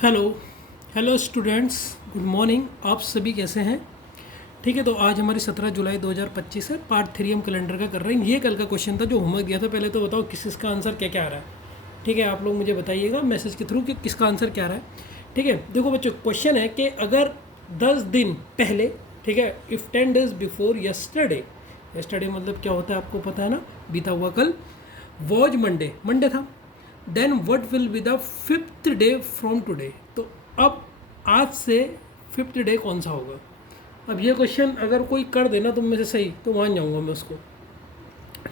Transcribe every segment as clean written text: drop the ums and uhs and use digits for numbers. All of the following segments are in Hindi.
Hello hello students, good morning. आप सभी कैसे हैं? ठीक है, तो आज हमारी 17 जुलाई 2025 है। पार्ट 3 हम कैलेंडर का कर रहे हैं। ये कल का क्वेश्चन था जो होमवर्क दिया था। पहले तो बताओ किसका आंसर क्या क्या आ रहा है। ठीक है, आप लोग मुझे बताइएगा मैसेज के थ्रू कि किसका आंसर क्या आ रहा है। ठीक है, देखो बच्चों, क्वेश्चन है कि अगर 10 दिन पहले, ठीक है, if 10 days before yesterday, yesterday मतलब क्या होता है आपको पता है ना, बीता हुआ कल, वॉज मंडे, मंडे था, then what will be the fifth day from today. तो अब आज से फिफ्थ डे कौन सा होगा? अब ये क्वेश्चन अगर कोई कर देना तुम में से सही तो मान जाऊंगा मैं उसको।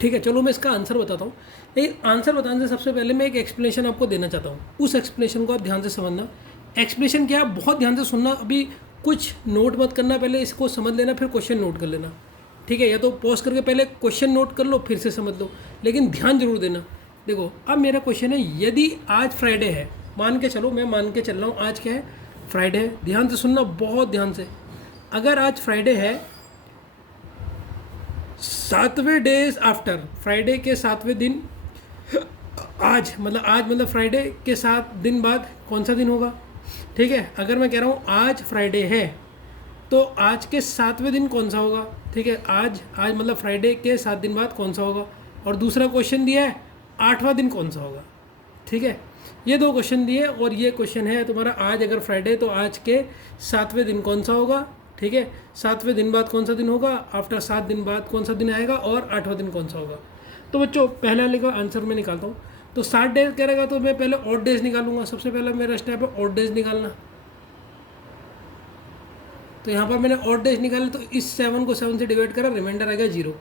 ठीक है, चलो मैं इसका आंसर बताता हूँ। लेकिन आंसर बताने से सबसे पहले मैं एक एक्सप्लेनेशन आपको देना चाहता हूँ। उस एक्सप्लेनेशन को आप ध्यान से समझना। एक्सप्लेनेशन क्या है, बहुत ध्यान से सुनना। अभी कुछ नोट मत करना, पहले इसको समझ लेना फिर क्वेश्चन नोट कर लेना। ठीक है, या तो पॉज करके पहले क्वेश्चन नोट कर लो फिर से समझ लो, लेकिन ध्यान जरूर देना। देखो, अब मेरा क्वेश्चन है, यदि आज फ्राइडे है, मान के चलो, मैं मान के चल रहा हूँ आज क्या है, फ्राइडे है। ध्यान से सुनना, बहुत ध्यान से। अगर आज फ्राइडे है, 7वें डेज आफ्टर, फ्राइडे के 7वें दिन, आज मतलब फ्राइडे के 7 दिन बाद कौन सा दिन होगा? ठीक है, अगर मैं कह रहा हूँ आज फ्राइडे है तो आज के 7वें दिन कौन सा होगा? ठीक है, आज आज मतलब फ्राइडे के 7 दिन बाद कौन सा होगा? और दूसरा क्वेश्चन दिया है 8वां दिन कौन सा होगा? ठीक है, ये दो क्वेश्चन दिए और ये क्वेश्चन है तुम्हारा, आज अगर फ्राइडे तो आज के 7वें दिन कौन सा होगा? ठीक है, 7वें दिन बाद कौन सा दिन होगा? आफ्टर 7 दिन बाद कौन सा दिन आएगा? और 8वां दिन कौन सा होगा? तो बच्चों, पहला लिखा आंसर मैं निकालता हूँ। तो 7 डेज करेगा तो मैं पहले ऑड डेज निकालूंगा। सबसे पहले मेरा स्टेप है ऑड डेज निकालना। तो यहाँ पर मैंने ऑड डेज निकाले, तो इस 7 को 7 से डिवाइड करा, रिमाइंडर आ गया 0।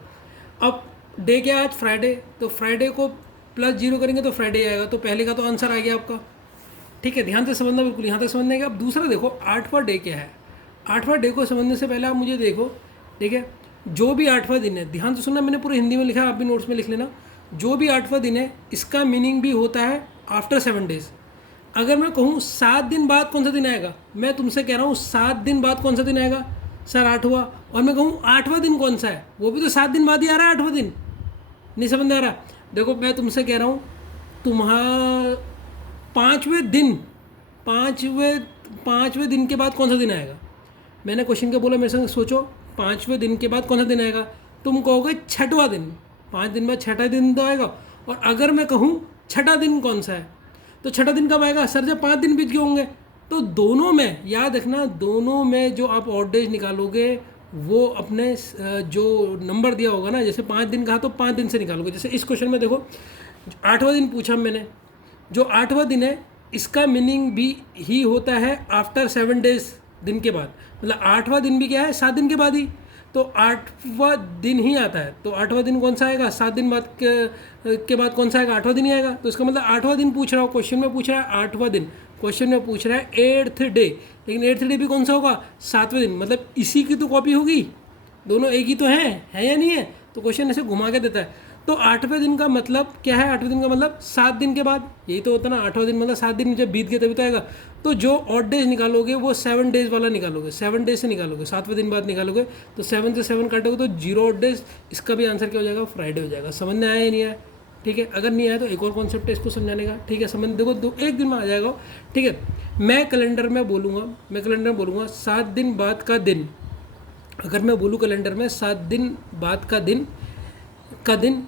अब डे क्या आज? फ्राइडे, तो फ्राइडे को प्लस 0 करेंगे तो फ्राइडे आएगा। तो पहले का तो आंसर आ गया आपका। ठीक है, ध्यान से समझना, बिल्कुल यहाँ तक समझने का। अब दूसरा देखो, 8वां डे क्या है। 8वां डे को समझने से पहले आप मुझे देखो, ठीक है, जो भी 8वां दिन है, ध्यान से सुनना, मैंने पूरे हिंदी में लिखा है, आप भी नोट्स में लिख लेना। जो भी 8वां दिन है इसका मीनिंग भी होता है आफ्टर 7 डेज। अगर मैं कहूँ 7 दिन बाद कौन सा दिन आएगा, मैं तुमसे कह रहा हूँ 7 दिन बाद कौन सा दिन आएगा सर? 8वां। और मैं कहूँ 8वां दिन कौन सा है, वो भी तो 7 दिन बाद ही आ रहा है 8वां दिन। नहीं समझ में आ रहा? देखो, मैं तुमसे कह रहा हूँ, तुम्हारा 5वें दिन, पाँचवें पाँचवें दिन के बाद कौन सा दिन आएगा? मैंने क्वेश्चन क्या बोला, मेरे संग सोचो। 5वें दिन के बाद कौन सा दिन आएगा? तुम कहोगे 6वां दिन। 5 दिन बाद 6वां दिन तो आएगा। और अगर मैं कहूँ 6वां दिन कौन सा है, तो 6वां दिन कब आएगा सर? जब 5 दिन बीत गए होंगे। तो दोनों में याद रखना, दोनों में जो आप ऑड डेज निकालोगे वो अपने जो नंबर दिया होगा ना, जैसे 5 दिन कहा तो 5 दिन से निकालोगे। जैसे इस क्वेश्चन में देखो, 8वां दिन पूछा मैंने, जो 8वां दिन है इसका मीनिंग भी ही होता है आफ्टर 7 डेज, दिन के बाद। मतलब 8वां दिन भी क्या है? 7 दिन के बाद ही। तो 8वां दिन ही आता है। तो 8वां दिन कौन सा आएगा? 7 दिन बाद के बाद कौन सा आएगा? 8वां दिन ही आएगा। तो इसका मतलब 8वां दिन पूछ रहा हूँ, क्वेश्चन में पूछ रहा है 8वां दिन, क्वेश्चन में पूछ रहा है 8th डे। लेकिन 8th डे भी कौन सा होगा? 7वें दिन। मतलब इसी की तो कॉपी होगी, दोनों एक ही तो है या नहीं है? तो क्वेश्चन ऐसे घुमा के देता है। तो 8वें दिन का मतलब क्या है? 8वें दिन का मतलब 7 दिन के बाद, यही तो होता है ना। 8वां दिन मतलब 7 दिन जब बीत गए तभी तो आएगा। तो जो ऑड डेज निकालोगे वो 7 डेज वाला निकालोगे, 7 डेज से निकालोगे, 7वें दिन बाद निकालोगे। तो 7 से 7 काटोगे तो 0 ऑड डेज। इसका भी आंसर क्या हो जाएगा? फ्राइडे हो जाएगा। समझ में आया या नहीं आया? ठीक है, अगर नहीं आया तो एक और कॉन्सेप्ट है इसको समझाने का। ठीक है, समझ देखो, एक दिन में आ जाएगा। ठीक है, मैं कैलेंडर में बोलूँगा 7 दिन बाद का दिन। अगर मैं बोलूँ कैलेंडर में 7 दिन बाद का दिन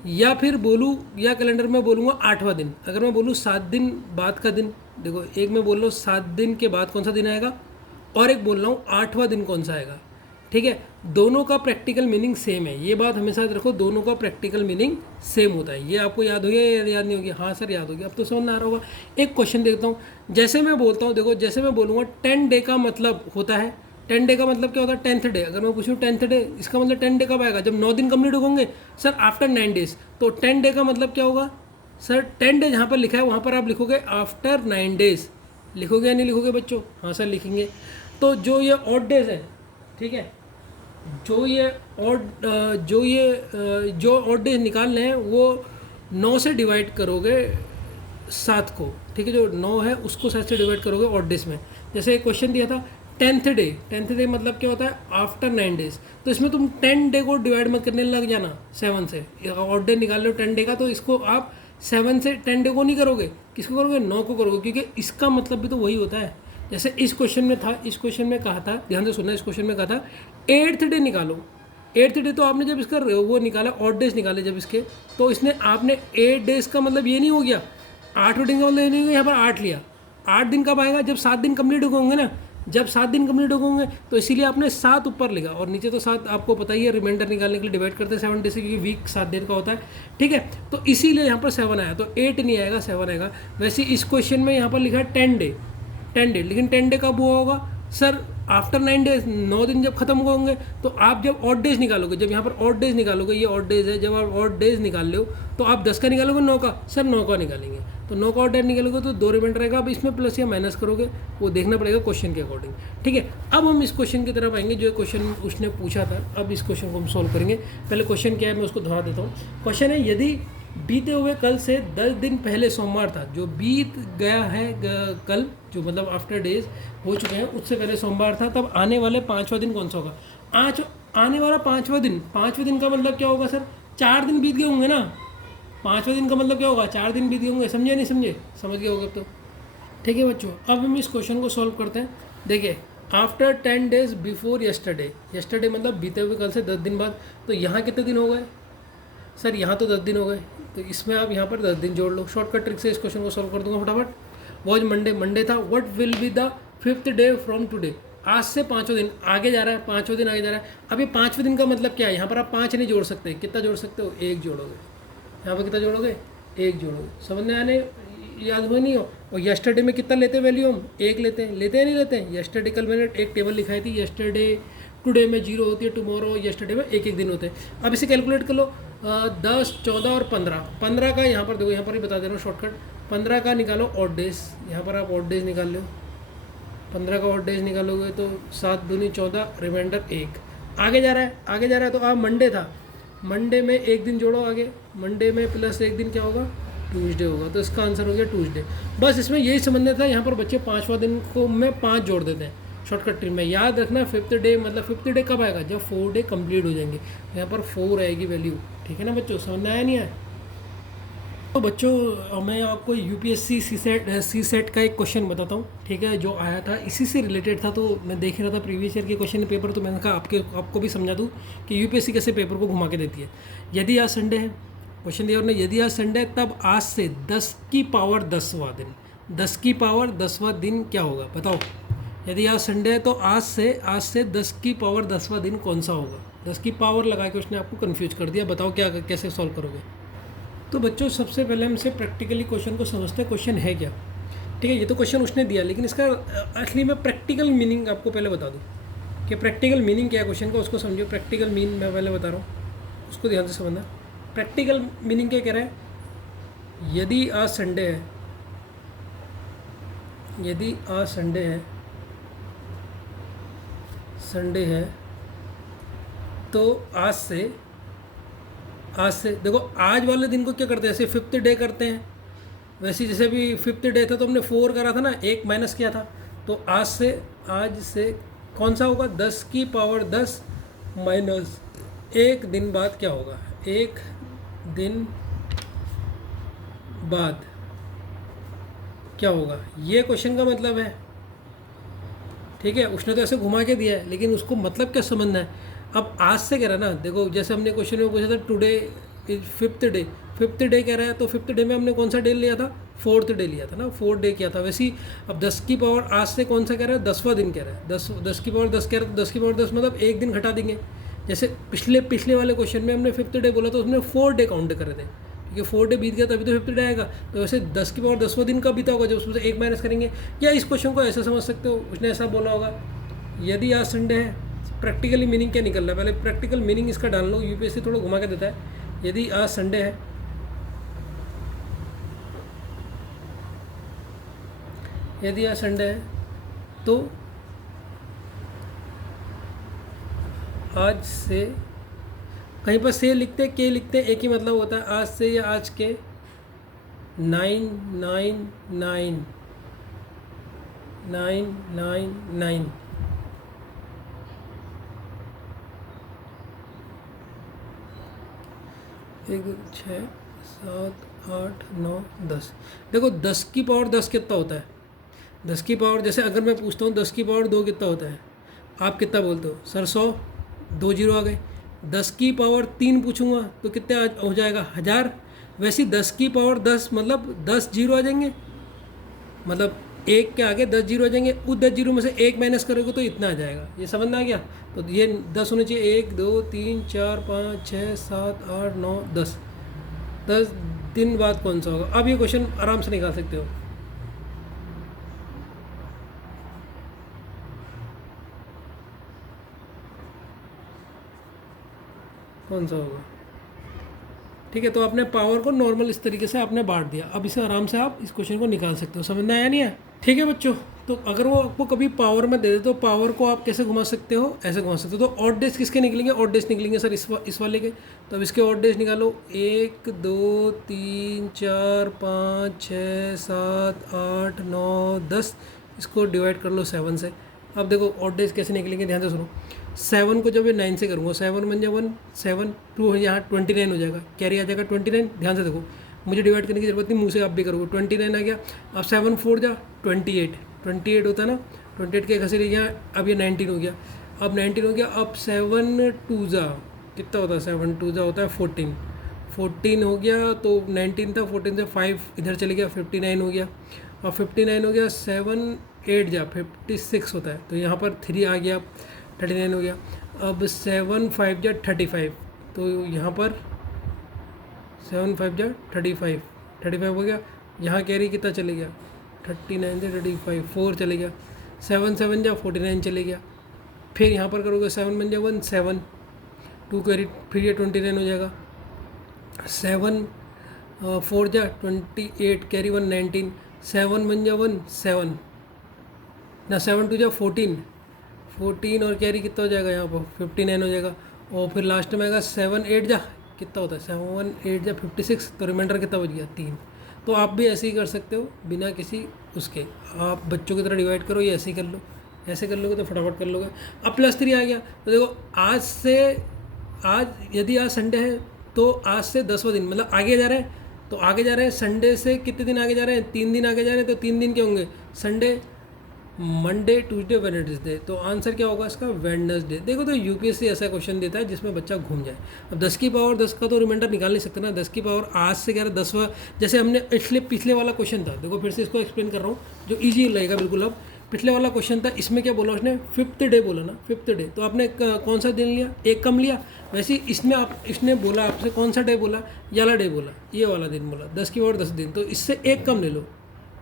या फिर बोलूँ, या कैलेंडर में बोलूँगा 8वां दिन। अगर मैं बोलूँ 7 दिन बाद का दिन, देखो, एक मैं बोल रहा हूँ 7 दिन के बाद कौन सा दिन आएगा, और एक बोल रहा हूँ 8वां दिन कौन सा आएगा। ठीक है, दोनों का प्रैक्टिकल मीनिंग सेम है। ये बात हमेशा याद रखो, दोनों का प्रैक्टिकल मीनिंग सेम होता है। ये आपको याद हो गया या याद नहीं होगी? हाँ सर, याद हो गया। अब तो समझ में आ रहा होगा। एक क्वेश्चन देखता हूँ। जैसे मैं बोलता हूँ, देखो, जैसे मैं बोलूँगा 10 डे का मतलब होता है, 10 डे का मतलब क्या होता है? 10th day. अगर मैं पूछूँ 10th डे, इसका मतलब 10 डे कब आएगा? जब 9 दिन कंप्लीट होंगे सर, आफ्टर 9 डेज। तो 10 डे का मतलब क्या होगा सर? 10 डे जहाँ पर लिखा है वहाँ पर आप लिखोगे आफ्टर 9 डेज। लिखोगे या नहीं लिखोगे बच्चों? हाँ सर, लिखेंगे। तो जो ये ऑड डेज है, ठीक है, जो ऑड डेज निकालने हैं वो 9 से डिवाइड करोगे 7 को। ठीक है, जो 9 है उसको 7 से डिवाइड करोगे ऑड डेज में। जैसे एक क्वेश्चन दिया था 10th डे मतलब क्या होता है? After 9 days. तो इसमें तुम 10 डे को डिवाइड मत करने लग जाना 7 से। ऑड डे निकाल लो 10 डे का, तो इसको आप 7 से 10 डे को नहीं करोगे, किसको करोगे? 9 को करोगे, क्योंकि इसका मतलब भी तो वही होता है। जैसे इस क्वेश्चन में था, इस क्वेश्चन में कहा था, ध्यान से सुनना, इस क्वेश्चन में कहा था 8th डे निकालो। 8th डे तो आपने जब इसका वो निकाला, ऑड डेज निकाले जब इसके, तो इसने आपने 8 डेज का मतलब ये नहीं हो गया, 8वें दिन का मतलब ये नहीं हो गया, यहाँ पर 8 लिया। 8 दिन कब आएगा? जब 7 दिन कंप्लीट हो होंगे ना, जब 7 दिन कंप्लीट हो होंगे, तो इसीलिए आपने 7 ऊपर लिखा और नीचे तो 7 आपको पता ही है, रिमाइंडर निकालने के लिए डिवाइड करते हैं 7 डे से, क्योंकि वीक 7 दिन का होता है, ठीक है। तो इसीलिए यहाँ पर 7 आया, तो 8 नहीं आएगा, 7 आएगा। वैसे इस क्वेश्चन में यहाँ पर लिखा है 10 डे, 10 डे, लेकिन 10 डे कब हुआ होगा सर? आफ्टर 9 डेज, 9 दिन जब खत्म होंगे, तो आप जब ऑड डेज निकालोगे, जब यहाँ पर ऑड डेज निकालोगे, ये ऑड डेज है, जब आप ऑड डेज निकाल लो तो आप 10 का निकालोगे, 9 का? सर 9 का निकालेंगे, तो 9 का ऑड डेज निकालोगे तो 2 रिमाइंडर रहेगा। अब इसमें प्लस या माइनस करोगे, वो देखना पड़ेगा क्वेश्चन के अकॉर्डिंग, ठीक है। अब हम इस क्वेश्चन की तरफ आएंगे जो क्वेश्चन उसने पूछा था। अब इस क्वेश्चन को हम सॉल्व करेंगे। पहले क्वेश्चन क्या है मैं उसको दोहरा देता हूँ। क्वेश्चन है, यदि बीते हुए कल से 10 दिन पहले सोमवार था, जो बीत गया है कल, जो मतलब आफ्टर डेज हो चुके हैं, उससे पहले सोमवार था, तब आने वाले 5वां दिन कौन सा होगा? आने वाला 5वां दिन, 5वें दिन का मतलब क्या होगा सर? 4 दिन बीत गए होंगे ना। 5वें दिन का मतलब क्या होगा? 4 दिन बीत गए होंगे। समझे नहीं समझे? समझ गए होगे तो ठीक है बच्चों। अब हम इस क्वेश्चन को सॉल्व करते हैं। देखिए, after 10 days before yesterday, yesterday मतलब बीते हुए कल से 10 दिन बाद, तो यहाँ कितने दिन हो गए सर? यहाँ तो 10 दिन हो गए, तो इसमें आप यहाँ पर 10 दिन जोड़ लो। शॉर्टकट ट्रिक से इस क्वेश्चन को सॉल्व कर दूंगा फटाफट। वॉज मंडे, मंडे था। What will be the 5th day from today? आज से 5वां दिन आगे जा रहा है, 5वां दिन आगे जा रहा है। अभी 5वें दिन का मतलब क्या है? यहाँ पर आप 5 नहीं जोड़ सकते। कितना जोड़ सकते हो? 1 जोड़ोगे। यहाँ पर कितना जोड़ोगे? 1 जोड़ोगे। समझ में आने याद हुआ नहीं हो? और यस्टरडे में कितना लेते हैं वैल्यू? हम 1 लेते हैं। लेते हैं नहीं लेते हैं? यस्टरडे कल मैंने एक टेबल लिखाई थी, यस्टरडे, टुडे में 0 होती है, टुमारो, यस्टरडे में 1 दिन होते हैं। अब इसे कैलकुलेट कर लो। 10, 14 और 15, 15 का यहाँ पर देखो, यहाँ पर ही बता दे रहा हूँ शॉर्टकट। 15 का निकालो ऑड डेज, यहाँ पर आप ऑड डेज निकाल लो। 15 का ऑड डेज निकालोगे तो 7 दूनी 14, रिमाइंडर 1। आगे जा रहा है, आगे जा रहा है, तो आप मंडे था, मंडे में 1 दिन जोड़ो आगे, मंडे में प्लस 1 दिन क्या होगा? ट्यूसडे होगा। तो इसका आंसर हो गया ट्यूसडे। बस इसमें यही समझना था। यहाँ पर बच्चे 5वां दिन को में 5 जोड़ देते हैं शॉर्टकट ट्रिक में। याद रखना 5th डे मतलब 5th डे कब आएगा? जब 4 डे कंप्लीट हो जाएंगे। यहाँ पर 4 आएगी वैल्यू, ठीक है ना बच्चों? समझ में आया नहीं आया? तो बच्चों मैं आपको यूपीएससी सी सेट का एक क्वेश्चन बताता हूँ, ठीक है, जो आया था, इसी से रिलेटेड था। तो मैं देख रहा था प्रीवियस ईयर के क्वेश्चन पेपर, तो मैंने कहा आपको भी समझा दूँ कि यूपीएससी कैसे पेपर को घुमा के देती है। यदि आज संडे है, क्वेश्चन दिया उन्होंने, यदि आज संडे है तब आज से 10 की पावर 10वां दिन, 10 की पावर 10वां दिन क्या होगा? बताओ। यदि आज संडे है तो आज से 10 की पावर 10वां दिन कौन सा होगा? 10 की पावर लगा के उसने आपको कंफ्यूज कर दिया। बताओ क्या, कैसे सॉल्व करोगे? तो बच्चों सबसे पहले हमसे प्रैक्टिकली क्वेश्चन को समझते हैं, क्वेश्चन है क्या, ठीक है। ये तो क्वेश्चन उसने दिया, लेकिन इसका असली में प्रैक्टिकल मीनिंग आपको पहले बता दूँ कि प्रैक्टिकल मीनिंग क्या है क्वेश्चन का, उसको समझो। प्रैक्टिकल मीन मैं पहले बता रहा हूँ, उसको ध्यान से समझना। प्रैक्टिकल मीनिंग क्या कह रहा है? यदि आज संडे है, यदि आज संडे है तो आज से देखो, आज वाले दिन को क्या करते हैं? ऐसे 5th डे करते हैं। वैसे जैसे भी 5th डे था तो हमने 4 करा था ना, 1 माइनस किया था। तो आज से कौन सा होगा? 10 की पावर 10 माइनस 1 दिन बाद क्या होगा? 1 दिन बाद क्या होगा? ये क्वेश्चन का मतलब है, ठीक है। उसने तो ऐसे घुमा के दिया है, लेकिन उसको मतलब क्या समझना है? अब आज से कह रहा है ना, देखो जैसे हमने क्वेश्चन में पूछा था today is 5th day, 5th day कह रहा है, तो 5th डे में हमने कौन सा डे लिया था? 4th डे लिया था ना, 4th डे किया था। वैसे ही अब 10 की पावर आज से कौन सा कह रहा है? 10वां दिन कह रहा है। 10 की पावर 10 कह रहा है, तो 10 की पावर 10 मतलब 1 दिन घटा देंगे। जैसे पिछले वाले क्वेश्चन में हमने 5th डे बोला तो उसने 4 डे काउंट करे थे, क्योंकि 4 डे बीत गया तभी तो 5th डे आएगा। तो वैसे 10 की पावर 10वां दिन कब बीता होगा? जब उसमें से 1 माइनस करेंगे। या इस क्वेश्चन को ऐसा समझ सकते हो, उसने ऐसा बोला होगा, यदि आज संडे है, प्रैक्टिकली मीनिंग क्या निकल रहा है? पहले प्रैक्टिकल मीनिंग इसका डाल लो, यूपीएससी थोड़ा घुमा के देता है। यदि आज संडे है, यदि आज संडे है तो आज से, कहीं पर से लिखते के लिखते एक ही मतलब होता है, आज से या आज के 999 1 2 6 7 8 9 10। देखो 10 की पावर 10 कितना होता है? 10 की पावर, जैसे अगर मैं पूछता हूँ 10 की पावर 2 कितना होता है, आप कितना बोलते हो सर? 100, 2 जीरो आ गए। 10 की पावर 3 पूछूंगा तो कितने हो जाएगा? 1000। वैसे 10 की पावर 10 मतलब 10 जीरो आ जाएंगे, मतलब एक के आगे 10 जीरो आ जाएंगे, उस 10 जीरो में से एक माइनस करोगे तो इतना आ जाएगा। ये समझ में आ गया? तो ये 10 होने चाहिए, 1 2 3 4 5 6 7 8 9 10। 10 दिन बाद कौन सा होगा? अब ये क्वेश्चन आराम से निकाल सकते हो। कौन सा होगा? ठीक है, तो आपने पावर को नॉर्मल इस तरीके से आपने बांट दिया। अब इसे आराम से आप इस क्वेश्चन को निकाल सकते हो। समझ में आया नहीं है? ठीक है बच्चों, तो अगर वो आपको कभी पावर में दे दे तो पावर को आप कैसे घुमा सकते हो? ऐसे घुमा सकते हो। तो ऑड डेज किसके निकलेंगे? ऑड डेज निकलेंगे सर इस वाले के। तो अब इसके ऑड डेज निकालो। 1 2 3 4 5 6 7 8 9 10। इसको डिवाइड कर लो 7 से। अब देखो ऑड डेज कैसे निकलेंगे, ध्यान से सुनो। 7 को जब ये 9 से करूँगा, 7 बन जाए 1, 7 2 यहाँ 29 हो जाएगा, कैरी आ जाएगा 29। ध्यान से देखो, मुझे डिवाइड करने की जरूरत नहीं, मुँह से आप भी करोगे। 29 आ गया। अब 7 4 जा 28, 28 होता है ना, 28 के घसे रही यहाँ। अब ये 19 हो गया। अब 19 हो गया। अब 7 2 जा कितना होता है? 7 2 जा होता है 14, 14 हो गया। तो 19 था, 14 से 5 इधर चले गया, 59 हो गया। और 59 हो गया, 7 8 जा 56 होता है। तो यहाँ पर 3 आ गया, 39 हो गया। अब 7 5 जा 35, तो यहाँ पर 7 5 जा 35, 35 हो गया। यहाँ कैरी कितना चले गया? 39 से 35 4 चले गया। 7 7 जा 49 चले गया। फिर यहाँ पर करोगे 7 बन जा 1, 7 2 कैरी, फिर ये 29 हो जाएगा। 7 4 जा 28 कैरी 1 19, 7 बन जा 1 7 ना, 7 2 जा 14, 14 और कैरी कितना हो जाएगा? यहाँ पर 59 हो जाएगा। और फिर लास्ट में आएगा 7 8 जा कितना होता है? 7 8 जा 56, तो रिमाइंडर कितना बच गया? 3। तो आप भी ऐसे ही कर सकते हो बिना किसी उसके। आप बच्चों की तरह डिवाइड करो, ये ऐसे ही कर लो, ऐसे कर लोगे तो फटाफट कर लोगे। अब +3 आ गया। तो देखो आज यदि आज संडे है तो आज से 10वां दिन, मतलब आगे जा रहे हैं। तो आगे जा रहे हैं, संडे से कितने दिन आगे जा रहे हैं? 3 दिन आगे जा रहे हैं। तो 3 दिन क्या होंगे? Sunday, Monday, Tuesday, Wednesday. तो आंसर क्या होगा इसका? वेडनेसडे। देखो, तो यूपीएससी ऐसा क्वेश्चन देता है जिसमें बच्चा घूम जाए। अब 10 की पावर 10 का तो रिमाइंडर निकाल नहीं सकते ना। 10 की पावर आज से 10वां, जैसे हमने पिछले वाला क्वेश्चन था, देखो फिर से इसको एक्सप्लेन कर रहा हूँ जो ईजी लगेगा बिल्कुल। अब पिछले वाला क्वेश्चन था, इसमें क्या बोला उसने? 5th डे बोला ना, 5th डे। तो आपने कौन सा दिन लिया? एक कम लिया। वैसे इसमें इसने बोला आपसे कौन सा डे बोला? ये वाला डे बोला, ये वाला दिन बोला। 10 की पावर 10 दिन, तो इससे एक कम ले लो।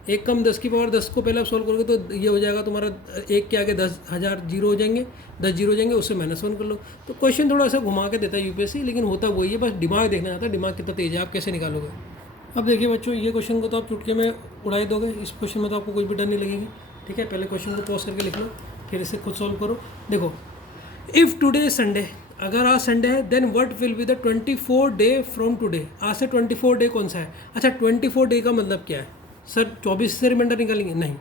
एक कम 10 की पावर 10 को पहले आप सॉल्व करोगे तो ये हो जाएगा तुम्हारा, एक के आगे 10,000 जीरो हो जाएंगे, 10 जीरो हो जाएंगे, उससे -1 कर लो। तो क्वेश्चन थोड़ा सा घुमा के देता है यूपीएससी, लेकिन होता वही है, बस दिमाग देखना चाहता है, दिमाग कितना तेज है, आप कैसे निकालोगे। अब देखिए बच्चों, ये क्वेश्चन को तो आप चुटकी में उड़ा दोगे। इस क्वेश्चन में तो आपको कोई भी डर नहीं लगेगी। ठीक है, पहले क्वेश्चन को पॉज करके लिख लो, फिर इसे खुद सॉल्व करो। देखो, इफ़ टुडे इज संडे, अगर आज संडे है, then what will be the 24 day from today. आज से 24 डे कौन सा है? अच्छा, 24 डे का मतलब क्या है सर? 24 से रिमाइंडर निकालेंगे? नहीं।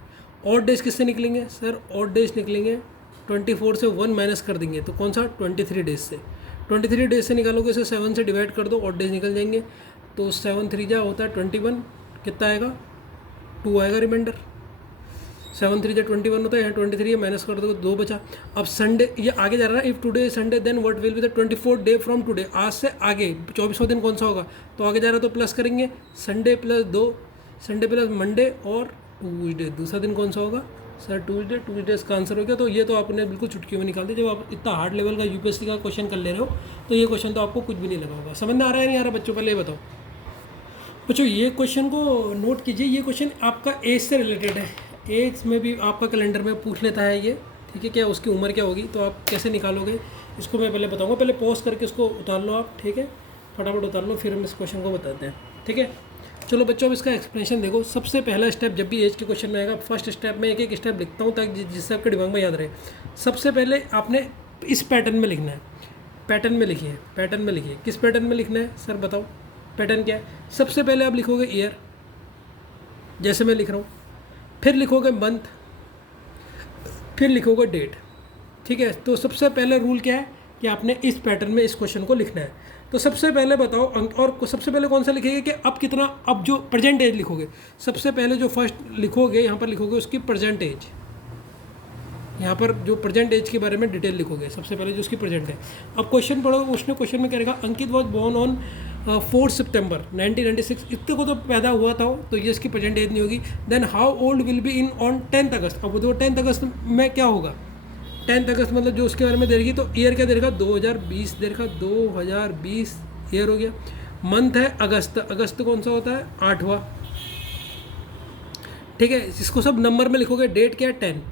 ऑड डेज किससे निकलेंगे सर? ऑड डेज निकलेंगे 24 से 1 माइनस कर देंगे, तो कौन सा? 23 डेज से। 23 डेज से निकालोगे, इसे 7 से डिवाइड कर दो, ऑड डेज निकल जाएंगे। तो 7 3 जा होता है 21, कितना आएगा? 2 आएगा रिमाइंडर। 7 3 जा 21 होता है, यहाँ 23 है, माइनस कर दो, 2 बचा। अब संडे, ये आगे जा रहा है। If today Sunday, then what will be the 24 day from today. आज से आगे 24वां दिन कौन सा होगा? तो आगे जा रहा है तो प्लस करेंगे, Sunday plus 2, Sunday plus Monday और ट्यूसडे। दूसरा दिन कौन सा होगा सर? ट्यूसडे। ट्यूसडे इसका आंसर हो गया। तो ये तो आपने बिल्कुल चुटकी में निकाल दिया। जब आप इतना हार्ड लेवल का यूपीएससी का क्वेश्चन कर ले रहे हो तो ये क्वेश्चन तो आपको कुछ भी नहीं लगा होगा। समझ में आ रहा है नहीं आ रहा बच्चों? पहले ये बताओ बच्चों, ये क्वेश्चन को नोट कीजिए। ये क्वेश्चन आपका एज से रिलेटेड है। एज में भी आपका कैलेंडर में पूछ लेता है ये। ठीक है, क्या उसकी उम्र क्या होगी, तो आप कैसे निकालोगे इसको मैं पहले बताऊँगा। पहले पॉज करके उसको उतार लो आप। ठीक है, फटाफट उतार लो, फिर हम इस क्वेश्चन को बताते हैं। ठीक है, चलो बच्चों, अब इसका एक्सप्लेनेशन देखो। सबसे पहला स्टेप, जब भी एज के क्वेश्चन में आएगा, फर्स्ट स्टेप में एक स्टेप लिखता हूँ ताकि जिससे आपके दिमाग में याद रहे। सबसे पहले आपने इस पैटर्न में लिखना है। पैटर्न में लिखिए, पैटर्न में लिखिए। किस पैटर्न में लिखना है सर बताओ? पैटर्न क्या है? सबसे पहले आप लिखोगे ईयर, जैसे मैं लिख रहा हूँ, फिर लिखोगे मंथ, फिर लिखोगे डेट। ठीक है, तो सबसे पहले रूल क्या है कि आपने इस पैटर्न में इस क्वेश्चन को लिखना है। तो सबसे पहले बताओ अंक, और सबसे पहले कौन सा लिखेंगे कि अब कितना, अब जो प्रेजेंट एज लिखोगे, सबसे पहले जो फर्स्ट लिखोगे यहाँ पर लिखोगे उसकी प्रेजेंट एज, यहाँ पर जो प्रेजेंट एज के बारे में डिटेल लिखोगे सबसे पहले जो उसकी प्रेजेंट है। अब क्वेश्चन पढ़ो, उसने क्वेश्चन में करेगा अंकित वॉज बोर्न ऑन 4 सितंबर 1996, इतने को तो पैदा हुआ था तो ये इसकी प्रेजेंट एज नहीं होगी। Then how old will be in on 10th August, अब वो 10th अगस्त में क्या होगा, 10th अगस्त मतलब जो उसके बारे में दे रही, तो ईयर क्या दे रखा 2020 दे रखा, 2020 ईयर हो गया। मंथ है अगस्त, अगस्त कौन सा होता है 8वां, ठीक है, इसको सब नंबर में लिखोगे। डेट क्या है 10,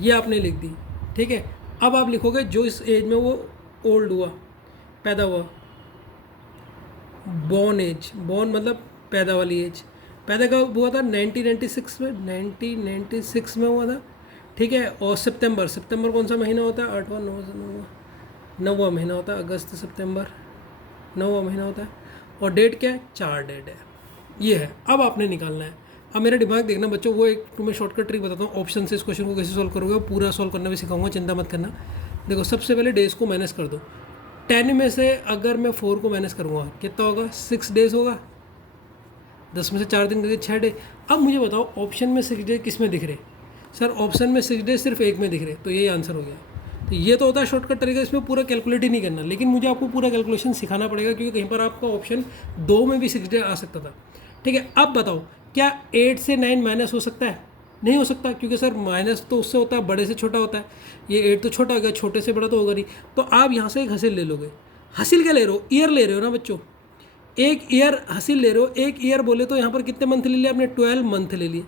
ये आपने लिख दी, ठीक है। अब आप लिखोगे जो इस एज में वो ओल्ड हुआ, पैदा हुआ, बॉर्न एज, बॉर्न मतलब पैदा वाली एज, पैदा कब हुआ था 1996 में, 1996 में हुआ था, ठीक है। और सितंबर, सितंबर कौन सा महीना होता है 8वां 9वां महीना होता है, अगस्त सितंबर 9वां महीना होता है। और डेट क्या है 4 डेट है, ये है। अब आपने निकालना है। अब मेरा दिमाग देखना बच्चों, वो एक तुम्हें शॉर्टकट ट्रिक बताता हूँ, ऑप्शन से इस क्वेश्चन को कैसे सॉल्व करोगे, पूरा सॉल्व करना भी सिखाऊंगा, चिंता मत करना। देखो सबसे पहले डेज को माइनस कर दो, 10 में से अगर मैं 4 को माइनस करूँगा कितना होगा 6 डेज होगा, 10 में से 4 दिन करके 6 डे। अब मुझे बताओ ऑप्शन में 6 डे किस में दिख रहे, सर ऑप्शन में 6 डे सिर्फ एक में दिख रहे, तो यही आंसर हो गया। तो ये तो होता है शॉर्टकट तरीका, इसमें पूरा कैलकुलेट ही नहीं करना, लेकिन मुझे आपको पूरा कैलकुलेशन सिखाना पड़ेगा क्योंकि कहीं पर आपका ऑप्शन 2 में भी 6 डे आ सकता था, ठीक है। अब बताओ क्या 8 से 9 माइनस हो सकता है, नहीं हो सकता, क्योंकि सर माइनस तो उससे होता है बड़े से छोटा होता है, ये 8 तो छोटा हो गया, छोटे से बड़ा तो होगा नहीं। तो आप यहाँ से एक हासिल ले लोगे, हासिल क्या ले रहे हो, ईयर ले रहे हो ना बच्चों, एक ईयर हासिल ले रहे हो। एक ईयर बोले तो यहाँ पर कितने मंथ ले लिए आपने, 12 मंथ ले लिए,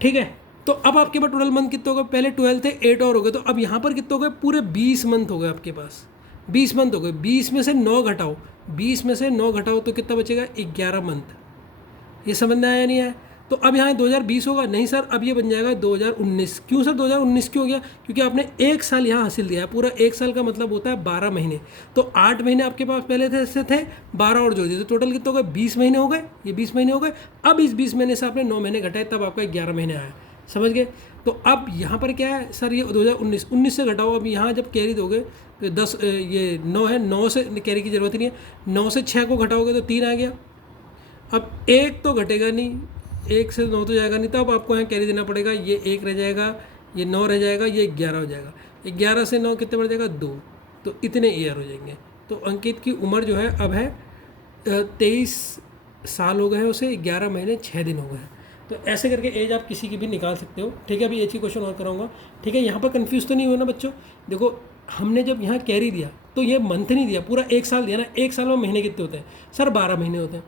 ठीक है। तो अब आपके पास 12 मंथ कितने हो गए, पहले 12 थे 8 और हो गए, तो अब यहाँ पर कितने हो गए, पूरे 20 मंथ हो गए आपके पास, 20 मंथ हो गए। 20 में से 9 घटाओ, 20 में से 9 घटाओ तो कितना बचेगा 11 मंथ। ये समझ में आया नहीं है। तो अब यहाँ 2020 होगा, नहीं सर अब ये बन जाएगा 2019। क्यों सर 2019 क्यों हो गया, क्योंकि आपने एक साल यहाँ हासिल दिया है, पूरा एक साल का मतलब होता है 12 महीने, तो 8 महीने आपके पास पहले थे 12 और जोड़ दिए तो टोटल कितने हो गए 20 महीने हो गए, ये 20 महीने हो गए। अब इस 20 महीने से आपने 9 महीने घटाए तब आपका 11 महीने आया, समझ गए। तो अब यहाँ पर क्या है सर, ये 2019 से घटाओ, अब यहाँ जब कैरी दोगे तो 10 ये 9 है, 9 से कैरी की ज़रूरत ही नहीं है, 9 से 6 को घटाओगे तो 3 आ गया। अब 1 तो घटेगा नहीं, 1 से 9 तो जाएगा नहीं, तो अब आपको यहाँ कैरी देना पड़ेगा, ये 1 रह जाएगा, ये 9 रह जाएगा, ये 11 हो जाएगा, 11 से 9 कितने बढ़ जाएगा 2, तो इतने ईयर हो जाएंगे। तो अंकित की उम्र जो है अब है 23 साल हो गए हैं उसे, 11 महीने 6 दिन हो गए हैं। तो ऐसे करके एज आप किसी की भी निकाल सकते हो, ठीक है। अभी एज की क्वेश्चन और कराऊंगा, ठीक है। यहाँ पर कन्फ्यूज़ तो नहीं हुआ ना बच्चों। देखो हमने जब यहाँ कैरी दिया तो ये मंथ नहीं दिया, पूरा एक साल दिया ना, एक साल में महीने कितने होते हैं सर 12 महीने होते हैं।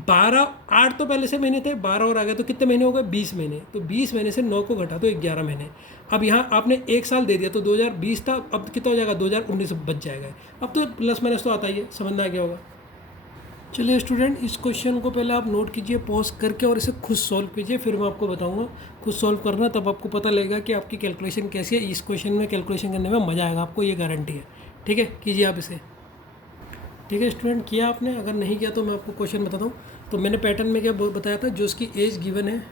12 8 तो पहले से महीने थे, 12 और आ गए तो कितने महीने हो गए 20 महीने, तो 20 महीने से 9 को घटा तो 11 महीने। अब यहाँ आपने एक साल दे दिया तो 2020 था, अब कितना हो जाएगा 2019 बच जाएगा। अब तो प्लस माइनस तो आता ही है, समझ में आ गया होगा। चलिए स्टूडेंट इस क्वेश्चन को पहले आप नोट कीजिए पॉज करके और इसे खुद सॉल्व कीजिए, फिर मैं आपको बताऊंगा। खुद सॉल्व करना तब आपको पता लगेगा कि आपकी कैलकुलेशन कैसी है। इस क्वेश्चन में कैलकुलेशन करने में मज़ा आएगा आपको, ये गारंटी है, ठीक है। कीजिए आप इसे, ठीक है स्टूडेंट। किया आपने, अगर नहीं किया तो मैं आपको क्वेश्चन बताता हूँ। तो मैंने पैटर्न में क्या बताया था, जो उसकी एज गिवन है,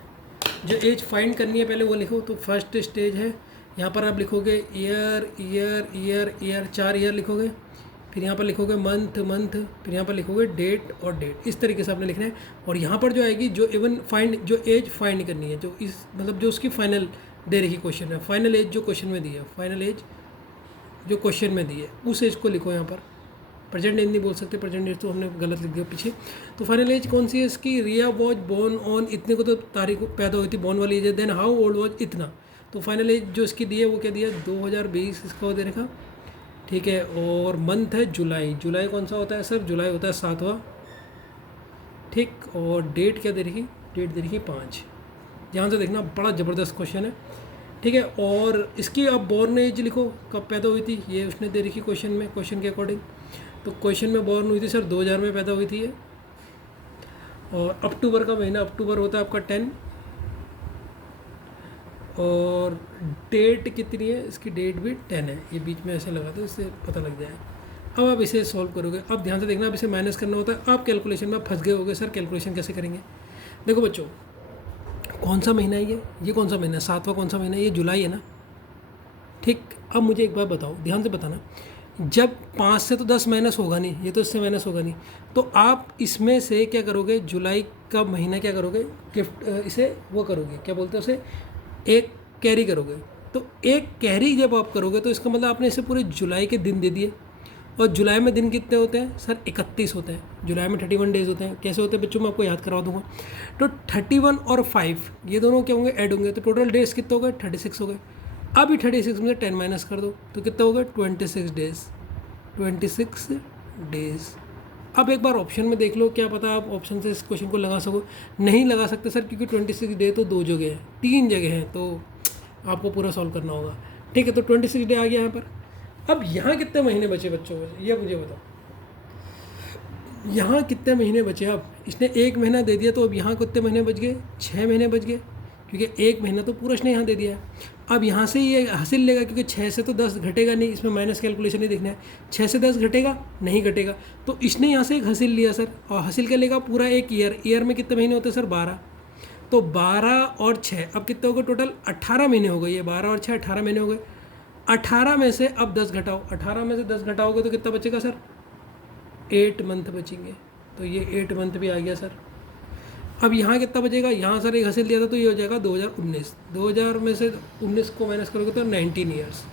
जो एज फाइंड करनी है पहले वो लिखो। तो फर्स्ट स्टेज है, यहाँ पर आप लिखोगे year year year year, 4 year लिखोगे, फिर यहाँ पर लिखोगे मंथ मंथ, फिर यहाँ पर लिखोगे डेट और डेट, इस तरीके से आपने लिखना है। और यहाँ पर जो आएगी जो इवन फाइंड, जो एज फाइंड करनी है, जो इस मतलब जो उसकी फाइनल दे रही क्वेश्चन है, फाइनल एज जो क्वेश्चन में दी है, फाइनल एज जो क्वेश्चन में दी है उस एज को लिखो। यहाँ पर प्रेजेंट एज नहीं बोल सकते, प्रेजेंट एज तो हमने गलत लिख दिया पीछे। तो फाइनल एज कौन सी है इसकी, रिया वॉज बोर्न ऑन, इतने को तो तारीख पैदा हुई थी, बोर्न वाली एज है। देन हाउ ओल्ड वॉज, इतना। तो फाइनल एज जो इसकी दी है वो क्या दिया 2020 इसका दे रखा, ठीक है। और मंथ है जुलाई, जुलाई कौन सा होता है सर, जुलाई होता है 7वां, ठीक। और डेट क्या दे रखी, डेट दे रखी 5। ध्यान से देखना, बड़ा ज़बरदस्त क्वेश्चन है, ठीक है। और इसकी अब बॉर्न एज लिखो, कब पैदा हुई थी, ये उसने दे रखी क्वेश्चन में, क्वेश्चन के अकॉर्डिंग। तो क्वेश्चन में बॉर्न हुई थी सर 2000 में पैदा हुई थी ये। और अक्टूबर का महीना, अक्टूबर होता है आपका 10। और डेट कितनी है इसकी, डेट भी 10 है, ये बीच में ऐसे लगा दो, इससे पता लग जाए। अब आप इसे सॉल्व करोगे, अब ध्यान से देखना, अब इसे माइनस करना होता है। आप कैलकुलेशन में फंस गए होगे, सर कैलकुलेशन कैसे करेंगे। देखो बच्चों, कौन सा महीना है ये कौन सा महीना है, 7वां कौन सा महीना है, ये जुलाई है ना, ठीक। अब मुझे एक बात बताओ, ध्यान से बताना, जब 5 से तो 10 माइनस होगा नहीं, ये तो इससे माइनस होगा नहीं, तो आप इसमें से क्या करोगे, जुलाई का महीना क्या करोगे, गिफ्ट इसे वो करोगे, क्या बोलते हैं उसे, एक कैरी करोगे। तो एक कैरी जब आप करोगे तो इसका मतलब आपने इसे पूरे जुलाई के दिन दे दिए। और जुलाई में दिन कितने होते हैं सर, 31 होते हैं। जुलाई में 31 डेज होते हैं। कैसे होते हैं बच्चों, मैं आपको याद करवा दूंगा। तो 31 और 5 ये दोनों क्या होंगे, ऐड होंगे, तो टोटल डेज कितने हो गए, 36 हो गए। अभी 36 में से 10 माइनस कर दो तो कितना हो गया, 26 डेज, 26 डेज। अब एक बार ऑप्शन में देख लो, क्या पता आप ऑप्शन से इस क्वेश्चन को लगा सको। नहीं लगा सकते सर, क्योंकि 26 डे तो 2 जगह है, 3 जगह हैं, तो आपको पूरा सॉल्व करना होगा। ठीक है, तो 26 डे आ गया यहाँ पर। अब यहाँ कितने महीने बचे बच्चों को, ये मुझे बताओ, यहाँ कितने महीने बचे। अब इसने 1 महीना दे दिया, तो अब यहाँ कितने महीने बच गए, 6 महीने बच गए, क्योंकि 1 महीना तो पूरा इसने यहाँ दे दिया है। अब यहाँ से ये हासिल लेगा, क्योंकि 6 से तो 10 घटेगा नहीं, इसमें माइनस कैलकुलेशन नहीं देखना है। 6 से 10 घटेगा नहीं, घटेगा, तो इसने यहाँ से एक हासिल लिया सर, और हासिल क्या लेगा, पूरा एक ईयर में कितने महीने होते हैं सर, 12। तो 12 और 6 अब कितने हो गए, टोटल 18 महीने हो गए। ये 12 और 6 18 महीने हो गए। 18 में से अब 10 घटाओ, 18 में से 10 घटाओगे तो कितना बचेगा सर, 8 मंथ बचेंगे। तो ये 8 मंथ भी आ गया सर। अब यहाँ कितना बचेगा, यहाँ सर एक हासिल दिया था, तो ये हो जाएगा 2019। 2000 में से 19 को माइनस करोगे तो 19 ईयर्स।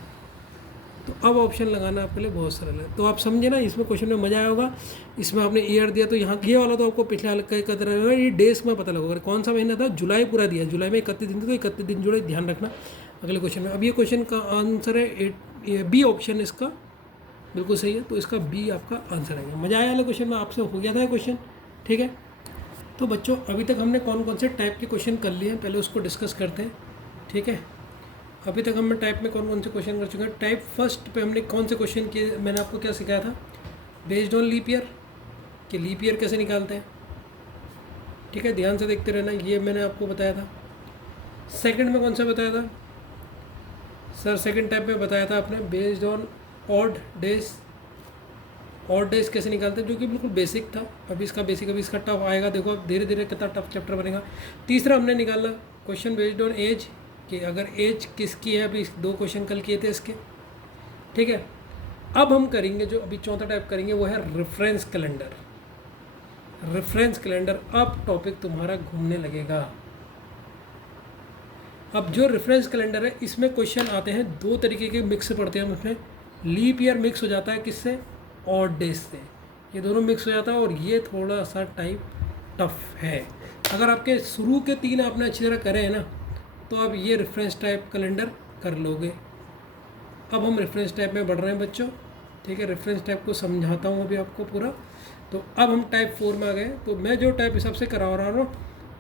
तो अब ऑप्शन लगाना आपके लिए बहुत सरल है। तो आप समझे ना, इसमें क्वेश्चन में मज़ा आया होगा। इसमें आपने ईयर दिया, तो यहाँ ये वाला तो आपको पिछले वाला का तरह रहेगा, ये डेज में पता लगेगा कौन सा महीना था। जुलाई पूरा दिया, जुलाई में 31 दिन थे, तो 31 दिन जुड़े, ध्यान रखना अगले क्वेश्चन में। अब ये क्वेश्चन का आंसर है बी ऑप्शन, इसका बिल्कुल सही है। तो इसका बी आपका आंसर आएगा। मज़ा आया वाला क्वेश्चन में, आपसे हो गया था क्वेश्चन, ठीक है। तो बच्चों अभी तक हमने कौन कौन से टाइप के क्वेश्चन कर लिए हैं, पहले उसको डिस्कस करते हैं, ठीक है। अभी तक हमने टाइप में कौन कौन से क्वेश्चन कर चुके हैं। टाइप फर्स्ट पे हमने कौन से क्वेश्चन किए, मैंने आपको क्या सिखाया था, बेस्ड ऑन लीप ईयर, कि लीप ईयर कैसे निकालते हैं, ठीक है, ध्यान से देखते रहना, ये मैंने आपको बताया था। सेकंड में कौन सा बताया था सर, सेकंड टाइप में बताया था आपने based on odd days, odd days कैसे निकालते हैं, जो कि बिल्कुल बेसिक था। अभी इसका बेसिक, अभी इसका टफ आएगा, देखो अब धीरे धीरे कितना टफ चैप्टर बनेगा। तीसरा हमने निकाला क्वेश्चन बेस्ड ऑन एज, कि अगर एज किसकी है, अभी 2 क्वेश्चन कल किए थे इसके, ठीक है। अब हम करेंगे जो अभी चौथा टाइप करेंगे, वो है रेफरेंस कैलेंडर। रेफरेंस कैलेंडर, अब टॉपिक तुम्हारा घूमने लगेगा। अब जो रेफरेंस कैलेंडर है, इसमें क्वेश्चन आते हैं 2 तरीके के, मिक्स से पढ़ते हैं हम उसमें। लीप ईयर मिक्स हो जाता है किससे, ऑड डेज से, ये दोनों मिक्स हो जाता है, और ये थोड़ा सा टाइप टफ है। अगर आपके शुरू के 3 आपने अच्छी तरह करे हैं ना, तो आप ये रेफरेंस टाइप कैलेंडर कर लोगे। अब हम रेफरेंस टाइप में बढ़ रहे हैं बच्चों, ठीक है। रेफरेंस टाइप को समझाता हूँ अभी आपको पूरा। तो अब हम टाइप 4 में आ गए। तो मैं जो टाइप हिसाब से करा रहा हूँ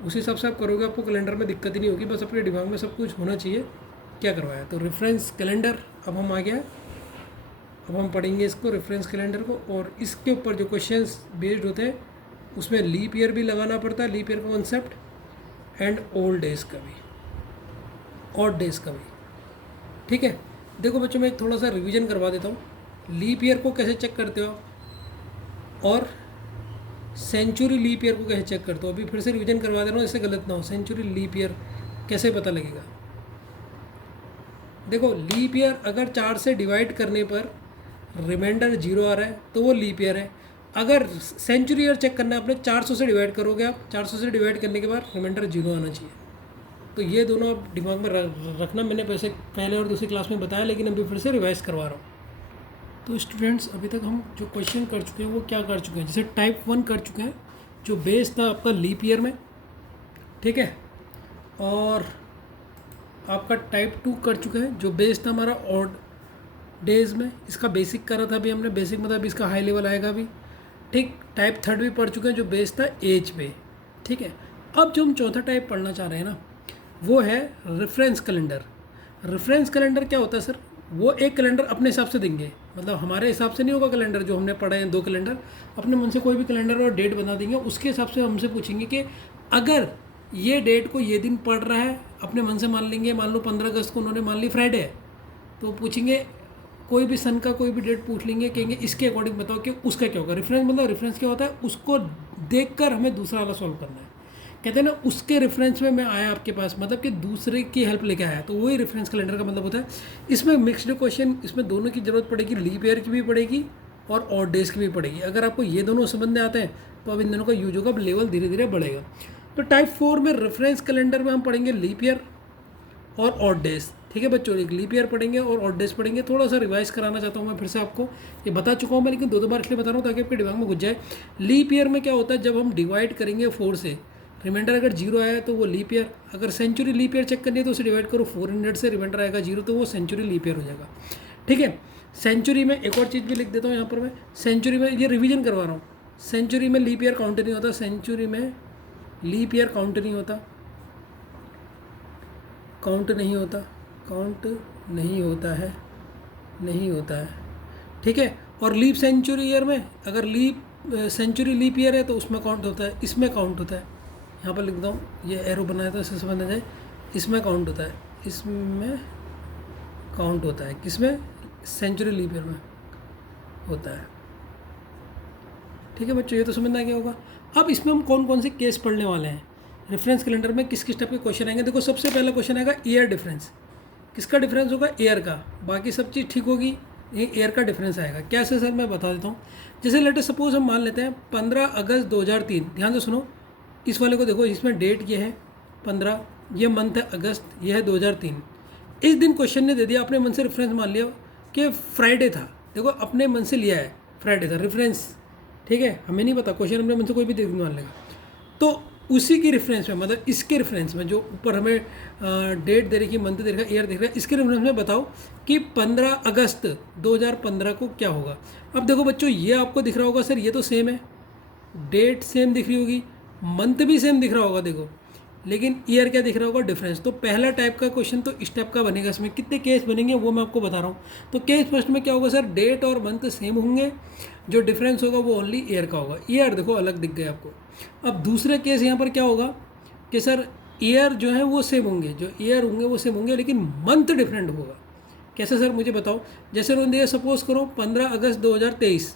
उसी हिसाब से आप करोगे, आपको कैलेंडर में दिक्कत ही नहीं होगी, बस अपने दिमाग में सब कुछ होना चाहिए क्या करवाया। तो रेफरेंस कैलेंडर अब हम आ गया। अब हम पढ़ेंगे इसको, रेफरेंस कैलेंडर को, और इसके ऊपर जो क्वेश्चंस बेस्ड होते हैं उसमें लीप ईयर भी लगाना पड़ता है, लीप ईयर का कॉन्सेप्ट, एंड ओल्ड डेज का भी, ऑड डेज का भी, ठीक है। देखो बच्चों, मैं एक थोड़ा सा रिवीजन करवा देता हूँ। लीप ईयर को कैसे चेक करते हो, और सेंचुरी लीप ईयर को कैसे चेक करते हो। अभी फिर से रिवीजन करवा दे रहा हूँ, इससे गलत ना हो। सेंचुरी लीप ईयर कैसे पता लगेगा, देखो लीप ईयर अगर 4 से डिवाइड करने पर रिमाइंडर 0 आ रहा है तो वो लीप ईयर है। अगर सेंचुरी ईयर चेक करना है आपने, 400 से डिवाइड करोगे आप, 400 से डिवाइड करने के बाद रिमाइंडर 0 आना चाहिए। तो ये दोनों आप दिमाग में रखना। मैंने पहले और दूसरी क्लास में बताया, लेकिन अभी फिर से रिवाइज करवा रहा हूँ। तो स्टूडेंट्स अभी तक हम जो क्वेश्चन कर चुके हैं वो क्या कर चुके हैं, जैसे टाइप 1 कर चुके हैं जो बेस था आपका लीप ईयर में, ठीक है। और आपका टाइप 2 कर चुके हैं जो बेस था हमारा ऑड डेज में, इसका बेसिक करा था अभी हमने। बेसिक मतलब इसका हाई लेवल आएगा अभी, ठीक। टाइप 3 भी पढ़ चुके हैं जो बेस था एज पे, ठीक है। अब जो हम चौथा टाइप पढ़ना चाह रहे हैं ना, वो है रेफरेंस कैलेंडर। रेफरेंस कैलेंडर क्या होता है सर, वो एक कैलेंडर अपने हिसाब से देंगे, मतलब हमारे हिसाब से नहीं होगा कैलेंडर। जो हमने पढ़े हैं 2 कैलेंडर, अपने मन से कोई भी कैलेंडर और डेट बना देंगे, उसके हिसाब से हमसे पूछेंगे कि अगर ये डेट को ये दिन पड़ रहा है, अपने मन से मान लेंगे। मान लो 15 अगस्त को उन्होंने मान ली फ्राइडे है, तो पूछेंगे कोई भी सन का कोई भी डेट पूछ लेंगे, कहेंगे इसके अकॉर्डिंग बताओ कि उसका क्या होगा। रेफरेंस मतलब रेफरेंस क्या होता है, उसको देखकर हमें दूसरा वाला सॉल्व करना है कहते हैं ना उसके रेफरेंस में मैं आया आपके पास, मतलब कि दूसरे की हेल्प लेके आया, तो वही रेफरेंस कैलेंडर का मतलब होता है। इसमें मिक्सड क्वेश्चन, इसमें दोनों की ज़रूरत पड़ेगी, लीप ईयर की भी पड़ेगी और ऑड डेज की भी पड़ेगी। अगर आपको ये दोनों समझने आते हैं तो अब इन दोनों का यूज होगा, लेवल धीरे धीरे बढ़ेगा। तो टाइप 4 में रेफरेंस कैलेंडर में हम पढ़ेंगे लीप ईयर और ऑड डेज। ठीक है बच्चों, एक लीप ईयर पढ़ेंगे और ऑड डेज पढ़ेंगे। थोड़ा सा रिवाइज कराना चाहता हूँ मैं फिर से आपको, ये बता चुका हूँ मैं, लेकिन 2 बार इसलिए बता रहा हूँ ताकि आपके दिमाग में घुस जाए। लीप ईयर में क्या होता है, जब हम डिवाइड करेंगे 4 से, रिमाइंडर अगर 0 आया तो वो लीप ईयर। अगर सेंचुरी लीप ईयर चेक करनी है तो उसे डिवाइड करो 400 से, रिमाइंडर आएगा 0 तो वो सेंचुरी लीप ईयर हो जाएगा। ठीक है, सेंचुरी में एक और चीज़ भी लिख देता हूँ यहाँ पर मैं, सेंचुरी में ये रिवीजन करवा रहा हूँ, सेंचुरी में लीप ईयर काउंट नहीं होता, सेंचुरी में लीप ईयर काउंट नहीं होता, काउंट नहीं होता, काउंट नहीं होता है, नहीं होता है। ठीक है, और लीप सेंचुरी ईयर में, अगर लीप सेंचुरी लीप ईयर है तो उसमें काउंट होता है, इसमें काउंट होता है। यहाँ पर लिखता हूँ, ये एरो बनाया था इससे समझ आ जाए, इसमें काउंट होता है, इसमें काउंट होता है, किसमें, सेंचुरी लीप ईयर में होता है। ठीक है बच्चों, ये तो समझना क्या होगा। अब इसमें हम कौन कौन से केस पढ़ने वाले हैं, रेफरेंस कैलेंडर में किस किस टाइप के क्वेश्चन आएंगे। देखो सबसे पहला क्वेश्चन आएगा ईयर डिफरेंस। किसका डिफरेंस होगा, ईयर का, बाकी सब चीज़ ठीक होगी, ये ईयर का डिफरेंस आएगा। कैसे सर, मैं बता देता हूँ। जैसे लेटेस्ट सपोज हम मान लेते हैं 15 अगस्त 2003, ध्यान से सुनो, इस वाले को देखो, इसमें डेट ये है 15, ये मंथ है अगस्त, ये है 2003। इस दिन क्वेश्चन ने दे दिया, अपने मन से रेफरेंस मान लिया कि फ्राइडे था, देखो अपने मन से लिया है फ्राइडे था रेफरेंस। ठीक है, हमें नहीं पता, क्वेश्चन अपने मन से कोई भी देख मान लेगा। तो उसी की रेफरेंस में, मतलब इसके रेफरेंस में, जो ऊपर हमें डेट दे रही है, मंथ दे रहा है, ईयर देख रहा है, इसके रेफरेंस में बताओ कि 15 अगस्त 2015 को क्या होगा। अब देखो बच्चों, ये आपको दिख रहा होगा सर, ये तो सेम है, डेट सेम दिख रही होगी, मंथ भी सेम दिख रहा होगा देखो, लेकिन ईयर क्या दिख रहा होगा, डिफरेंस। तो पहला टाइप का क्वेश्चन तो इस टाइप का बनेगा। इसमें कितने केस बनेंगे वो मैं आपको बता रहा हूँ। तो केस फर्स्ट में क्या होगा सर, डेट और मंथ सेम होंगे, जो डिफरेंस होगा वो ओनली ईयर का होगा। ईयर देखो अलग दिख गया आपको। अब दूसरे केस यहाँ पर क्या होगा कि सर ईयर जो है वो सेम होंगे, जो ईयर होंगे वो सेम होंगे, लेकिन मंथ डिफरेंट होगा। कैसे सर, मुझे बताओ। जैसे उन्होंने दिया, सपोज करो 15 अगस्त 2023,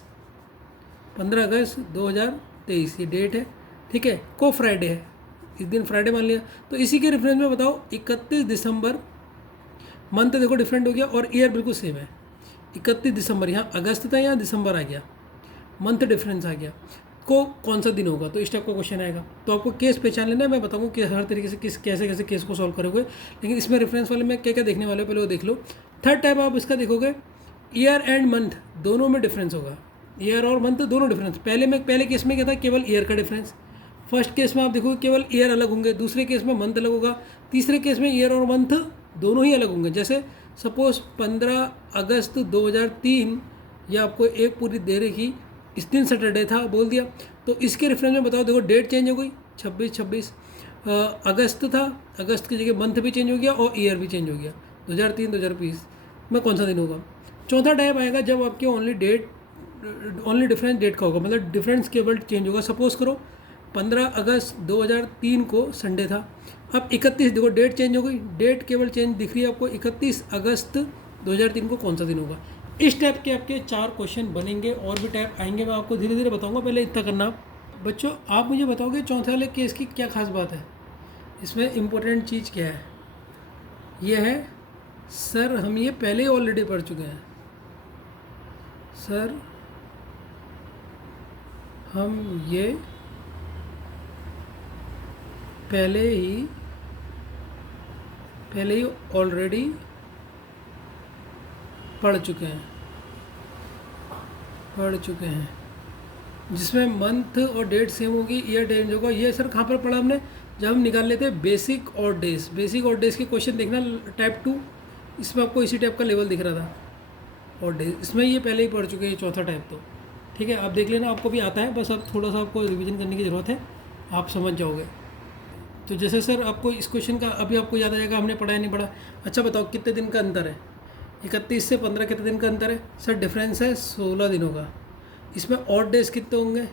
15 अगस्त 2023 ये डेट है, ठीक है, को फ्राइडे है, इस दिन फ्राइडे मान लिया। तो इसी के रेफरेंस में बताओ 31 दिसंबर, मंथ देखो डिफरेंट हो गया और ईयर बिल्कुल सेम है। 31 दिसंबर, यहाँ अगस्त था, यहाँ दिसंबर आ गया, मंथ डिफरेंस आ गया, को कौन सा दिन होगा। तो इस टाइप का क्वेश्चन आएगा। तो आपको केस पहचान लेना है, मैं बताऊँगा कि हर तरीके से कैसे कैसे केस को सॉल्व करोगे, लेकिन इसमें रेफरेंस वाले में क्या क्या देखने वाले हो पहले वो देख लो। थर्ड टाइप आप इसका देखोगे, ईयर एंड मंथ दोनों में डिफरेंस होगा, ईयर और मंथ दोनों डिफरेंस। पहले केस में क्या था, केवल ईयर का डिफरेंस। फर्स्ट केस में आप देखोगे केवल ईयर अलग होंगे, दूसरे केस में मंथ अलग होगा, तीसरे केस में ईयर और मंथ दोनों ही अलग होंगे। जैसे सपोज 15 अगस्त 2003, ये आपको एक पूरी दे रही, इस दिन सैटरडे था बोल दिया, तो इसके रेफरेंस में बताओ, देखो डेट चेंज हो गई, 26 अगस्त था, अगस्त की जगह मंथ भी चेंज हो गया और ईयर भी चेंज हो गया, 2003 2020 में कौन सा दिन होगा। चौथा टाइप आएगा जब आपके ओनली डिफरेंस डेट का होगा, मतलब डिफरेंस केवल चेंज होगा। सपोज करो 15 अगस्त 2003 को संडे था, अब 31, देखो डेट चेंज हो गई, डेट केवल चेंज दिख रही है आपको, 31 अगस्त 2003 को कौन सा दिन होगा। इस टाइप के आपके 4 क्वेश्चन बनेंगे, और भी टाइप आएंगे, मैं आपको धीरे धीरे बताऊंगा, पहले इतना करना। बच्चों आप मुझे बताओगे चौथे वाले केस की क्या खास बात है, इसमें इम्पोर्टेंट चीज़ क्या है। ये है सर, हम ये पहले ही ऑलरेडी पढ़ चुके हैं सर, हम ये पहले ही ऑलरेडी पढ़ चुके हैं, जिसमें मंथ और डेट सेम होगी, ईयर चेंज होगा। ये सर कहाँ पर पढ़ा हमने, जब हम निकाल लेते हैं बेसिक और डेज के क्वेश्चन देखना, टाइप 2, इसमें आपको इसी टाइप का लेवल दिख रहा था, और डेज इसमें ये पहले ही पढ़ चुके हैं, चौथा टाइप। तो ठीक है, आप देख लेना, आपको भी आता है, बस अब थोड़ा सा आपको रिवीजन करने की ज़रूरत है, आप समझ जाओगे। तो जैसे सर आपको इस क्वेश्चन का अभी आपको याद आ जाएगा, हमने पढ़ा है नहीं पढ़ा। अच्छा बताओ कितने दिन का अंतर है, 31 से 15 कितने दिन का अंतर है सर, डिफरेंस है 16 दिनों का। इसमें ऑड डेज कितने होंगे,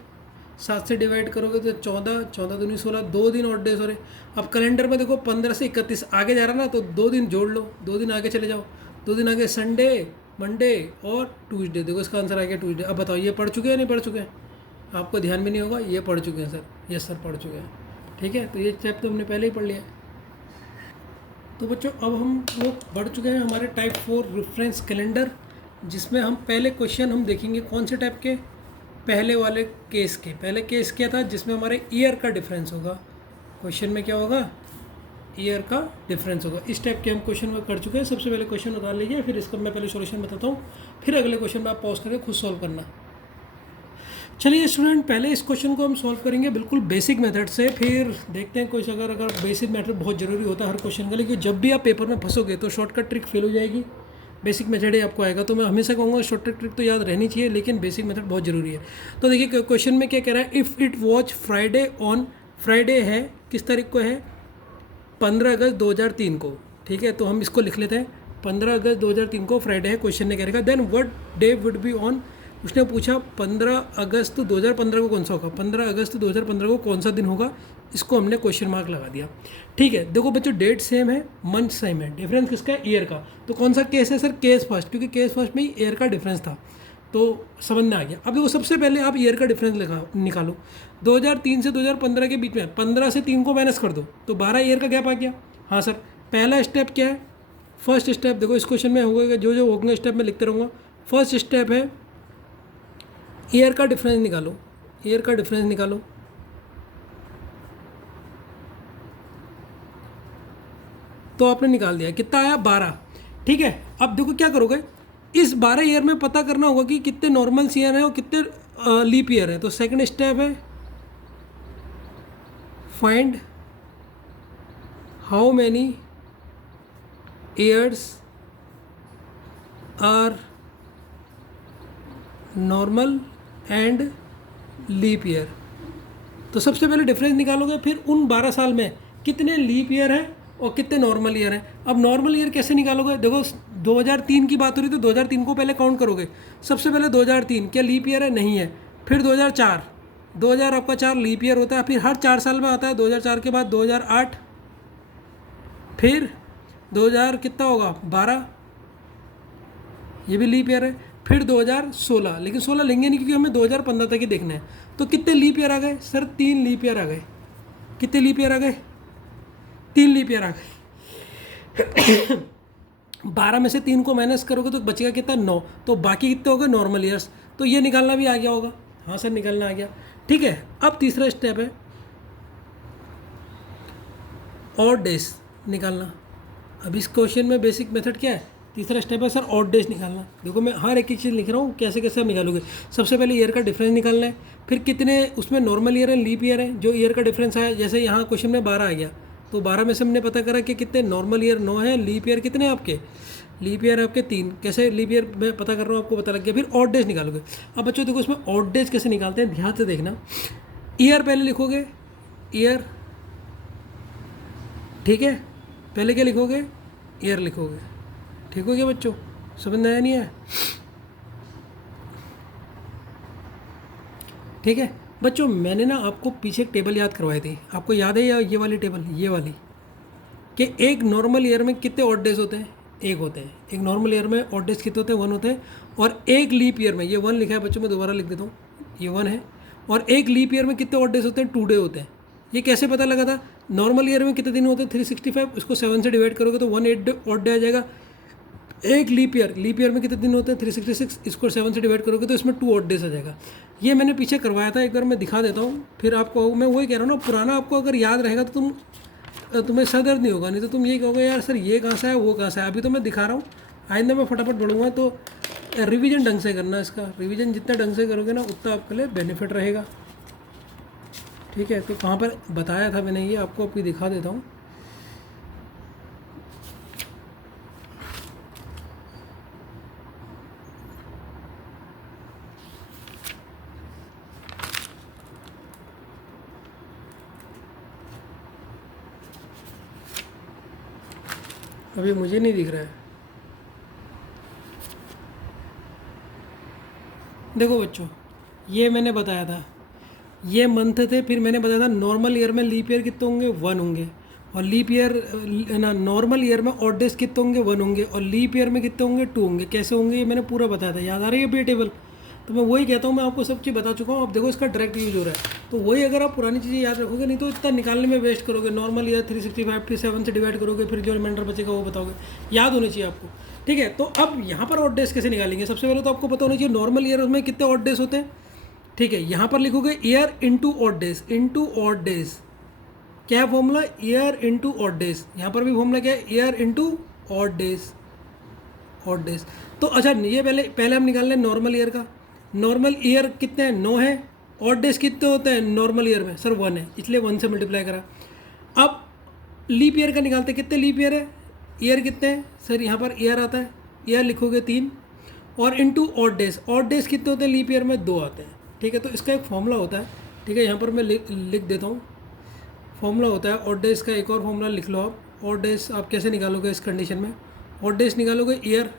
7 से डिवाइड करोगे तो 14 दूनी 16, 2 दिन ऑड डेज हो रहे। अब कैलेंडर में देखो 15 से 31 आगे जा रहा ना, तो 2 दिन जोड़ लो, 2 दिन आगे चले जाओ, 2 दिन आगे संडे, मंडे और ट्यूसडे, देखो इसका आंसर आ गया ट्यूसडे। अब बताओ ये पढ़ चुके हैं नहीं पढ़ चुके हैं, आपको ध्यान भी नहीं होगा, ये पढ़ चुके हैं सर, ये सर पढ़ चुके हैं। ठीक है, तो ये स्टेप तो हमने पहले ही पढ़ लिया है। तो बच्चों अब हम लोग बढ़ चुके हैं हमारे टाइप 4 रेफरेंस कैलेंडर, जिसमें हम पहले क्वेश्चन हम देखेंगे कौन से टाइप के, पहले वाले केस के। पहले केस क्या था जिसमें हमारे ईयर का डिफरेंस होगा, क्वेश्चन में क्या होगा, ईयर का डिफरेंस होगा। इस टाइप के हम क्वेश्चन में कर चुके हैं। सबसे पहले क्वेश्चन उतार लीजिए, फिर इसका मैं पहले सॉल्यूशन बताता हूँ, फिर अगले क्वेश्चन में आप पॉज करके खुद सॉल्व करना। चलिए स्टूडेंट, पहले इस क्वेश्चन को हम सॉल्व करेंगे बिल्कुल बेसिक मेथड से, फिर देखते हैं कुछ अगर बेसिक मेथड बहुत ज़रूरी होता है हर क्वेश्चन का, लेकिन जब भी आप पेपर में फंसोगे तो शॉर्टकट ट्रिक फेल हो जाएगी, बेसिक मेथड ही आपको आएगा। तो मैं हमेशा कहूँगा शॉर्टकट ट्रिक तो याद रहनी चाहिए, लेकिन बेसिक मेथड बहुत ज़रूरी है। तो देखिए क्वेश्चन में क्या कह रहा है, if it watch Friday on, Friday है किस तारीख को है, 15 अगस्त 2003 को। ठीक है, तो हम इसको लिख लेते हैं, 15 अगस्त 2003 को फ्राइडे है, क्वेश्चन ने कह रहेगा then what day would be on. उसने पूछा 15 अगस्त 2015 को कौन सा होगा, 15 अगस्त 2015 को कौन सा दिन होगा, इसको हमने क्वेश्चन मार्क लगा दिया। ठीक है, देखो बच्चों डेट सेम है, मंथ सेम है, डिफरेंस किसका है, ईयर का। तो कौन सा केस है सर, केस फर्स्ट, क्योंकि केस फर्स्ट में ही ईयर का डिफरेंस था, तो समझ में आ गया। अब देखो सबसे पहले आप ईयर का डिफरेंस निकालो, 2003 से 2015 के बीच में 15 से 3 को माइनस कर दो तो 12 ईयर का गैप आ गया। हाँ सर, पहला स्टेप क्या है, फर्स्ट स्टेप देखो इस क्वेश्चन में होगा, जो जो होंगे स्टेप में लिखते रहूँगा। फर्स्ट स्टेप है ईयर का डिफरेंस निकालो, ईयर का डिफरेंस निकालो। तो आपने निकाल दिया, कितना आया 12। ठीक है, अब देखो क्या करोगे, इस 12 ईयर में पता करना होगा कि कितने नॉर्मल ईयर हैं और कितने लीप ईयर हैं। तो सेकंड स्टेप है find how many years are normal and leap year. तो सबसे पहले डिफरेंस निकालोगे, फिर उन 12 साल में कितने लीप ईयर हैं और कितने नॉर्मल ईयर हैं। अब नॉर्मल ईयर कैसे निकालोगे, देखो 2003 की बात हो रही तो 2003 को पहले काउंट करोगे। सबसे पहले 2003 क्या लीप ईयर है, नहीं है। फिर 2004, 2000 आपका 4 लीप ईयर होता है, फिर हर 4 साल में आता है। 2004 के बाद 2008, फिर 2000 कितना होगा 12, ये भी लीप ईयर है। फिर 2016, लेकिन 16 लेंगे नहीं क्योंकि हमें 2015 तक ही देखना है। तो कितने लीप ईयर आ गए सर, 3 लीप ईयर आ गए। कितने लीप ईयर आ गए, 3 लीप ईयर आ गए। 12 में से 3 को माइनस करोगे तो बचेगा कितना, 9। तो बाकी कितने हो गए नॉर्मल ईयर्स, तो ये निकालना भी आ गया होगा। हाँ सर निकालना आ गया। ठीक है, अब तीसरा स्टेप है ऑड डेज निकालना। अब इस क्वेश्चन में बेसिक मेथड क्या है, तीसरा स्टेप है सर ऑड डेज निकालना। देखो मैं हर एक चीज़ लिख रहा हूँ, कैसे कैसे आप निकालोगे। सबसे पहले ईयर का डिफरेंस निकालना है, फिर कितने उसमें नॉर्मल ईयर है, लीप ईयर है। जो ईयर का डिफरेंस आया, जैसे यहाँ क्वेश्चन में 12 आ गया, तो 12 में से हमने पता करा कि कितने नॉर्मल ईयर 9 है, लीप ईयर कितने हैं आपके, लीप ईयर आपके 3। कैसे लीप ईयर मैं पता कर रहा हूँ, आपको पता लग गया। फिर ऑड डेज निकालोगे। अब बच्चों देखो इसमें ऑड डेज कैसे निकालते हैं, ध्यान से देखना। ईयर पहले लिखोगे, ईयर, ठीक है, पहले क्या लिखोगे, ईयर लिखोगे। ठीक हो गया बच्चों, समझ में आया नहीं है। ठीक है बच्चों, मैंने ना आपको पीछे एक टेबल याद करवाई थी, आपको याद है या ये वाली टेबल, ये वाली, कि एक नॉर्मल ईयर में कितने ऑड डेज होते हैं, 1 होते हैं। एक नॉर्मल ईयर में ऑड डेज कितने होते हैं, 1 होते हैं। और एक लीप ईयर में, ये 1 लिखा है बच्चों, मैं दोबारा लिख देता हूँ, ये 1 है। और एक लीप ईयर में कितने ऑड डेज होते हैं, 2 डे होते हैं। ये कैसे पता लगा था, नॉर्मल ईयर में कितने दिन होते हैं, 365, इसको 7 से डिवाइड करोगे तो 18 ऑड डे आ जाएगा। एक लीप ईयर में कितने दिन होते हैं, 366, इसको 7 से डिवाइड करोगे तो इसमें 2 ऑड डेज आ जाएगा। ये मैंने पीछे करवाया था, एक बार मैं दिखा देता हूँ, फिर आपको मैं वही कह रहा हूँ ना, पुराना आपको अगर याद रहेगा तो तुम्हें सर दर्द नहीं होगा। नहीं तो तुम ये कहोगे यार सर ये कहाँ से है, वो कहाँ से है। अभी तो मैं दिखा रहा हूँ, आइंदा मैं फटाफट बढ़ूँगा। तो रिवीजन ढंग से करना, इसका रिवीजन जितना ढंग से करोगे ना उतना आपके लिए बेनिफिट रहेगा। ठीक है, तो कहाँ पर बताया था मैंने, ये आपको अभी दिखा देता हूँ। अभी मुझे नहीं दिख रहा है। देखो बच्चों, ये मैंने बताया था, ये मंथ थे। फिर मैंने बताया था नॉर्मल ईयर में लीप ईयर कितने होंगे, 1 होंगे। और लीप ईयर ना, नॉर्मल ईयर में ऑड डेज कितने होंगे, 1 होंगे। और लीप ईयर में कितने होंगे, 2 होंगे। कैसे होंगे ये मैंने पूरा बताया था, याद आ रही है अभी टेबल। तो मैं वही कहता हूँ, मैं आपको सब चीज़ बता चुका हूँ। अब देखो इसका डायरेक्ट यूज हो रहा है, तो वही अगर आप पुरानी चीज़ें याद रखोगे, नहीं तो इतना निकालने में वेस्ट करोगे। नॉर्मल ईयर 365 के 7 से डिवाइड करोगे, फिर जो रिमाइंडर बचेगा वो बताओगे, याद होनी चाहिए आपको। ठीक है, तो अब यहाँ पर ऑड डेज कैसे निकालेंगे? सबसे पहले तो आपको पता होना चाहिए नॉर्मल ईयर में कितने ऑड डेज होते हैं। ठीक है, यहाँ पर लिखोगे year into odd days, into odd days. क्या है formula? Year into odd days. यहाँ पर भी फॉर्मूला क्या है? Year into odd days, odd days. तो अच्छा, ये पहले हम निकाल लें नॉर्मल ईयर का। नॉर्मल ईयर कितने हैं? 9 है। ऑड डेज कितने होते हैं नॉर्मल ईयर में? सर 1 है, इसलिए 1 से मल्टीप्लाई करा। अब लीप ईयर का निकालते, कितने लीप ईयर है? ईयर कितने हैं सर? यहाँ पर ईयर आता है, ईयर लिखोगे 3, और into odd days. Odd days कितने होते हैं लीप ईयर में? 2 आते हैं। ठीक है, तो इसका एक फॉर्मूला होता है। ठीक है, यहाँ पर मैं लिख देता हूँ, फॉर्मूला होता है ऑड डेज का। एक और फॉर्मूला लिख लो आप। ऑड डेज आप कैसे निकालोगे इस कंडीशन में? ऑड डेज निकालोगे ईयर,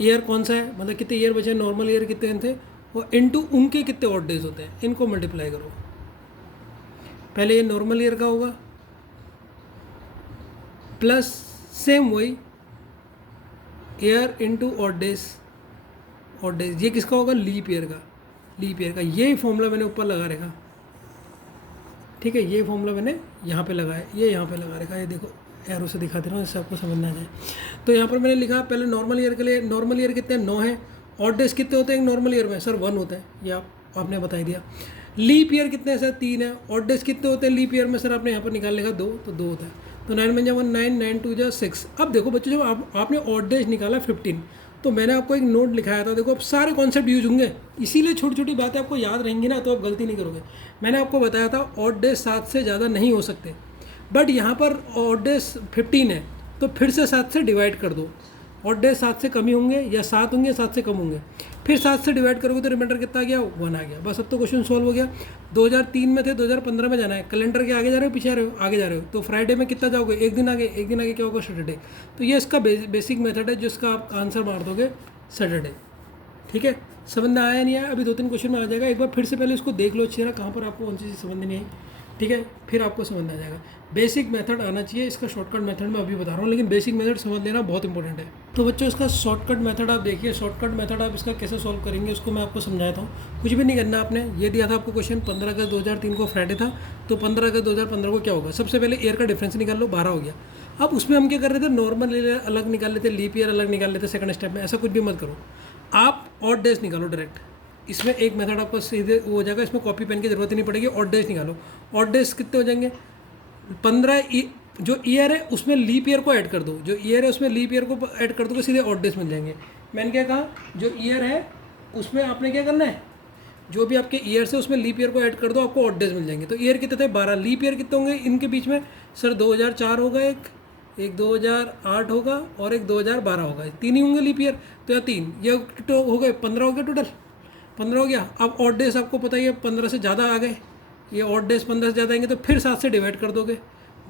ईयर कौन सा है, मतलब कितने ईयर बचे, नॉर्मल ईयर कितने थे, और इनटू उनके कितने ऑड डेज होते हैं, इनको मल्टीप्लाई करो। पहले ये नॉर्मल ईयर का होगा, प्लस सेम वही year into odd days, odd days. ये किसका होगा? लीप ईयर का, लीप ईयर का। यही फॉर्मूला मैंने ऊपर लगा रखा। ठीक है, ये फॉर्मूला मैंने यहाँ पे लगाया, ये यहाँ पे लगा रखा है। ये देखो एरो से दिखा दे रहा हूँ, इससे आपको समझ में आ जाए। तो यहाँ पर मैंने लिखा पहले नॉर्मल ईयर के लिए। नॉर्मल ईयर कितने हैं? 9 है। ऑड डेज कितने होते हैं नॉर्मल ईयर में? सर 1 होता है, ये आपने बता दिया। लीप ईयर कितने हैं सर? 3 है। ऑड डेज कितने होते हैं लीप ईयर में? सर आपने यहाँ पर निकाल लिखा 2, तो 2 होता है। तो 9 बन जा 1, 9, 9 2 जा 6। अब देखो बच्चों, जब आपने ऑड डेज निकाला 15, तो मैंने आपको एक नोट लिखाया था। देखो अब सारे कॉन्सेप्ट यूज होंगे, इसीलिए छोटी छोटी बातें आपको याद रहेंगी ना, तो आप गलती नहीं करोगे। मैंने आपको बताया था ऑड डेज 7 से ज़्यादा नहीं हो सकते, बट यहाँ पर ऑड डेज 15 है, तो फिर से 7 से डिवाइड कर दो। ऑड डेज 7 से कम ही होंगे, या 7 होंगे 7 से कम होंगे, फिर 7 से डिवाइड करोगे तो रिमाइंडर कितना आ गया? 1 आ गया। बस अब तो क्वेश्चन सॉल्व हो गया। 2003 में थे, 2015 में जाना है। कैलेंडर के आगे जा रहे हो, पीछे आ रहे हो? आगे जा रहे हो। तो फ्राइडे में कितना जाओगे? एक दिन आगे। एक दिन आगे क्या होगा? सैटरडे। तो ये इसका बेसिक मेथड है, जिसका आप आंसर मार दोगे सैटरडे। ठीक है, समझ में आया नहीं आया? अभी 2-3 क्वेश्चन में आ जाएगा। एक बार फिर से पहले इसको देख लो अच्छी तरह, कहाँ पर आपको कौन सी चीज़ समझ में नहीं आई। ठीक है, फिर आपको समझ में आ जाएगा। बेसिक मेथड आना चाहिए। इसका शॉर्टकट मेथड मैं अभी बता रहा हूँ, लेकिन बेसिक मेथड समझ लेना बहुत इंपॉर्टेंट है। तो बच्चों, इसका शॉर्टकट मेथड आप देखिए। शॉर्टकट मेथड आप इसका कैसे सॉल्व करेंगे उसको मैं आपको समझाता हूँ। कुछ भी नहीं करना आपने। ये दिया था आपको क्वेश्चन, 15 अगस्त 2003 को फ्राइडे था, तो 15 अगस्त 2015 को क्या होगा? सबसे पहले ईयर का डिफरेंस निकाल लो, 12 हो गया। अब उसमें हम क्या कर रहे थे? नॉर्मल ईयर अलग निकाल लेते, लीप ईयर अलग निकाल लेते सेकंड स्टेप में। ऐसा कुछ भी मत करो, आप ऑड डेज निकालो डायरेक्ट। इसमें एक मेथड आपको सीधे हो जाएगा, इसमें कॉपी पेन की जरूरत ही नहीं पड़ेगी। ऑड डेज निकालो। ऑड डेज कितने हो जाएंगे? 15 जो ईयर है उसमें लीप ईयर को ऐड कर दो, जो ईयर है उसमें लीप ईयर को ऐड कर दो, तो सीधे ऑड डेज मिल जाएंगे। मैंने क्या कहा? जो ईयर है उसमें आपने क्या करना है? जो भी आपके ईयर से उसमें लीप ईयर को ऐड कर दो, आपको ऑड डेज मिल जाएंगे। तो ईयर कितने थे? 12। लीप ईयर कितने होंगे इनके बीच में? सर 2004 होगा, एक 2008 होगा, और एक 2012 होगा। 3 ही होंगे लीप ईयर, तो यहाँ 3, ये तो हो गए 15 हो गए, टोटल 15 हो गया। अब ऑड डेज आपको पता ही है 15 से ज़्यादा आ गए, ये ऑड डेज 15 से ज़्यादा आएंगे, तो फिर 7 से डिवाइड कर दोगे।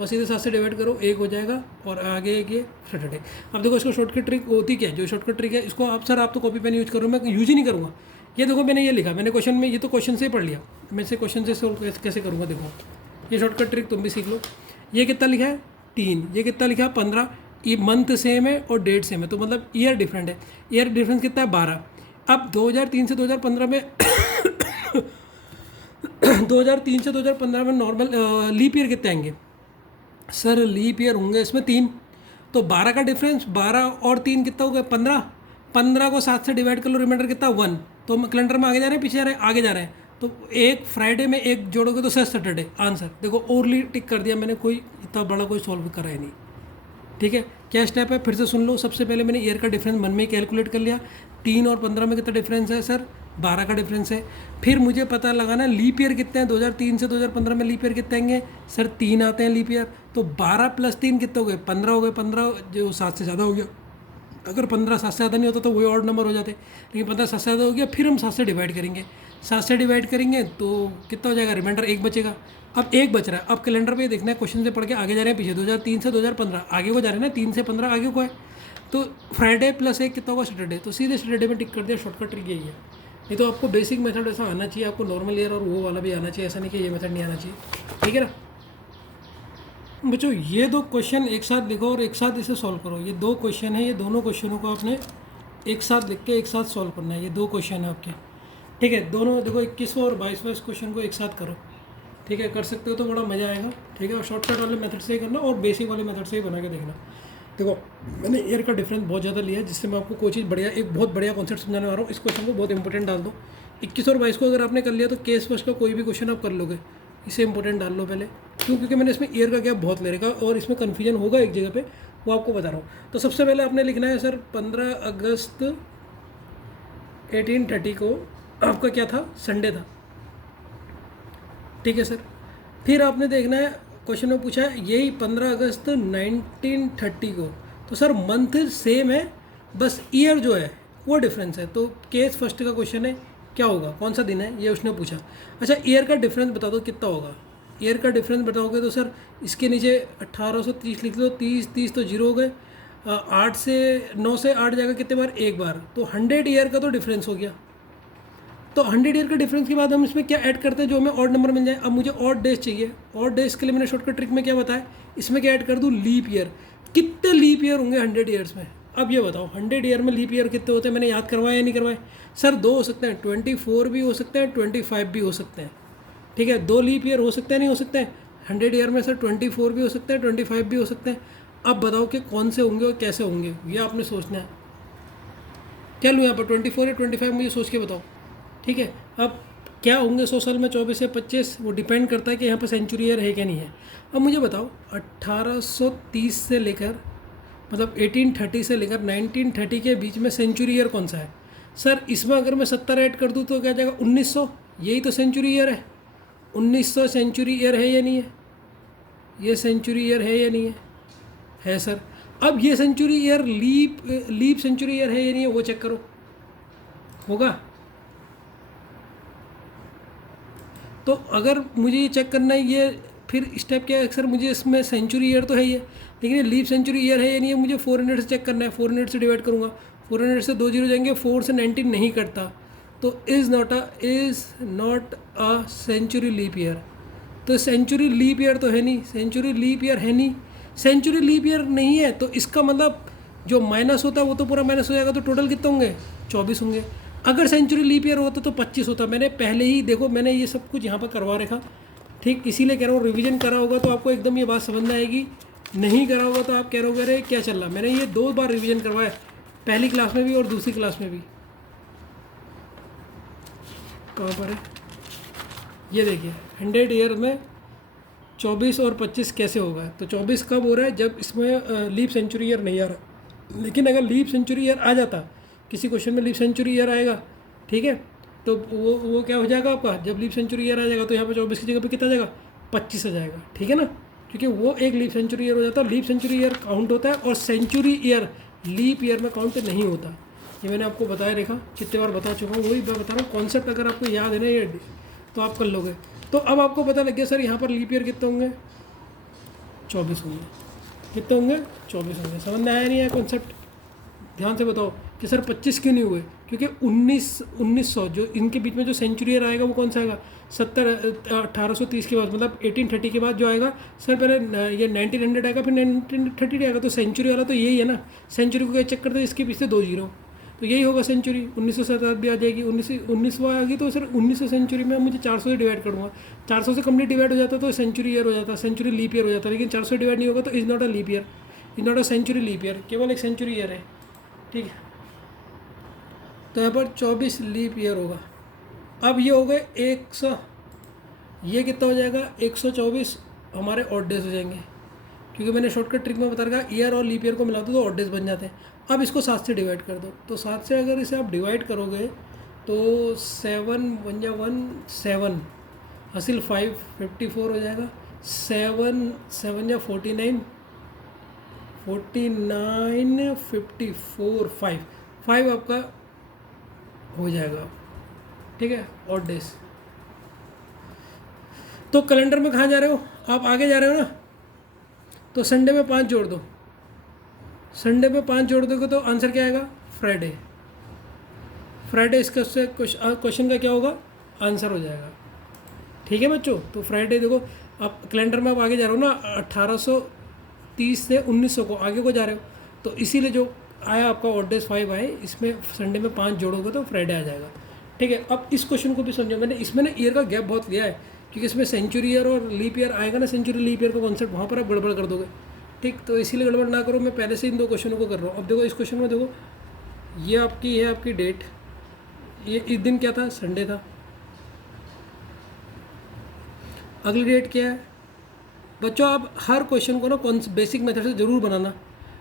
बस इधर 7 से डिवाइड करो, 1 हो जाएगा, और आगे एक ये सैटरडे। अब देखो इसको शॉर्टकट ट्रिक होती क्या है? जो शॉर्टकट ट्रिक है इसको आप, सर आप तो कॉपी पेन यूज करो, मैं यूज ही नहीं करूँगा। ये देखो मैंने ये लिखा, मैंने क्वेश्चन में, ये तो क्वेश्चन से ही पढ़ लिया, मैं से क्वेश्चन से सोल्व कैसे करूँगा। देखो ये शॉर्टकट ट्रिक तुम भी सीख लो। ये कितना लिखा है? 3। ये कितना लिखा है? 15। ये मंथ सेम है और डेट सेम है, तो मतलब ईयर डिफरेंट है। ईयर डिफरेंस कितना है? 12। अब 2003 से 2015 में 2003 से 2015 में नॉर्मल लीप ईयर कितने आएंगे? सर लीप ईयर होंगे इसमें 3, तो 12 का डिफरेंस, 12 और 3 कितना हो गया? 15। 15 को 7 से डिवाइड कर लो, रिमाइंडर कितना? 1। तो कैलेंडर में आगे जा रहे हैं, पीछे जा रहे हैं? आगे जा रहे हैं। तो एक फ्राइडे में एक जोड़ोगे तो सर सैटरडे। आंसर देखो, ओरली टिक कर दिया मैंने, कोई इतना बड़ा कोई सॉल्व करा है नहीं। ठीक है, क्या स्टेप है फिर से सुन लो। सबसे पहले मैंने ईयर का डिफरेंस मन में कैलकुलेट कर लिया। 3 और 15 में कितना डिफरेंस है? सर 12 का डिफरेंस है। फिर मुझे पता लगाना लीप ईयर कितने हैं। 2003 से 2015 में लीप ईयर कितने आएंगे? सर 3 आते हैं लीप ईयर, तो 12 + 3 कितने हो गए? 15 हो गए। 15 जो 7 से ज़्यादा हो गया। अगर 15 7 से ज़्यादा नहीं होता तो वही ऑड नंबर हो जाते, लेकिन 15 7 से ज़्यादा हो गया। फिर हम 7 से डिवाइड करेंगे। 7 से डिवाइड करेंगे तो कितना हो जाएगा? रिमाइंडर 1 बचेगा। अब 1 बच रहा है। अब कैलेंडर पे देखना है, क्वेश्चन से पढ़ के आगे जा रहे हैं, पीछे 2003 से 2015 आगे को जा रहे हैं ना, 3 से 15 आगे को है। तो फ्राइडे + 1 कितना होगा? सैटरडे। तो सीधे सैटरडे में टिक कर दिया। शॉर्टकट ट्रिक यही है। नहीं तो आपको बेसिक मेथड ऐसा आना चाहिए, आपको नॉर्मल ईयर और वो वाला भी आना चाहिए, ऐसा नहीं कि ये मेथड नहीं आना चाहिए। ठीक है ना बच्चों? ये 2 क्वेश्चन एक साथ लिखो और एक साथ इसे सॉल्व करो। ये 2 क्वेश्चन है, ये दोनों क्वेश्चनों को आपने एक साथ लिख के एक साथ सॉल्व करना है, ये 2 क्वेश्चन है आपके। ठीक है, दोनों देखो 21वां और 22वां क्वेश्चन को एक साथ करो। ठीक है, कर सकते हो तो बड़ा मज़ा आएगा। ठीक है, और शॉर्टकट वाले मेथड से ही करना और बेसिक वाले मेथड से ही बना के देखना। देखो मैंने एयर का डिफरेंस बहुत ज़्यादा लिया है, जिससे मैं आपको कोई चीज़ बढ़िया, एक बहुत बढ़िया कॉन्सेप्ट समझाने वाला हूँ। इस क्वेश्चन को बहुत इंपॉर्टेंट डाल दो। 21 और 22 को अगर आपने कर लिया तो केस फर्स्ट का कोई भी क्वेश्चन आप कर लोगे। इसे इंपॉर्टेंट डाल लो पहले, क्यों? क्योंकि मैंने इसमें ईयर का गैप बहुत ले रखा और इसमें कन्फ्यूजन होगा एक जगह पे, वो आपको बता रहा हूँ। तो सबसे पहले आपने लिखना है सर 15 अगस्त 1830 को आपका क्या था, संडे था। ठीक है सर, फिर आपने देखना है क्वेश्चन में पूछा है यही 15 अगस्त 1930 को, तो सर मंथ सेम है, बस ईयर जो है वो डिफरेंस है। तो केस फर्स्ट का क्वेश्चन है क्या होगा, कौन सा दिन है, ये उसने पूछा। अच्छा, ईयर का डिफरेंस बता दो कितना होगा। ईयर का डिफरेंस बताओगे तो सर इसके नीचे 1830 लिख लो, 30 तो जीरो हो गए, 8 से 9 से 8 जाएगा कितने बार, एक बार, तो 100 ईयर का तो डिफरेंस हो गया। तो 100 ईयर का डिफरेंस के बाद हम इसमें क्या ऐड करते हैं, जो हमें ऑड नंबर मिल जाए। अब मुझे ऑड डेज चाहिए, ऑड डेज के लिए मैंने शॉर्टकट ट्रिक में क्या बताया, इसमें क्या ऐड कर दूँ, लीप ईयर। कितने लीप ईयर होंगे 100 ईयर्स में, अब ये बताओ 100 ईयर में लीप ईयर कितने होते हैं, मैंने याद करवाया या नहीं करवाया। सर 2 हो सकते हैं, 24 भी हो सकते हैं, 25 भी हो सकते हैं। ठीक है, 2 लीप ईयर हो सकते हैं, नहीं हो सकते हैं 100 ईयर में। सर 24 भी हो सकते हैं, 25 भी हो सकते हैं। अब बताओ कि कौन से होंगे और कैसे होंगे, ये आपने सोचना है। क्या लूँ यहाँ पर, 24 या 25, मुझे सोच के बताओ। ठीक है, अब क्या होंगे 100 साल में, 24 या 25, वो डिपेंड करता है कि यहाँ पर सेंचुरी ईयर है क्या नहीं है। अब मुझे बताओ 1830 से लेकर, मतलब 1830 से लेकर 1930 के बीच में सेंचुरी ईयर कौन सा है। सर इसमें अगर मैं 70 ऐड कर दूँ तो क्या जाएगा, 1900, यही तो सेंचुरी ईयर है। 1900 सेंचुरी ईयर है या नहीं है, ये सेंचुरी ईयर है या नहीं है सर। अब ये century year leap century year है या नहीं है, वो चेक करो, होगा। तो अगर मुझे ये चेक करना है, ये फिर स्टेप क्या है सर, मुझे इसमें सेंचुरी ईयर तो है ही है, लेकिन ये लीप सेंचुरी ईयर है या नहीं है, मुझे 400 से चेक करना है। 400 से डिवाइड करूँगा, 400 से 2 जीरो जाएंगे, 4 से 19 नहीं कटता, तो is not a century leap year. तो सेंचुरी लीप ईयर तो है नहीं, सेंचुरी लीप ईयर है नहीं, सेंचुरी लीप ईयर नहीं है, तो इसका मतलब जो माइनस होता है वो तो पूरा माइनस हो जाएगा, तो टोटल कितने होंगे, 24 होंगे। अगर सेंचुरी लीप ईयर होता तो 25 होता। मैंने पहले ही देखो, मैंने ये सब कुछ यहाँ पर करवा रखा। ठीक, इसीलिए कह रहा हूँ रिवीजन करा होगा तो आपको एकदम ये बात समझ में आएगी, नहीं करा होगा तो आप कह रहे हो अरे क्या चल रहा। मैंने ये 2 बार रिवीजन करवाया, पहली क्लास में भी और दूसरी क्लास में भी। कहाँ पर है, ये देखिए 100 ईयर में 24 और 25 कैसे होगा। तो 24 कब हो रहा है, जब इसमें लीप सेंचुरी ईयर नहीं आ रहा। लेकिन अगर लीप सेंचुरी ईयर आ जाता, किसी क्वेश्चन में लीप सेंचुरी ईयर आएगा, ठीक है, तो वो क्या हो जाएगा आपका, जब लीप सेंचुरी ईयर आ जाएगा तो यहाँ पर 24 की जगह पे कितना आ जाएगा, 25 आ जाएगा। ठीक है ना, क्योंकि वो एक लीप सेंचुरी ईयर हो जाता है। लीप सेंचुरी ईयर काउंट होता है और सेंचुरी ईयर लीप ईयर में काउंट नहीं होता। ये मैंने आपको बताया रेखा, कितने बार बता चुका हूँ, वही मैं बता रहा हूँ। कॉन्सेप्ट अगर आपको याद है ना ये, तो आप कर लोगे। तो अब आपको पता लग गया सर यहाँ पर लीप ईयर कितने होंगे, 24 होंगे। कितने होंगे, 24 होंगे। समझ में आया नहीं आया कॉन्सेप्ट, ध्यान से बताओ कि सर 25 क्यों नहीं हुए, क्योंकि 1900 जो इनके बीच में जो सेंचुरी ईयर आएगा वो कौन सा आएगा, 1830 के बाद, मतलब 1830 के बाद जो आएगा। सर पहले ये 1900 आएगा, फिर 1930 आएगा, तो सेंचुरी वाला तो यही है ना। सेंचुरी को क्या चेक करते हैं, इसके पीछे 2 जीरो, तो यही होगा सेंचुरी। 1907 भी आ जाएगी, 1900 आ गई, तो सर 1900 सेंचुरी में मुझे 400 से डिवाइड करूँगा। 400 से कंप्लीट डिवाइड हो जाता तो सेंचुरी ईयर हो जाता, सेंचुरी लीप ईयर हो जाता। लेकिन 400 डिवाइड नहीं होगा तो is not a leap year, is not a century leap year, केवल एक सेंचुरी ईयर है। ठीक है, तो यहाँ पर 24 लीप ईयर होगा। अब ये हो गए 100, ये कितना हो जाएगा, 124 हमारे ऑड डेज हो जाएंगे, क्योंकि मैंने शॉर्टकट ट्रिक में बता रखा, ईयर और लीप ईयर को मिला दो तो ऑड डेज बन जाते हैं। अब इसको 7 से डिवाइड कर दो, तो 7 से अगर इसे आप डिवाइड करोगे तो 7 बन जा 1 7 हासिल 5 54 हो जाएगा। 7 7 या 49 54 5 आपका हो जाएगा। ठीक है, ऑड डेज। तो कैलेंडर में कहाँ जा रहे हो आप, आगे जा रहे हो ना, तो संडे में 5 जोड़ दो। संडे में 5 जोड़ दोगे तो आंसर क्या आएगा, फ्राइडे। फ्राइडे इसका क्वेश्चन का क्या होगा, आंसर हो जाएगा। ठीक है बच्चों, तो फ्राइडे देखो आप कैलेंडर में आप आगे जा रहे हो ना, 1830 से 1900 को आगे को जा रहे हो, तो इसीलिए जो आया आपका ऑड डेज 5 आए, इसमें संडे में 5 जोड़ोगे तो फ्राइडे आ जाएगा। ठीक है, अब इस क्वेश्चन को भी समझो, मैंने इसमें ना ईयर का गैप बहुत लिया है, क्योंकि इसमें सेंचुरी ईयर और लीप ईयर आएगा ना, सेंचुरी लीप ईयर का कॉन्सेप्ट, वहाँ पर आप गड़बड़ कर दोगे। ठीक, तो इसीलिए गड़बड़ ना करो, मैं पहले से इन 2 क्वेश्चनों को कर रहा हूँ। अब देखो इस क्वेश्चन में देखो, ये आपकी है आपकी डेट, ये इस दिन क्या था, संडे था। अगली डेट क्या है बच्चों, आप हर क्वेश्चन को ना कौन बेसिक मेथड से ज़रूर बनाना।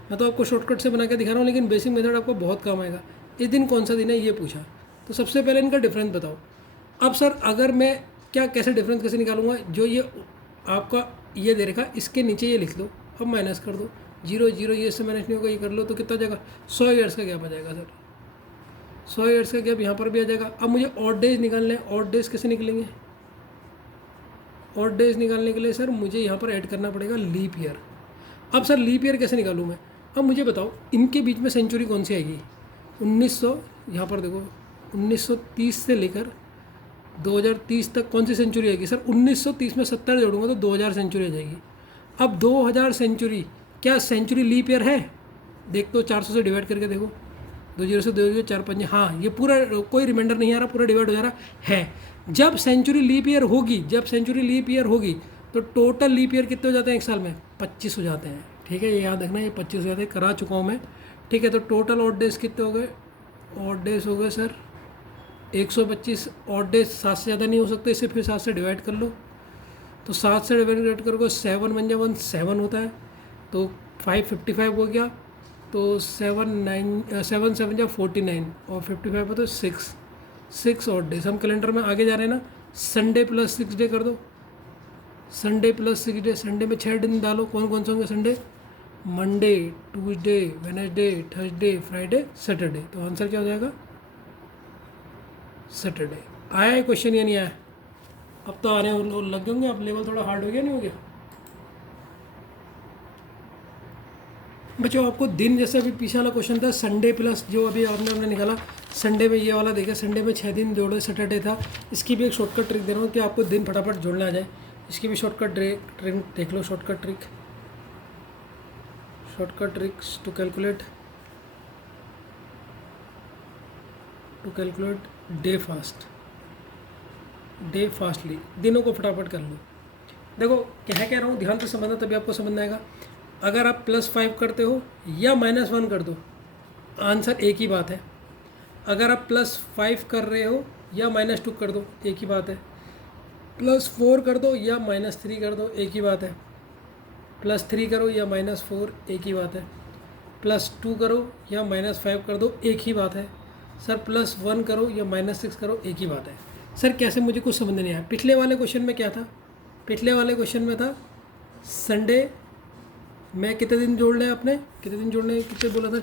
मैं तो आपको शॉर्टकट से बना के दिखा रहा हूँ, लेकिन बेसिक मेथड आपको बहुत काम आएगा। इस दिन कौन सा दिन है ये पूछा, तो सबसे पहले इनका डिफरेंस बताओ। अब सर अगर मैं क्या कैसे डिफरेंस कैसे निकालूंगा, जो ये आपका ये दे रखा इसके नीचे ये लिख लो, अब माइनस कर दो, 0 0 ये इससे माइनस नहीं होगा, ये कर लो तो कितना जाएगा, 100 ईयर्स का गैप आ जाएगा सर। 100 ईयर्स का गैप यहाँ पर भी आ जाएगा। अब मुझे ऑड डेज निकालने हैं, ऑड डेज कैसे निकलेंगे, ऑड डेज निकालने के लिए सर मुझे यहाँ पर ऐड करना पड़ेगा लीप ईयर। अब सर लीप ईयर कैसे निकालूँ मैं, अब मुझे बताओ इनके बीच में सेंचुरी कौन सी आएगी, 1900, यहाँ पर देखो 1930 से लेकर 2030 तक कौन सी सेंचुरी आएगी सर, 1930 में 70 जोड़ूंगा तो 2000 सेंचुरी आ जाएगी। अब 2000 सेंचुरी, क्या सेंचुरी लीप ईयर है, देख तो 400 से डिवाइड करके देखो, 20 से 2 4 5, हाँ ये पूरा कोई रिमाइंडर नहीं आ रहा, पूरा डिवाइड हो जा रहा है। जब सेंचुरी लीप ईयर होगी, जब सेंचुरी लीप ईयर होगी तो टोटल लीप ईयर कितने हो जाते हैं एक साल में, 25 हो जाते हैं। ठीक है, ये याद रखना, ये 25 हो जाते हैं, करा चुका हूँ मैं। ठीक है, तो टोटल ऑड डेज कितने हो गए, ऑड डेज हो गए सर 125। ऑड डेज 7 से ज़्यादा नहीं हो सकते, इसे फिर 7 से डिवाइड कर लो, तो 7 से डिवाइड करोगे 7 बन जाए 7 होता है, तो 555 हो गया, तो 7 7 जा 49 और 55 हो तो 6 ऑड डेज। हम कैलेंडर में आगे जा रहे हैं ना, संडे प्लस 6 डे कर दो, संडे प्लस 6 डे, संडे में 6 दिन डालो, कौन कौन से होंगे Sunday, Monday, Tuesday, Wednesday, Thursday, Friday, Saturday, तो आंसर क्या हो जाएगा, सैटरडे। आया है क्वेश्चन या नहीं आया, अब तो आने लग गए होंगे, अब लेवल थोड़ा हार्ड हो गया नहीं हो गया बच्चों। आपको दिन जैसे अभी पीछे वाला क्वेश्चन था, संडे प्लस जो अभी हमने निकाला, संडे में ये वाला देखा, संडे में 6 दिन जोड़ो, सैटरडे था। इसकी भी एक शॉर्टकट ट्रिक दे रहा हूँ कि आपको दिन फटाफट जोड़ना आ जाए, इसकी भी शॉर्टकट ट्रिक देख लो। Shortcut tricks to calculate day fastly, दिनों को फटाफट कर लो। देखो क्या कह रहा हूँ, ध्यान से समझना तभी आपको समझ में आएगा। अगर आप +5 करते हो या -1 कर दो, आंसर एक ही बात है। अगर आप +5 कर रहे हो या -2 कर दो, एक ही बात है। +4 कर दो या -3 कर दो, एक ही बात है। +3 करो या -4, एक ही बात है। +2 करो या -5 कर दो, एक ही बात है। सर +1 करो या -6 करो, एक ही बात है। सर कैसे, मुझे कुछ समझ नहीं आया। पिछले वाले क्वेश्चन में क्या था, पिछले वाले क्वेश्चन में था संडे में कितने दिन जोड़ने हैं आपने, कितने दिन जोड़ने हैं, कितने बोला था,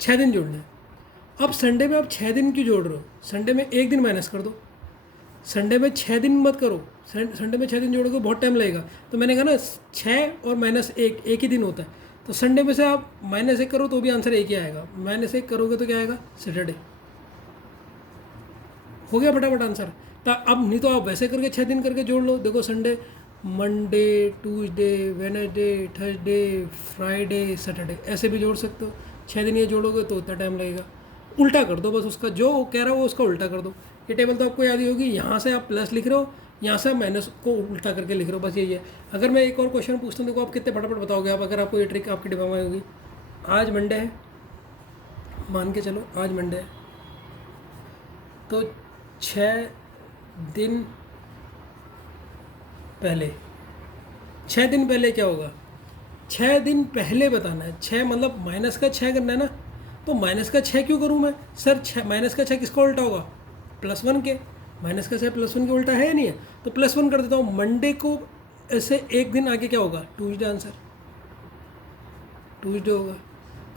6 दिन जोड़ने हैं। अब संडे में आप 6 दिन क्यों जोड़ रहे हो, संडे में 1 दिन माइनस कर दो, संडे में 6 दिन मत करो, संडे में 6 दिन जोड़ोगे बहुत टाइम लगेगा। तो मैंने कहा ना 6 और -1 एक ही दिन होता है, तो संडे में से आप -1 करो तो भी आंसर एक ही आएगा, -1 करोगे तो क्या आएगा, सैटरडे। हो गया फटाफट आंसर। तो अब नहीं तो आप वैसे करके 6 दिन करके जोड़ लो। देखो Sunday, Monday, Tuesday, Wednesday, Thursday, Friday, Saturday, ऐसे भी जोड़ सकते हो। 6 दिन ये जोड़ोगे तो उतना टाइम लगेगा। उल्टा कर दो बस, उसका जो कह रहा हो उसका उल्टा कर दो। ये टेबल तो आपको याद ही होगी, यहाँ से आप प्लस लिख रहे हो, यहाँ से आप माइनस को उल्टा करके लिख रहे हो, बस यही है। अगर मैं एक और क्वेश्चन पूछता हूँ, देखो आप कितने फटाफट बताओगे आप, अगर आपको ये ट्रिक आपके दिमाग में होगी। आज मंडे है, मान के चलो आज मंडे है, तो 6 दिन पहले, 6 दिन पहले क्या होगा, 6 दिन पहले बताना है। 6 मतलब माइनस का 6 करना है ना, तो माइनस का 6 क्यों करूँ मैं सर, माइनस का 6 किसका उल्टा होगा, +1 के। माइनस का 6 +1 के उल्टा है या नहीं है, तो +1 कर देता हूँ। मंडे को ऐसे एक दिन आगे क्या होगा, ट्यूसडे, आंसर ट्यूसडे होगा।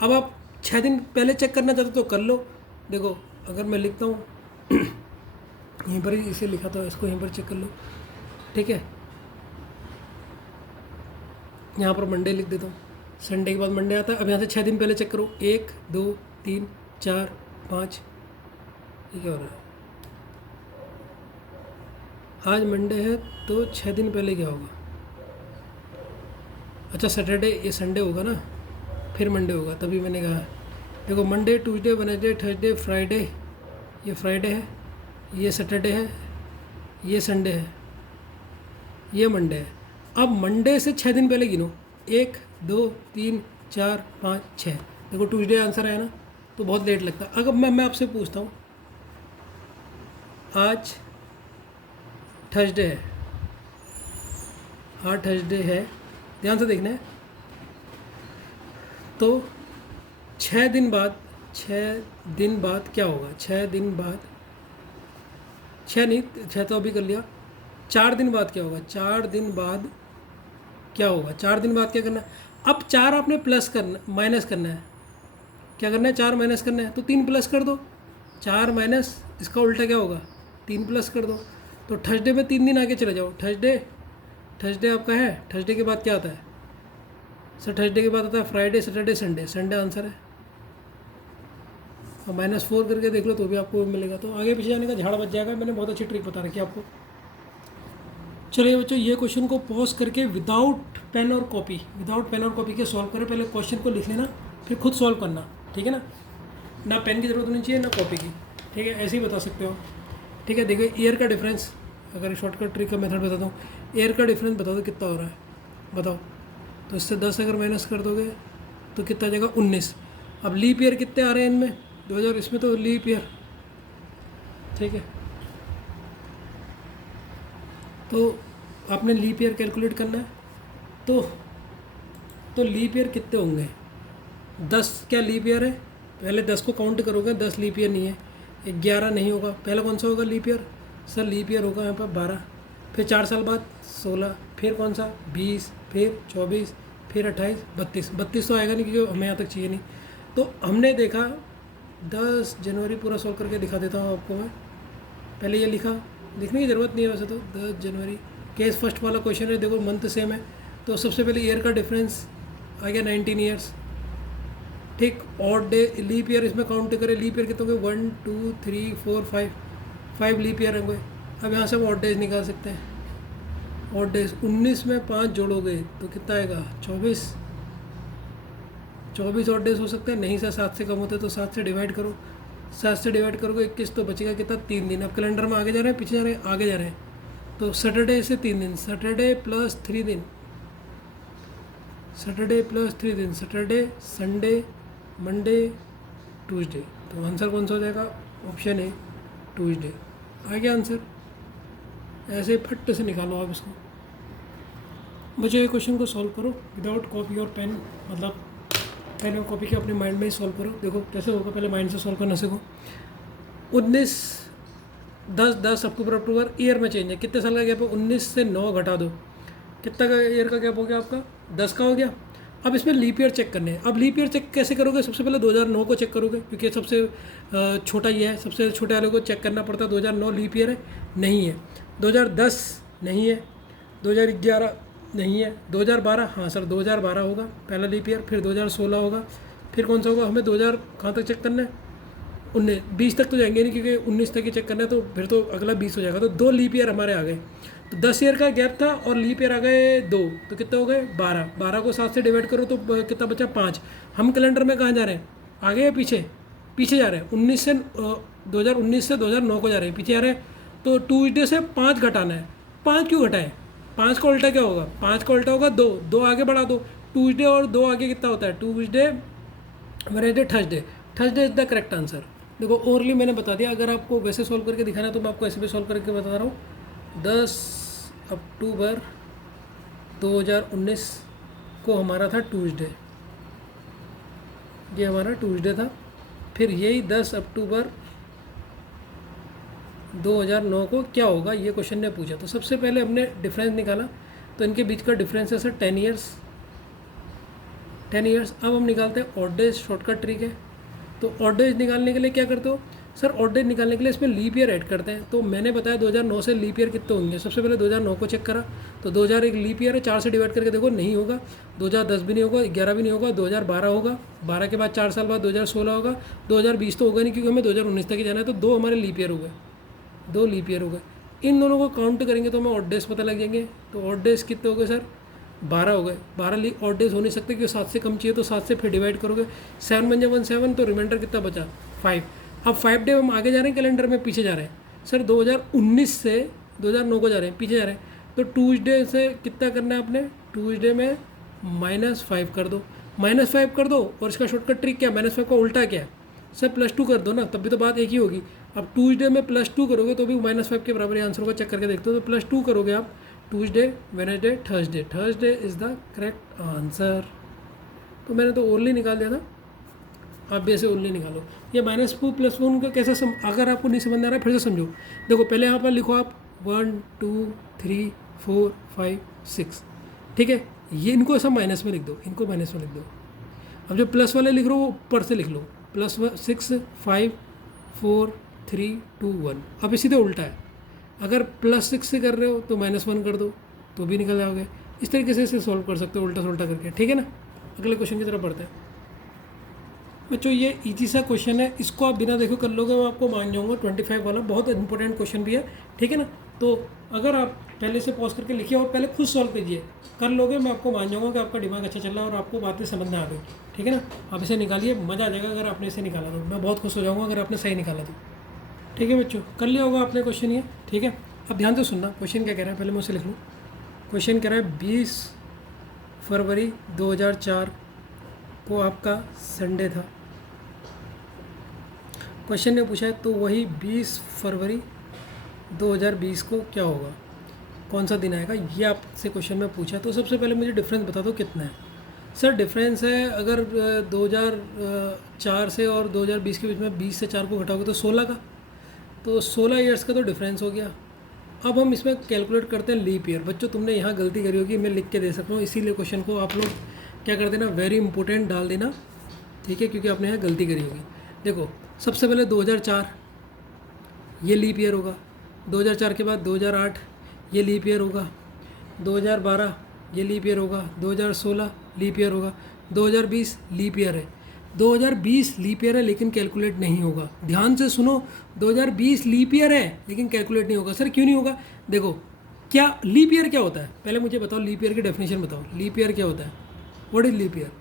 अब आप 6 दिन पहले चेक करना चाहते तो कर लो। देखो अगर मैं लिखता हूँ यहीं पर ही इसे लिखा था, इसको यहीं पर चेक कर लो, ठीक है। यहाँ पर मंडे लिख देता हूँ, संडे के बाद मंडे आता है। अब यहाँ से 6 दिन पहले चेक करो, 1 2 3 4 5, ये क्या हो रहा है, आज मंडे है तो 6 दिन पहले क्या होगा, अच्छा सैटरडे, ये संडे होगा ना, फिर मंडे होगा, तभी मैंने कहा देखो Monday, Tuesday, Wednesday, Thursday, Friday, ये फ्राइडे है, ये सैटरडे है, ये संडे है, ये मंडे है। अब मंडे से 6 दिन पहले गिनो, 1 2 3 4 5 6। देखो ट्यूसडे आंसर है ना, तो बहुत लेट लगता है। अगर मैं आपसे पूछता हूँ, आज थर्सडे है, आज थर्सडे है, ध्यान से देखना है, तो 6 दिन बाद, 6 दिन बाद क्या होगा? 6 दिन बाद, 6 नहीं, 6 तो अभी कर लिया, 4 दिन बाद क्या होगा? 4 दिन बाद क्या होगा? 4 दिन बाद क्या करना है? अब 4 आपने प्लस करना, माइनस करना है। क्या करना है? 4 माइनस करना है, तो 3 प्लस कर दो। 4 माइनस, इसका उल्टा क्या होगा? 3 प्लस कर दो। तो थर्सडे में 3 दिन आगे चले जाओ। थर्सडे, थर्सडे आपका है, थर्सडे के बाद क्या आता है सर? थर्सडे के बाद आता है Friday, Saturday, Sunday. Sunday answer है। और -4 करके देख लो तो भी आपको मिलेगा। तो आगे पीछे जाने का झाड़ बच जाएगा। मैंने बहुत अच्छी ट्रिक बता रखी है आपको। चलिए बच्चों, ये क्वेश्चन को पॉज करके विदाउट पेन और कॉपी, विदाउट पेन और कॉपी के सॉल्व करें। पहले क्वेश्चन को लिख लेना, फिर खुद सॉल्व करना, ठीक है ना? ना पेन की जरूरत होनी चाहिए, ना कॉपी की, ठीक है? ऐसे ही बता सकते हो, ठीक है? देखिए, ईयर का डिफरेंस, अगर शॉर्टकट ट्रिक का मेथड बताता हूँ, ईयर का डिफरेंस बता दो कितना हो रहा है, बताओ। तो इससे 10 अगर माइनस कर दोगे तो कितना आ जाएगा? 19। अब लीप ईयर कितने आ रहे हैं इनमें? 2000, इसमें तो लीप ईयर, ठीक है? तो आपने लीप ईयर कैलकुलेट करना है। तो लीप ईयर कितने होंगे? 10 क्या लीप ईयर है? पहले 10 को काउंट करोगे, 10 लीप ईयर नहीं है। 11 नहीं होगा। पहला कौन सा होगा leap year? Sir leap year होगा यहाँ पर 12, फिर 4 साल बाद 16, फिर कौन सा? 20, फिर 24, फिर 28, 32। 32 तो आएगा नहीं क्योंकि हमें यहाँ तक चाहिए नहीं। तो हमने देखा 10 जनवरी, पूरा सॉल्व करके दिखा देता हूँ आपको मैं। पहले ये लिखा, लिखने की ज़रूरत नहीं है वैसे तो। 10 जनवरी, केस फर्स्ट वाला क्वेश्चन है, देखो मंथ सेम है। तो सबसे पहले ईयर का डिफरेंस आ गया 19 ईयर्स, ठीक? और डे, लीप ईयर इसमें काउंट करें, लीप ईयर कितने होंगे? 1 2 3 4 5 लीप ईयर होंगे। अब यहाँ से हम ऑड डेज निकाल सकते हैं। ऑड डेज 19 में 5 जोड़ोगे तो कितना आएगा? 24। 24 ऑड डेज हो सकते हैं? नहीं सर, 7 से कम होते तो 7 से डिवाइड करो। 7 से डिवाइड करोगे 21, तो बचेगा कितना? 3 दिन। अब कैलेंडर में आगे जा रहे हैं, पीछे जा रहे हैं? आगे जा रहे हैं। तो सैटरडे से 3 दिन, सैटरडे प्लस 3 दिन, सैटरडे प्लस 3 दिन, सैटरडे, संडे, मंडे, ट्यूसडे। तो आंसर कौन सा हो जाएगा? Option A, Tuesday. आ गया आंसर। ऐसे फट से निकालो आप इसको। बच्चों, ये क्वेश्चन को सॉल्व करो विदाउट कॉपी और पेन, मतलब पेन और कॉपी के अपने माइंड में ही सॉल्व करो। देखो कैसे होगा, पहले माइंड से सॉल्व करना सीखो। 19 10 अक्टूबर ईयर में चेंज है। कितने साल का गैप है? 19 से 9 घटा दो, कितना का ईयर का गैप हो गया आपका? 10 का हो गया। अब इसमें लीप ईयर चेक करने हैं। अब लीप ईयर चेक कैसे करोगे? सबसे पहले 2009 को चेक करोगे, क्योंकि सबसे छोटा ये है, सबसे छोटे वाले को चेक करना पड़ता है। 2009 लीप ईयर है? नहीं है। 2010 नहीं है। 2011 नहीं है। 2012, हाँ सर 2012 होगा पहला लीप ईयर। फिर 2016 होगा। फिर कौन सा होगा? हमें 2000 कहाँ तक चेक करना है? 19, 20 तक तो जाएंगे नहीं, क्योंकि 19 तक ही चेक करना है, तो फिर तो अगला 20 हो जाएगा। तो 2 लीप ईयर हमारे आ गए। तो 10 ईयर का गैप था और लीप ईयर आ गए 2, तो कितने हो गए? 12। 12 को 7 से डिवाइड करो तो कितना बचा? 5। हम कैलेंडर में कहाँ जा रहे हैं? आगे या पीछे? पीछे जा रहे हैं। 2019 से 2009 को जा रहे हैं, पीछे जा रहे हैं। तो ट्यूसडे से 5 घटाना है। 5 क्यों घटाएं? 5 का उल्टा क्या होगा? 5 का उल्टा होगा 2। 2 आगे बढ़ा दो। ट्यूसडे और 2 आगे कितना होता है? Tuesday, Wednesday, Thursday. Thursday is the correct answer. देखो ओरली मैंने बता दिया। अगर आपको वैसे सॉल्व करके दिखाना है तो मैं आपको ऐसे भी सॉल्व करके बता रहा हूँ। 10 अक्टूबर 2019 को हमारा था ट्यूसडे, ये हमारा ट्यूसडे था। फिर यही 10 अक्टूबर 2009 को क्या होगा, ये क्वेश्चन ने पूछा। तो सबसे पहले हमने डिफरेंस निकाला, तो इनके बीच का डिफरेंस है सर 10 ईयर्स। 10 ईयर्स। अब हम निकालते हैं ऑड डेज, शॉर्टकट ट्रिक है। तो ऑड डेज निकालने के लिए क्या करते हो सर? ऑड डेज निकालने के लिए इसमें लीप ईयर ऐड करते हैं। तो मैंने बताया 2009 से लीप ईयर कितने होंगे। सबसे पहले 2009 को चेक करा, तो 2000 एक लीप ईयर है, 4 से डिवाइड करके देखो, नहीं होगा। 2010 भी नहीं होगा, 11 भी नहीं होगा, 2012 होगा, 12 के बाद 4 साल बाद 2016 होगा, 2020 तो होगा नहीं क्योंकि हमें 2019 तक ही जाना है। तो 2 हमारे लीप ईयर हो गए, 2 लीप ईयर हो गए। इन दोनों को काउंट करेंगे तो हमें ऑड डेज पता लग जाएंगे। तो ऑड डेज कितने हो गए सर? 12 हो गए, 12 ऑड डेज हो नहीं सकते क्योंकि 7 से कम चाहिए, तो 7 से फिर डिवाइड करोगे, 7 बन जाए 1 7, तो रिमाइंडर कितना बचा 5। अब 5 डे हम आगे जा रहे हैं कैलेंडर में, पीछे जा रहे हैं सर, 2019 से 2009 को जा रहे हैं, पीछे जा रहे हैं, तो ट्यूसडे से कितना करना है आपने, ट्यूसडे में -5 कर दो, -5 कर दो, और इसका शॉर्टकट ट्रिक क्या है, -5 का उल्टा क्या है सर, +2 कर दो ना, तब भी तो बात एक ही होगी। अब ट्यूसडे में +2 करोगे तो भी -5 के बराबर आंसर होगा, चेक करके देखते हो, तो +2 करोगे आप, Tuesday, Wednesday, Thursday, Thursday is the correct answer. तो मैंने तो ओनली निकाल दिया था, आप भी ऐसे ओनली निकालो। ये -2 +1 का कैसा अगर आपको नहीं समझ आ रहा है फिर से समझो। देखो पहले यहाँ पर लिखो आप 1 2 3 4 5 6, ठीक है, ये इनको सब माइनस में लिख दो, इनको माइनस में लिख दो। अब जो प्लस वाले लिख रहे हो वो ऊपर से लिख लो, +6 5 4 3 2 1। अब इसी तरह उल्टा है, अगर +6 से कर रहे हो तो -1 कर दो तो भी निकल जाओगे। इस तरीके से इसे सॉल्व कर सकते हो उल्टा सुल्टा करके, ठीक है ना। अगले क्वेश्चन की तरफ बढ़ते हैं बच्चों। ये इजी सा क्वेश्चन है, इसको आप बिना देखो कर लोगे, मैं आपको मान जाऊँगा 25 वाला, बहुत इंपॉर्टेंट क्वेश्चन भी है, ठीक है ना। तो अगर आप पहले से पॉज करके लिखिए और पहले खुद सॉल्व कीजिए, कर लोगे, मैं आपको मान जाऊँगा कि आपका दिमाग अच्छा चल रहा है और आपको बातें समझ में आ गई, ठीक है ना। आप इसे निकालिए, मज़ा आ जाएगा अगर आपने इसे निकाला तो, मैं बहुत खुश हो जाऊँगा अगर आपने सही निकाला तो, ठीक है बच्चों। कर लिया होगा आपने क्वेश्चन ये, ठीक है। अब ध्यान से सुनना, क्वेश्चन क्या कह रहा है, पहले मैं उसे लिख लूँ। क्वेश्चन कह रहा है 20 फरवरी 2004 को आपका संडे था। क्वेश्चन ने पूछा है तो वही 20 फरवरी 2020 को क्या होगा, कौन सा दिन आएगा, ये आपसे क्वेश्चन में पूछा। तो सबसे पहले मुझे डिफरेंस बता दो कितना है। सर डिफरेंस है, अगर 2004 से और 2020 के बीच में 20 से 4 को घटाओगे तो 16 का, तो 16 ईयर्स का तो डिफरेंस हो गया। अब हम इसमें कैलकुलेट करते हैं लीप ईयर। बच्चों तुमने यहाँ गलती करी होगी, मैं लिख के दे सकता हूँ, इसीलिए क्वेश्चन को आप लोग क्या कर देना, वेरी इंपॉर्टेंट डाल देना, ठीक है, क्योंकि आपने यहाँ गलती करी होगी। देखो सबसे पहले 2004 ये लीप ईयर होगा, 2004 के बाद 2008 ये लीप ईयर होगा, 2012 ये लीप ईयर होगा, 2016 लीप ईयर होगा, 2020 लीप ईयर है। 2020 लीप ईयर है लेकिन कैलकुलेट नहीं होगा, ध्यान से सुनो, 2020 लीप ईयर है लेकिन कैलकुलेट नहीं होगा। सर क्यों नहीं होगा, देखो क्या लीप ईयर क्या होता है, पहले मुझे बताओ लीप ईयर की डेफिनेशन बताओ, लीप ईयर क्या होता है, what is leap year.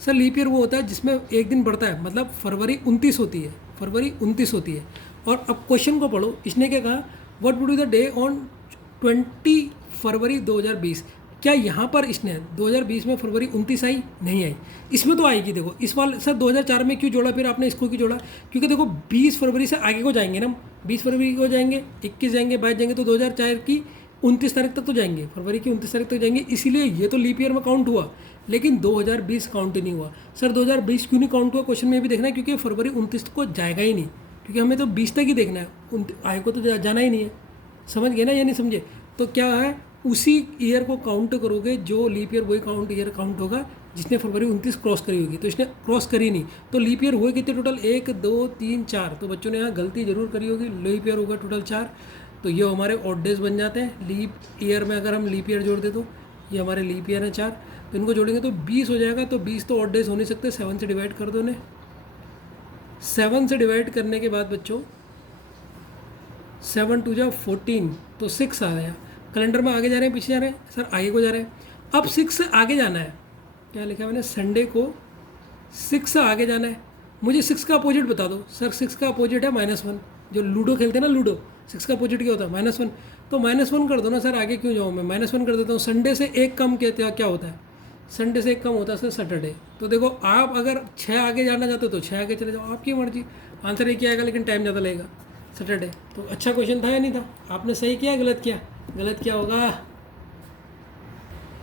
Sir leap year वो होता है जिसमें एक दिन बढ़ता है, मतलब फरवरी 29 होती है, फरवरी 29 होती है। और अब क्वेश्चन को पढ़ो, इसने क्या कहा, what would be the day on 20 फरवरी 2020। क्या यहाँ पर इसने 2020 में फरवरी 29 आई, नहीं आई, इसमें तो आएगी। देखो इस बार सर 2004 में क्यों जोड़ा, फिर आपने इसको क्यों जोड़ा, क्योंकि देखो 20 फरवरी से आगे को जाएंगे ना, 20 फरवरी को जाएंगे, 21 जाएंगे, 22 जाएंगे, तो 2004 की 29 तारीख तक तो जाएंगे, फरवरी की 29 तारीख तक जाएंगे, इसीलिए ये तो लीप ईयर में काउंट हुआ, लेकिन 2020 काउंट ही नहीं हुआ। सर 2020 क्यों नहीं काउंट हुआ, क्वेश्चन में भी देखना है, क्योंकि फरवरी 29 को जाएगा ही नहीं, क्योंकि हमें तो 20 तक ही देखना है, आगे को तो जाना ही नहीं है। समझ गए ना या नहीं समझे। तो क्या है, उसी ईयर को काउंट करोगे, जो लीप ईयर वही ईयर काउंट होगा जिसने फरवरी 29 क्रॉस करी होगी। तो इसने क्रॉस करी नहीं, तो लीप ईयर हुए कितने टोटल, 1 2 3 4। तो बच्चों ने यहाँ गलती जरूर करी होगी, लीप ईयर होगा टोटल 4। तो ये हमारे ऑड डेज बन जाते हैं लीप ईयर में, अगर हम लीप ईयर जोड़ दे तो ये हमारे लीप ईयर है 4, तो इनको जोड़ेंगे तो 20 हो जाएगा। तो 20 तो ऑड डेज हो नहीं सकते, 7 से डिवाइड कर दो इन्हें। 7 से डिवाइड करने के बाद बच्चों 7 2 जा 14, तो 6 आ गया। कैलेंडर में आगे जा रहे हैं पीछे जा रहे हैं, सर आगे को जा रहे हैं। अब 6 से आगे जाना है, क्या लिखा है मैंने, संडे को 6 से आगे जाना है। मुझे 6 का अपोजिट बता दो। सर 6 का अपोजिट है -1, जो लूडो खेलते हैं ना, लूडो 6 का अपोजिट क्या होता है, -1। तो -1 कर दो ना। सर आगे क्यों जाऊँ मैं, -1 कर देता हूँ। संडे से एक कम क्या होता है, संडे से एक कम होता है सर सैटरडे। तो देखो आप अगर 6 आगे जाना चाहते हो तो 6 आगे चले जाओ, आपकी मर्जी, आंसर एक ही आएगा लेकिन टाइम ज़्यादा लगेगा, सैटरडे। तो अच्छा क्वेश्चन था या नहीं था, आपने सही किया गलत किया, गलत क्या होगा।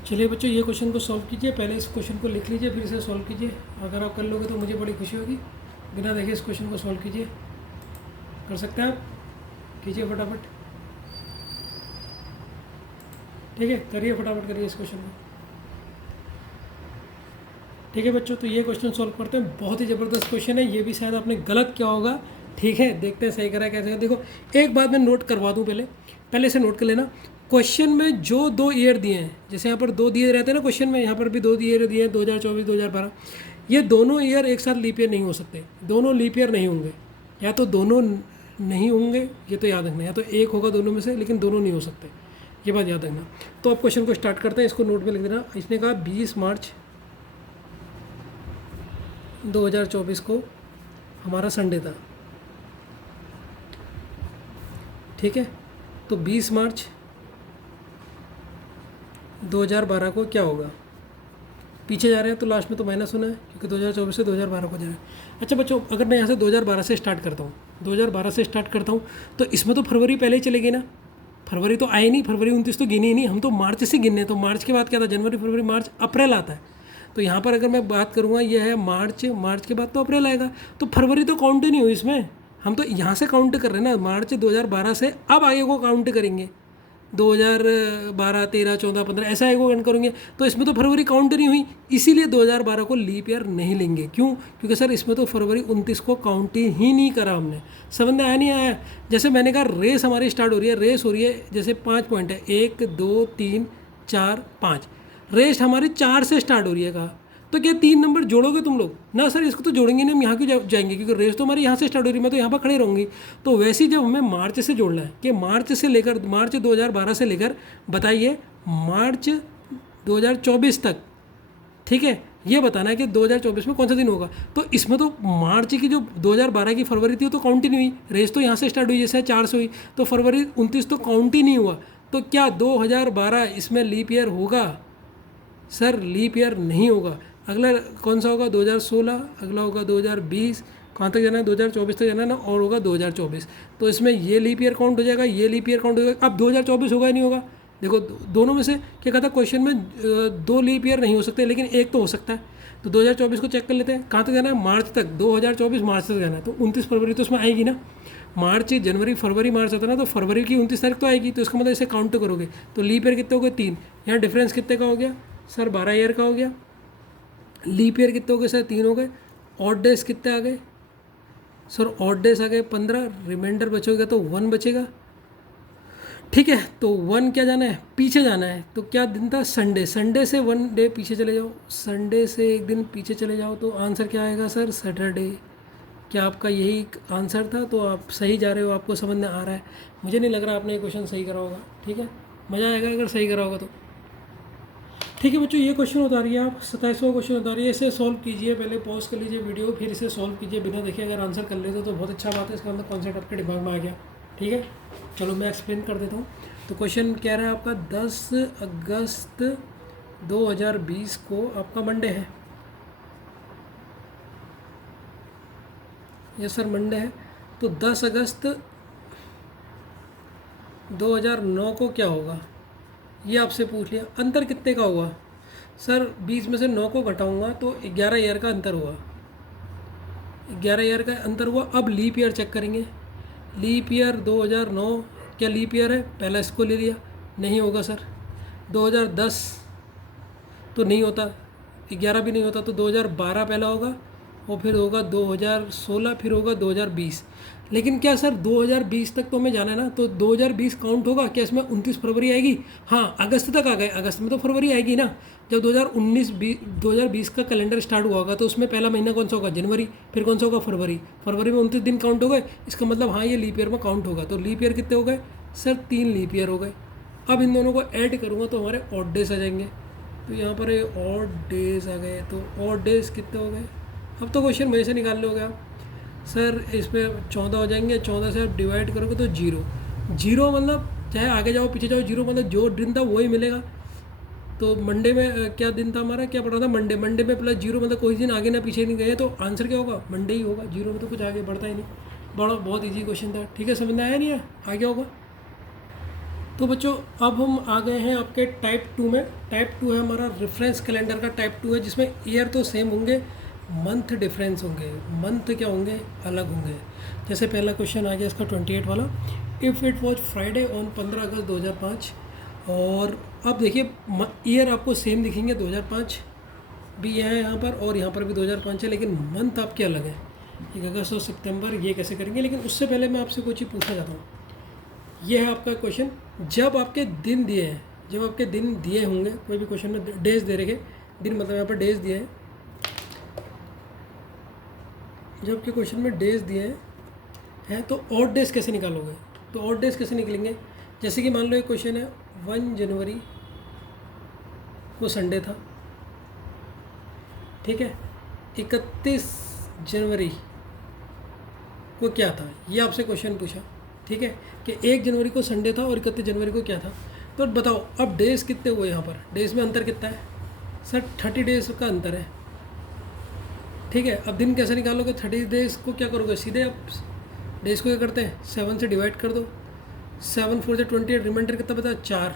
चलिए बच्चों ये क्वेश्चन को सॉल्व कीजिए, पहले इस क्वेश्चन को लिख लीजिए फिर इसे सॉल्व कीजिए। अगर आप कर लोगे तो मुझे बड़ी खुशी होगी। बिना देखे इस क्वेश्चन को सॉल्व कीजिए, कर सकते हैं आप, कीजिए फटाफट, ठीक है, करिए फटाफट करिए इस क्वेश्चन को, ठीक है बच्चों। तो ये क्वेश्चन सॉल्व करते हैं, बहुत ही ज़बरदस्त क्वेश्चन है, ये भी शायद आपने गलत किया होगा, ठीक है, देखते हैं सही करा कैसे। देखो एक बात मैं नोट करवा दूँ, पहले से नोट कर लेना। क्वेश्चन में जो 2 ईयर दिए हैं, जैसे यहाँ पर 2 दिए रहते हैं ना क्वेश्चन में, यहाँ पर भी 2 ईयर दिए हैं, 2024 2012, ये दोनों ईयर एक साथ लीप ईयर नहीं हो सकते, दोनों लीप ईयर नहीं होंगे, या तो दोनों नहीं होंगे, ये तो याद रखना, या तो एक होगा दोनों में से, लेकिन दोनों नहीं हो सकते। ये बात याद रखना। तो अब क्वेश्चन को स्टार्ट करते हैं, इसको नोट में लिख देना। इसने कहा 20 मार्च 2024 को हमारा संडे था, ठीक है। तो 20 मार्च 2012 को क्या होगा, पीछे जा रहे हैं तो लास्ट में तो माइनस होना है क्योंकि 2024 से 2012 को जा रहे हैं। अच्छा बच्चों, अगर मैं यहाँ से 2012 से स्टार्ट करता हूँ, 2012 से स्टार्ट करता हूँ तो इसमें तो फरवरी पहले ही चलेगी ना, फरवरी तो आए नहीं, फरवरी 29 तो गिनी ही नहीं, हम तो मार्च से गिने। तो मार्च के बाद क्या था, जनवरी फरवरी मार्च अप्रैल आता है। तो यहाँ पर अगर मैं बात करूँगा ये है मार्च, मार्च के बाद तो अप्रैल आएगा, तो फरवरी तो काउंट ही नहीं हुई इसमें। हम तो यहाँ से काउंट कर रहे हैं ना, मार्च 2012 से अब आगे को काउंट करेंगे, 2012, 13, 14, 15 ऐसा एक काउंट करेंगे। तो इसमें तो फरवरी काउंट नहीं हुई, इसीलिए 2012 को लीप ईयर नहीं लेंगे। क्यों? क्योंकि सर इसमें तो फरवरी 29 को काउंट ही नहीं करा हमने। समझ में आया नहीं आया? जैसे मैंने कहा रेस हमारी स्टार्ट हो रही है, रेस हो रही है, जैसे 5 पॉइंट है, 1 2 3 4 5, रेस हमारी 4 से स्टार्ट हो रही है। कहा तो क्या 3 नंबर जोड़ोगे तुम लोग ना? सर इसको तो जोड़ेंगे नहीं, हम यहाँ क्यों जाएंगे, क्योंकि रेस तो हमारी यहाँ से स्टार्ट हो रही है, मैं तो यहाँ पर खड़े रहूँगी। तो वैसे ही जब हमें मार्च से जोड़ना है कि मार्च से लेकर, मार्च 2012 से लेकर बताइए मार्च 2024 तक, ठीक है, ये बताना है कि 2024 में कौन सा दिन होगा। तो इसमें तो मार्च की जो 2012 की फरवरी थी वो तो काउंट ही नहीं हुई, रेस तो यहाँ से स्टार्ट हुई, जैसे 4 से हुई, तो फरवरी 29 तो काउंट ही नहीं हुआ। तो क्या 2012 इसमें लीप ईयर होगा? सर लीप ईयर नहीं होगा। अगला कौन सा होगा? 2016, अगला होगा 2020, कहाँ तक जाना है? 2024 तक जाना है ना, और होगा 2024। तो इसमें ये लीप ईयर काउंट हो जाएगा, ये लीप ईयर काउंट हो जाएगा। अब 2024 होगा या नहीं होगा? देखो दोनों में से क्या कहता है क्वेश्चन में, 2 लीप ईयर नहीं हो सकते, लेकिन एक तो हो सकता है। तो 2024 को चेक कर लेते हैं, कहाँ तक जाना है? मार्च तक, 2024 मार्च तक जाना है। तो 29 फरवरी तो उसमें आएगी ना, मार्च जनवरी फरवरी मार्च आता है ना, तो फरवरी की 29 तारीख तो आएगी। तो इसका मतलब इसे काउंट करोगे तो लीप ईयर कितने हो गए? 3। यहाँ डिफरेंस कितने का हो गया सर? 12 ईयर का हो गया। लीप ईयर कितने हो गए सर? 3 हो गए। ऑड डेज कितने आ गए सर? ऑड डेज आ गए 15, रिमाइंडर बचोगे तो 1 बचेगा, ठीक है। तो 1 क्या जाना है? पीछे जाना है। तो क्या दिन था? संडे। संडे से 1 डे पीछे चले जाओ, संडे से एक दिन पीछे चले जाओ, तो आंसर क्या आएगा सर? सैटरडे। क्या आपका यही आंसर था? तो आप सही जा रहे हो, आपको समझ में आ रहा है। मुझे नहीं लग रहा आपने ये क्वेश्चन सही करा होगा, ठीक है। मज़ा आएगा अगर सही करा होगा तो, ठीक है बच्चों। ये क्वेश्चन उतारिए आप, 27वां क्वेश्चन उतारिए, इसे सॉल्व कीजिए, पहले पॉज कर लीजिए वीडियो, फिर इसे सॉल्व कीजिए बिना देखे। अगर आंसर कर लेते तो बहुत अच्छा बात है, इसका मतलब कॉन्सेप्ट आपके दिमाग में आ गया, ठीक है। चलो मैं एक्सप्लेन कर देता हूँ। तो क्वेश्चन कह रहा है आपका 10 अगस्त 2020 को आपका मंडे है, यस सर मंडे है। तो 10 अगस्त 2009 को क्या होगा, ये आपसे पूछ लिया। अंतर कितने का हुआ सर? 20 में से 9 को घटाऊंगा तो 11 ईयर का अंतर हुआ, 11 ईयर का अंतर हुआ। अब लीप ईयर चेक करेंगे। लीप ईयर 2009 क्या लीप ईयर है? पहला इसको ले लिया, नहीं होगा सर। 2010 तो नहीं होता, 11 भी नहीं होता, तो 2012 पहला होगा, और फिर होगा 2016, फिर होगा 2020। लेकिन क्या सर 2020 तक तो हमें जाना है ना, तो 2020 काउंट होगा क्या इसमें? 29 फरवरी आएगी, हाँ अगस्त तक आ गए, अगस्त में तो फरवरी आएगी ना। जब 2020 का कैलेंडर स्टार्ट हुआ होगा तो उसमें पहला महीना कौन सा होगा? जनवरी। फिर कौन सा होगा? फरवरी। फरवरी में 29 दिन काउंट हो गए, इसका मतलब हाँ ये लीप ईयर में काउंट होगा। तो लीप ईयर कितने हो गए सर? 3 लीप ईयर हो गए। अब इन दोनों को ऐड करूँगा तो हमारे ऑड डेज आ जाएंगे। तो यहाँ पर ऑड डेज आ गए, तो ऑड डेज कितने हो गए? अब तो क्वेश्चन वहीं से निकाल लोगे आप सर। इसमें 14 हो जाएंगे, 14 से आप डिवाइड करोगे तो 0। 0 मतलब चाहे आगे जाओ पीछे जाओ, 0 मतलब जो दिन था वही मिलेगा। तो मंडे में क्या दिन था हमारा? क्या पढ़ा था? मंडे। मंडे में प्लस 0 मतलब कोई दिन आगे ना पीछे नहीं गए, तो आंसर क्या होगा? मंडे ही होगा। 0 में तो कुछ आगे बढ़ता ही नहीं। बड़ा बहुत ईजी क्वेश्चन था, ठीक है। समझ में आया नहीं है? आगे होगा। तो बच्चों अब हम आ गए हैं आपके टाइप 2 में। टाइप 2 है हमारा रेफरेंस कैलेंडर का टाइप 2 है, जिसमें ईयर तो सेम होंगे, मंथ डिफरेंस होंगे। मंथ क्या होंगे? अलग होंगे। जैसे पहला क्वेश्चन आ गया इसका 28 वाला, if it was Friday on 15 अगस्त 2005। और अब देखिए ईयर आपको सेम दिखेंगे, 2005 भी है यहाँ पर, और यहाँ पर भी 2005 है, लेकिन मंथ आपके अलग है। एक अगस्त और सितंबर, ये कैसे करेंगे? लेकिन उससे पहले मैं आपसे कोई चीज़ पूछना चाहता हूँ। ये है आपका क्वेश्चन, जब आपके दिन दिए हैं, जब आपके दिन दिए होंगे, कोई भी क्वेश्चन में डेज दे रखे, दिन मतलब यहाँ पर डेज दिए हैं, जब के क्वेश्चन में डेज दिए हैं तो ऑड डेज कैसे निकालोगे? तो ऑड डेज कैसे निकलेंगे? जैसे कि मान लो एक क्वेश्चन है 1 जनवरी को संडे था, ठीक है, 31 जनवरी को क्या था, ये आपसे क्वेश्चन पूछा, ठीक है, कि 1 जनवरी को संडे था और 31 जनवरी को क्या था। तो बताओ अब डेज कितने हुए, यहाँ पर डेज में अंतर कितना है सर, 30 डेज का अंतर है, ठीक है। अब दिन कैसे निकालोगे, 30 डेज को क्या करोगे, सीधे आप डेज को क्या करते हैं 7 से डिवाइड कर दो, 7 4 से 28, रिमाइंडर कितना बता 4।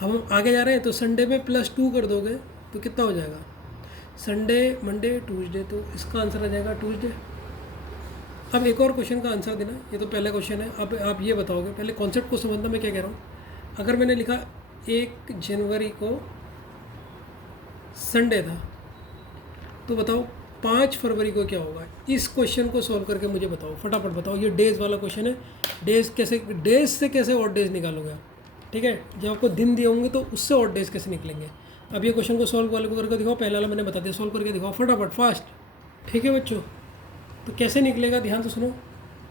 हम आगे जा रहे हैं तो संडे में +2 कर दोगे तो कितना हो जाएगा, संडे मंडे ट्यूसडे, तो इसका आंसर आ जाएगा ट्यूसडे। अब एक और क्वेश्चन का आंसर देना, ये तो पहला क्वेश्चन है। अब आप ये बताओगे, पहले कॉन्सेप्ट को समझना मैं क्या कह रहा हूँ। अगर मैंने लिखा 1 जनवरी को संडे था, तो बताओ 5 फरवरी को क्या होगा। इस क्वेश्चन को सॉल्व करके मुझे बताओ, फटाफट बताओ। ये डेज वाला क्वेश्चन है, डेज से कैसे और डेज निकालोगे आप, ठीक है। जब आपको दिन दिए होंगे तो उससे और डेज कैसे निकलेंगे। अब ये क्वेश्चन को सॉल्व वाले को करके दिखाओ, पहले वाला मैंने बता दिया, सॉल्व करके दिखाओ फटाफट फास्ट, ठीक है बच्चों। तो कैसे निकलेगा, ध्यान से सुनो।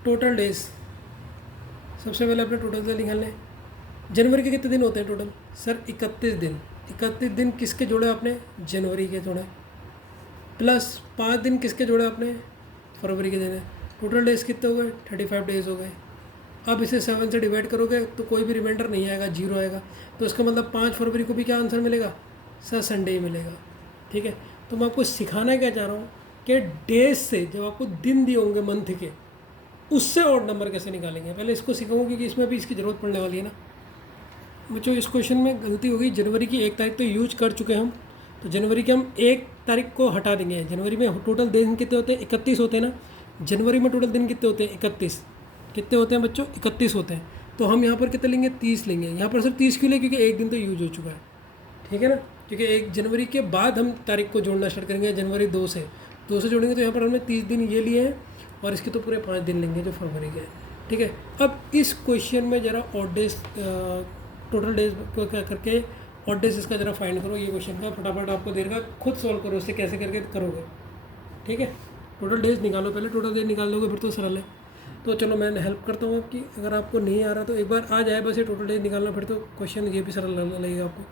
टोटल डेज, सबसे पहले अपने टोटल डेज निकालने। जनवरी के कितने दिन होते हैं टोटल सर, 31 दिन। 31 दिन किसके जोड़े आपने, जनवरी के जोड़े, प्लस 5 दिन किसके जोड़े आपने, फरवरी के दिन। टोटल डेज कितने हो गए, 35 डेज हो गए। अब इसे 7 से डिवाइड करोगे तो कोई भी रिमाइंडर नहीं आएगा, 0 आएगा। तो इसका मतलब 5 फरवरी को भी क्या आंसर मिलेगा सर, संडे ही मिलेगा, ठीक है। तो मैं आपको सिखाना क्या चाह रहा हूँ कि डेज से जब आपको दिन दिए होंगे मंथ के, उससे और नंबर कैसे निकालेंगे, पहले इसको सिखाऊंगा क्योंकि इसमें भी इसकी ज़रूरत पड़ने वाली है ना बच्चों। इस क्वेश्चन में गलती हो गई, जनवरी की 1 तारीख तो यूज कर चुके हैं हम, तो जनवरी के हम 1 तारीख को हटा देंगे। जनवरी में टोटल दिन कितने होते हैं, 31 होते हैं ना। जनवरी में टोटल दिन कितने होते हैं, 31। कितने होते हैं बच्चों, 31 होते हैं। तो हम यहाँ पर कितने लेंगे, 30 लेंगे। यहाँ पर सर 30 क्यों लें, क्योंकि एक दिन तो यूज हो चुका है, ठीक है ना। क्योंकि 1 जनवरी के बाद हम तारीख को जोड़ना स्टार्ट करेंगे, जनवरी 2 से जोड़ेंगे। तो यहाँ पर हमने 30 दिन ये लिए हैं और इसके तो पूरे 5 दिन लेंगे जो फरवरी के, ठीक है। अब इस क्वेश्चन में ज़रा ऑड डेज, टोटल डेज को क्या करके ऑड डेज इसका ज़रा फाइंड करो। ये क्वेश्चन का फटाफट आपको देगा, खुद सॉल्व करो, उससे कैसे करके करोगे, ठीक है। टोटल डेज निकालो, पहले टोटल डेज निकाल दोगे फिर तो सरल है। तो चलो मैं हेल्प करता हूँ आपकी, अगर आपको नहीं आ रहा तो एक बार आ जाए बस ये टोटल डेज निकालना, फिर तो क्वेश्चन ये भी सरल लगेगा आपको।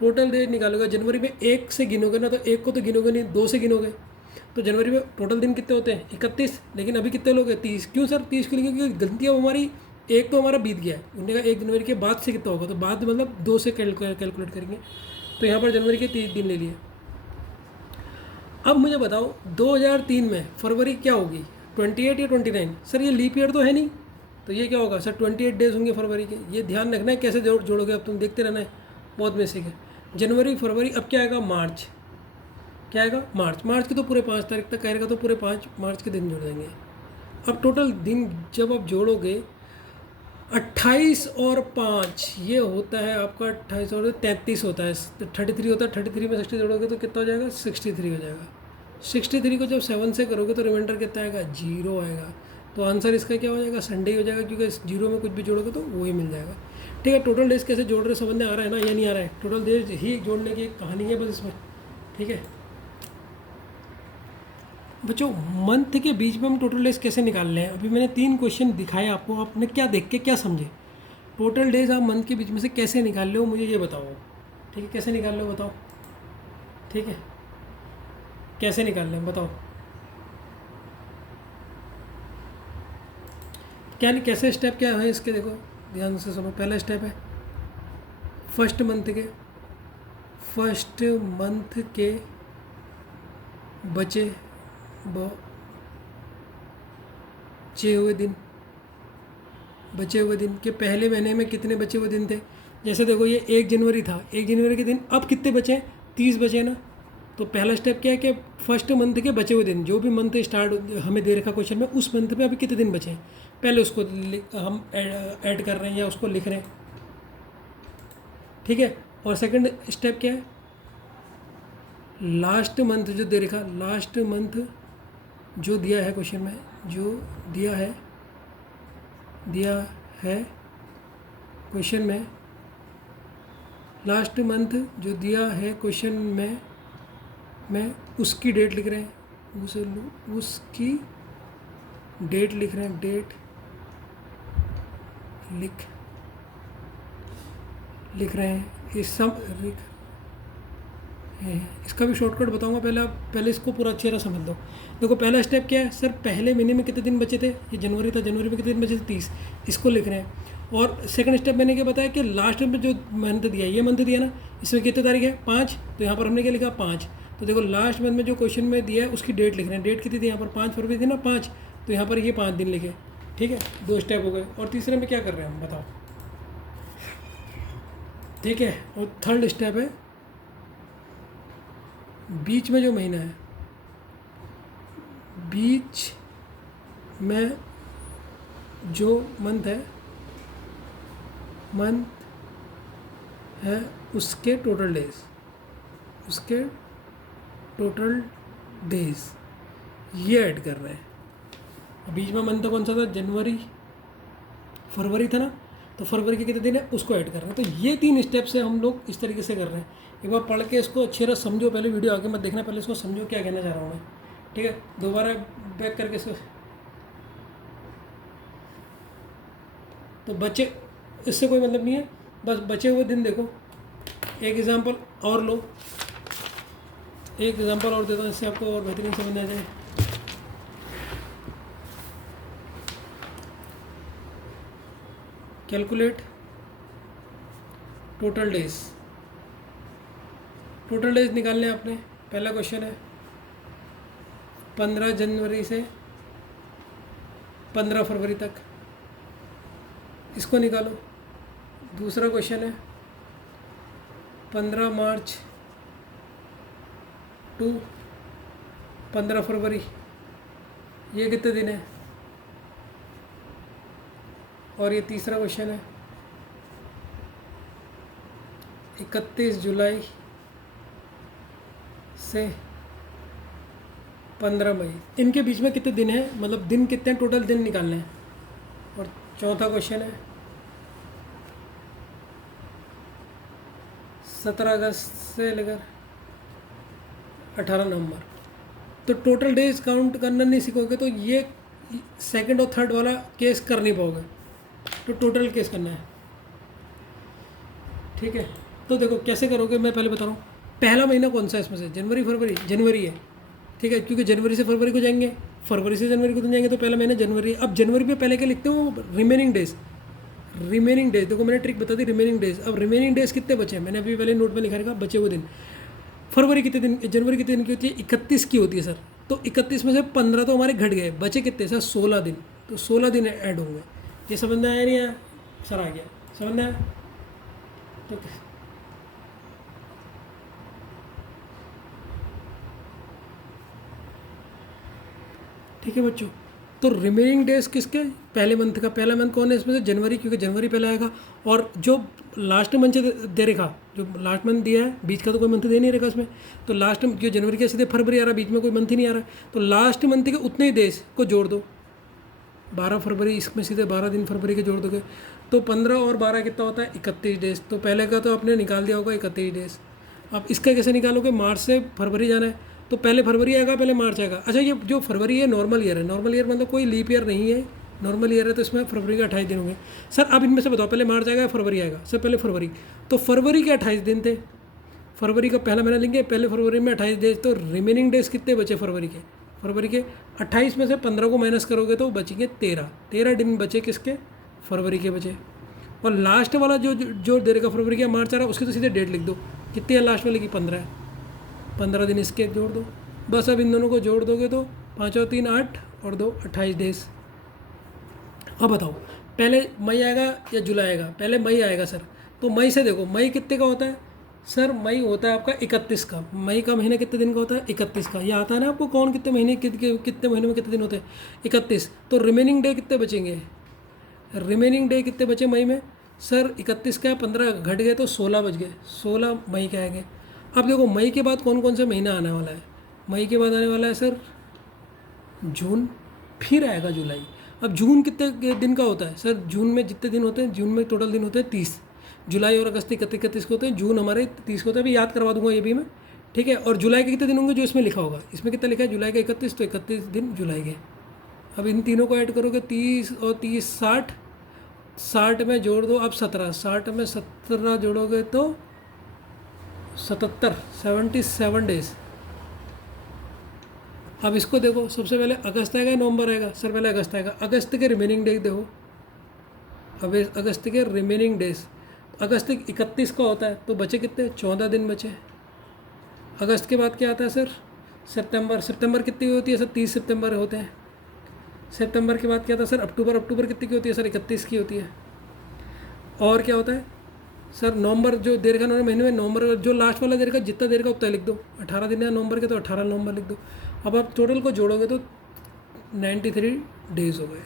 टोटल डेज निकालोगे, जनवरी में 1 से गिनोगे ना, तो 1 को तो गिनोगे नहीं, 2 से गिनोगे। तो जनवरी में टोटल दिन कितने होते हैं, 31, लेकिन अभी कितने लोग हैं, 30। क्यों सर 30 क्यों, क्योंकि गलती अब हमारी, एक तो हमारा बीत गया है। उन्होंने कहा 1 जनवरी के बाद से कितना होगा, तो बाद मतलब 2 से कैलकुलेट करेंगे। तो यहाँ पर जनवरी के 30 दिन ले लिए। अब मुझे बताओ 2003 में फरवरी क्या होगी, 28 या 29। सर ये लीप ईयर तो है नहीं, तो ये क्या होगा सर, 28 डेज होंगे फरवरी के। ये ध्यान रखना है कैसे जोड़ोगे, अब तुम देखते रहना है, बहुत बेसिक है। जनवरी फरवरी, अब क्या आएगा, मार्च। क्या आएगा, मार्च। मार्च के तो पूरे 5 तारीख तक आएगा, तो पूरे 5 मार्च के दिन जोड़ देंगे। अब टोटल दिन जब आप जोड़ोगे 28 और 5 ये होता है आपका 28 और 33 होता है, 33 होता है। 33 में 60 जोड़ोगे तो कितना हो जाएगा, 63 हो जाएगा। 63 को जब 7 से करोगे तो रिमाइंडर कितना आएगा, 0 आएगा। तो आंसर इसका क्या हो जाएगा, संडे ही हो जाएगा, क्योंकि 0 में कुछ भी जोड़ोगे तो वही मिल जाएगा, ठीक है। टोटल डेज कैसे जोड़ रहे समझ में आ रहा है ना, या नहीं आ रहा है। टोटल डेज ही जोड़ने की एक कहानी है बस इसमें, ठीक है बच्चों। मंथ के बीच में हम टोटल डेज कैसे निकाल रहे हैं, अभी मैंने 3 क्वेश्चन दिखाए आपको, आपने क्या देख के क्या समझे। टोटल डेज आप मंथ के बीच में से कैसे निकाल रहे हो, मुझे ये बताओ, ठीक है। कैसे निकाल रहे हो बताओ, ठीक है, कैसे निकाल रहे हैं बताओ। क्या नहीं, कैसे स्टेप क्या है इसके, देखो ध्यान से सुनो। पहला स्टेप है फर्स्ट मंथ के बचे हुए दिन के पहले महीने में कितने बचे हुए दिन थे। जैसे देखो ये 1 जनवरी था, 1 जनवरी के दिन अब कितने बचे हैं, 30 बचे ना। तो पहला स्टेप क्या है कि फर्स्ट मंथ के बचे हुए दिन, जो भी मंथ स्टार्ट हमें दे रखा क्वेश्चन में, उस मंथ में अभी कितने दिन बचे हैं, पहले उसको हम ऐड कर रहे हैं या उसको लिख रहे हैं, ठीक है। और सेकंड स्टेप क्या है, लास्ट मंथ जो दे रखा, लास्ट मंथ जो दिया है क्वेश्चन में, जो दिया है क्वेश्चन में, लास्ट मंथ जो दिया है क्वेश्चन में, मैं उसकी डेट लिख रहे हैं, उसकी डेट लिख रहे हैं, डेट लिख लिख रहे हैं इस सम इसका भी शॉर्टकट बताऊंगा, पहले आप पहले इसको पूरा अच्छी तरह समझ लो। देखो पहला स्टेप क्या है सर, पहले महीने में कितने दिन बचे थे, ये जनवरी था, जनवरी में कितने दिन बचे थे 30, इसको लिख रहे हैं। और सेकंड स्टेप मैंने क्या बताया कि लास्ट में जो मंथ दिया, ये मंथ दिया ना, इसमें कितने तारीख है 5, तो यहाँ पर हमने क्या लिखा 5। तो देखो लास्ट मंथ में जो क्वेश्चन में दिया है उसकी डेट लिख रहे हैं, डेट कितनी थी यहाँ पर 5 फरवरी थी ना 5, तो यहाँ पर ये 5 दिन लिखे। ठीक है, 2 स्टेप हो गए। और तीसरे में क्या कर रहे हैं हम बताओ। ठीक है, और थर्ड स्टेप है बीच में जो महीना है, बीच में जो मंथ है उसके टोटल डेज, ये ऐड कर रहे हैं। बीच में मंथ कौन सा था, जनवरी फरवरी था ना, तो फरवरी के कितने दिन है उसको ऐड कर रहे हैं। तो ये 3 स्टेप से हम लोग इस तरीके से कर रहे हैं। एक बार पढ़ के इसको अच्छी तरह समझो, पहले वीडियो आगे मत देखना, पहले इसको समझो क्या कहना चाह रहा हूँ मैं। ठीक है, दोबारा बैक करके इसको, तो बचे इससे कोई मतलब नहीं है, बस बचे हुए दिन देखो। एक एग्जांपल और लो, एक एग्जांपल और देता हूँ, इससे आपको और बेहतरीन समझ आ जाए। कैलकुलेट टोटल डेज निकालने आपने। पहला क्वेश्चन है 15 जनवरी से 15 फरवरी तक, इसको निकालो। दूसरा क्वेश्चन है 15 मार्च टू 15 फरवरी, ये कितने दिन है। और ये तीसरा क्वेश्चन है 31 जुलाई से 15 मई, इनके बीच में कितने दिन हैं, मतलब दिन कितने टोटल दिन निकालने हैं। और चौथा क्वेश्चन है 17 अगस्त से लेकर 18 नवंबर। तो टोटल डेज काउंट करना नहीं सीखोगे तो ये सेकंड और थर्ड वाला केस कर नहीं पाओगे, तो टोटल केस करना है। ठीक है, तो देखो कैसे करोगे मैं पहले बता रहा हूँ। पहला महीना कौन सा है इसमें से, जनवरी फरवरी, जनवरी है। ठीक है, क्योंकि जनवरी से फरवरी को जाएंगे, फरवरी से जनवरी को तो जाएंगे, तो पहला महीना जनवरी। अब जनवरी पे पहले क्या लिखते हो, रिमेनिंग डेज। देखो मैंने ट्रिक बता दी, रिमेनिंग डेज। अब रिमेनिंग डेज कितने बचे, मैंने अभी पहले नोट में लिखा रखा बचे हुए दिन। फरवरी कितने दिन, जनवरी कितने दिन की होती है, 31 की होती है सर। तो 31 में से 15 तो हमारे घट गए, बचे कितने सर, 16 दिन। तो 16 दिन ऐड होंगे। ये समझ में आया नहीं आया सर, आ गया समझ में आया। तो ठीक है बच्चों, तो रिमेनिंग डेज किसके, पहले मंथ का। पहला मंथ कौन है इसमें से, जनवरी, क्योंकि जनवरी पहले आएगा। और जो लास्ट मंथ दे रखा, जो लास्ट मंथ दिया है, बीच का तो कोई मंथ दे नहीं रखा इसमें। तो लास्ट जो जनवरी के सीधे फरवरी आ रहा है, बीच में कोई मंथ ही नहीं आ रहा। तो लास्ट मंथ के उतने ही डेज को जोड़ दो, 12 फरवरी, इसमें सीधे 12 दिन फरवरी के जोड़ दोगे तो 15 और 12 कितना होता है, 31 डेज। तो पहले का तो आपने निकाल दिया होगा 31 डेज। अब इसका कैसे निकालोगे, मार्च से फरवरी जाना है, तो पहले फरवरी आएगा पहले मार्च आएगा। अच्छा, ये जो फरवरी है नॉर्मल ईयर है, नॉर्मल ईयर मतलब कोई लीप ईयर नहीं है, नॉर्मल ईयर है, तो इसमें फरवरी के 28 दिन होंगे। सर अब इनमें से बताओ पहले मार्च आएगा या फरवरी आएगा, सर पहले फरवरी। तो फरवरी के 28 दिन थे, फरवरी का पहला महीना लेंगे, पहले फरवरी में 28 डेज। तो रिमेनिंग डेज कितने बचे फरवरी के 28 में से 15 को माइनस करोगे तो बचेंगे 13 दिन बचे किसके, फरवरी के बचे। और लास्ट वाला जो दे रखा फरवरी का मार्च आ रहा है, उसकी तो सीधे डेट लिख दो, कितनी है लास्ट वाले की, 15 है। 15 दिन इसके जोड़ दो बस। अब इन दोनों को जोड़ दोगे तो 5 और 3 8 और 2 28 डेज। अब बताओ पहले मई आएगा या जुलाई आएगा, पहले मई आएगा सर। तो मई से देखो, मई कितने का होता है सर, मई होता है आपका 31 का। मई का महीना कितने दिन का होता है, 31 का। ये आता है ना आपको, कौन कितने महीने कितने महीने में कितने दिन होते हैं, 31। तो रिमेनिंग डे कितने बचेंगे, रिमेनिंग डे कितने बचे मई में सर, 31 का 15 घट गए तो 16 बच गए, 16 मई के आएंगे। अब देखो मई के बाद कौन कौन सा महीना आने वाला है, मई के बाद आने वाला है सर जून, फिर आएगा जुलाई। अब जून कितने दिन का होता है सर, जून में जितने दिन होते हैं, जून में टोटल दिन होते हैं 30। जुलाई और अगस्त 31 को होते हैं, जून हमारे 30 को होता है, अभी याद करवा दूंगा ये भी मैं। ठीक है, और जुलाई के कितने दिन होंगे जो इसमें लिखा होगा, इसमें कितना लिखा है जुलाई का 31, तो 31 दिन जुलाई के। अब इन तीनों को ऐड करोगे 30 और 30 60 60 में जोड़ दो आप 17, 60 में 17 जोड़ोगे तो 77, 77 डेज। अब इसको देखो, सबसे पहले अगस्त आएगा नवंबर आएगा? सर पहले अगस्त आएगा। अगस्त के रिमेनिंग डेज देखो, अब अगस्त के रिमेनिंग डेज, अगस्त 31 का होता है तो बचे कितने? 14 दिन बचे। अगस्त के बाद क्या आता है सर? सितंबर। सितंबर कितनी होती है सर? 30 सितंबर होते हैं। सितंबर के बाद क्या था सर? अक्टूबर। अक्टूबर कितनी की होती है सर? 31 की होती है। और क्या होता है सर? नवंबर, जो देर का महीने में नवंबर, जो लास्ट वाला देर का जितना देर का उतना लिख दो। 18 दिन है नवंबर के तो 18 नवंबर लिख दो। अब आप टोटल को जोड़ोगे तो 93 डेज हो गए।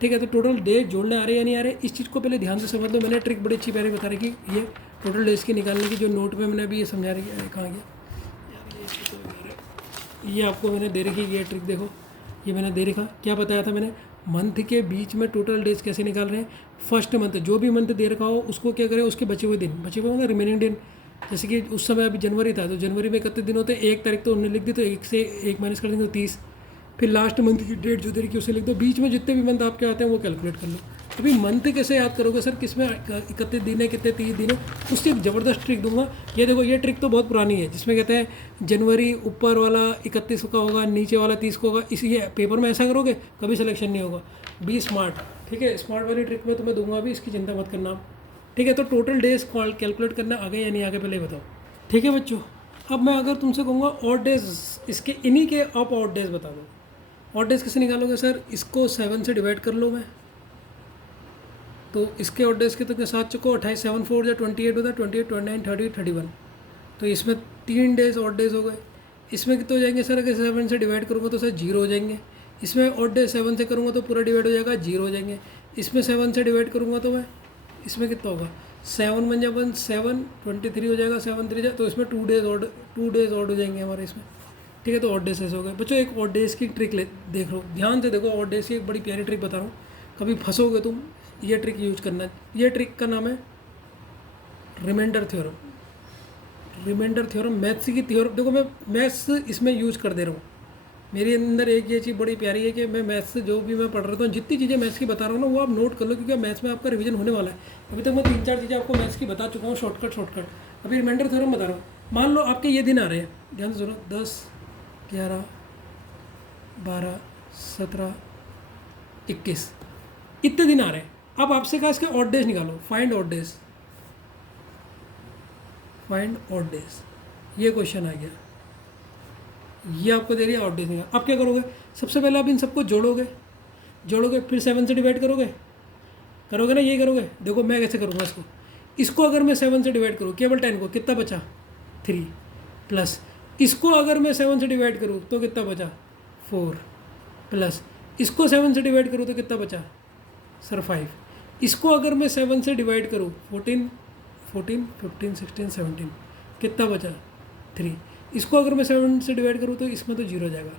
ठीक है, तो टोटल डेज जोड़ने आ रहे या नहीं आ रहे, इस चीज़ को पहले ध्यान से समझ लो। मैंने ट्रिक बड़ी अच्छी पहले बता रही कि ये टोटल डेज की निकालने की, जो नोट में मैंने अभी ये समझा रही है। कहाँ गया ये आपको मैंने दे रखी ये ट्रिक देखो, ये मैंने दे रखा। क्या बताया था मैंने? मंथ के बीच में टोटल डेज कैसे निकाल रहे हैं। फर्स्ट मंथ, जो भी मंथ दे रखा हो उसको क्या करें, उसके बचे हुए दिन, बचे हुए होंगे रिमेनिंग दिन। जैसे कि उस समय अभी जनवरी था तो जनवरी में कितने दिन होते हैं? 1 तारीख तो उन्होंने लिख दी, तो 1 से 1 माइनस कर देंगे तो 30। फिर लास्ट मंथ की डेट जो दे रखी उसे लिख दो। बीच में जितने भी मंथ आपके आते हैं वो कैलकुलेट कर लो। अभी मंथ कैसे याद करोगे सर? किसमें 31 दिन है, कितने 30 दिन है, उससे एक ज़बरदस्त ट्रिक दूंगा। ये देखो, ये ट्रिक तो बहुत पुरानी है, जिसमें कहते हैं जनवरी ऊपर वाला 31 का होगा, नीचे वाला 30 का होगा। इसी पेपर में ऐसा करोगे कभी सिलेक्शन नहीं होगा। Be smart. ठीक है, स्मार्ट वाली ट्रिक में तुम्हें दूंगा अभी, इसकी चिंता मत करना आप। ठीक है, तो टोटल डेज कैलकुलेट करना आ गए या नहीं आ गए पहले ही बताओ। ठीक है बच्चों, अब मैं अगर तुमसे कहूँगा ऑड डेज, इसके इन्हीं के आप ऑड डेज बता दो। ऑड डेज कैसे निकालोगे सर? इसको 7 से डिवाइड कर लो मैं, तो इसके ऑड डेज के तो 7 चुको 28, 7 4 या 28 होता है, 28 29 30 31। तो इसमें 3 डेज ऑड डेज हो गए। इसमें कितने हो जाएंगे सर? अगर 7 से डिवाइड करूँगा तो सर 0 हो जाएंगे। इसमें ऑड डेज 7 से करूँगा तो पूरा डिवाइड हो जाएगा, 0 हो जाएंगे। इसमें 7 से डिवाइड करूँगा तो मैं, इसमें कितना होगा? 7 बन जा 1 7 23 हो जाएगा, 7 3 जा, तो इसमें 2 डेज ऑड हो जाएंगे हमारे इसमें। ठीक है, तो ऑड डेज ऐसे हो गए बच्चों। एक ऑड डेज की ट्रिक देख लो, ध्यान से देखो। ऑड डेज की एक बड़ी प्यारी ट्रिक बता रहा हूँ, कभी फंसोगे तुम, ये ट्रिक यूज करना। ये ट्रिक का नाम है reminder theorem. Reminder theorem maths की थ्योरम। देखो, मैं मैथ्स इसमें यूज कर दे रहा हूँ। मेरे अंदर एक ये चीज़ बड़ी प्यारी है कि मैं मैथ्स जो भी मैं पढ़ रहा हूँ, जितनी चीज़ें मैथ्स की बता रहा हूँ ना, वो आप नोट कर लो, क्योंकि मैथ्स में आपका रिवीजन होने वाला है। अभी तक मैं 3-4 चीज़ें आपको मैथ्स की बता चुका हूँ, शॉर्टकट। अभी रिमाइंडर थ्योरम बता रहा हूँ। मान लो आपके ये दिन आ रहे हैं, ध्यान से सुनो, 10 11 12 17 21, इतने दिन आ रहे हैं। अब आपसे कहा इसके ऑड डेज निकालो, find odd days, find odd days. ये क्वेश्चन आ गया, ये आपको दे रही है ऑड डेज निकाल। आप क्या करोगे? सबसे पहले आप इन सबको जोड़ोगे, फिर 7 से डिवाइड करोगे ना, ये करोगे। देखो मैं कैसे करूँगा इसको अगर मैं 7 से डिवाइड करूँ केवल 10 को, कितना बचा? 3, प्लस इसको अगर मैं 7 से डिवाइड करूँ तो कितना बचा? 4, प्लस इसको 7 से डिवाइड करूँ तो कितना बचा सर? 5। इसको अगर मैं 7 से डिवाइड करूँ 14 15 16 17, कितना बचा? 3। इसको अगर मैं 7 से डिवाइड करूँ तो इसमें तो 0 हो जाएगा।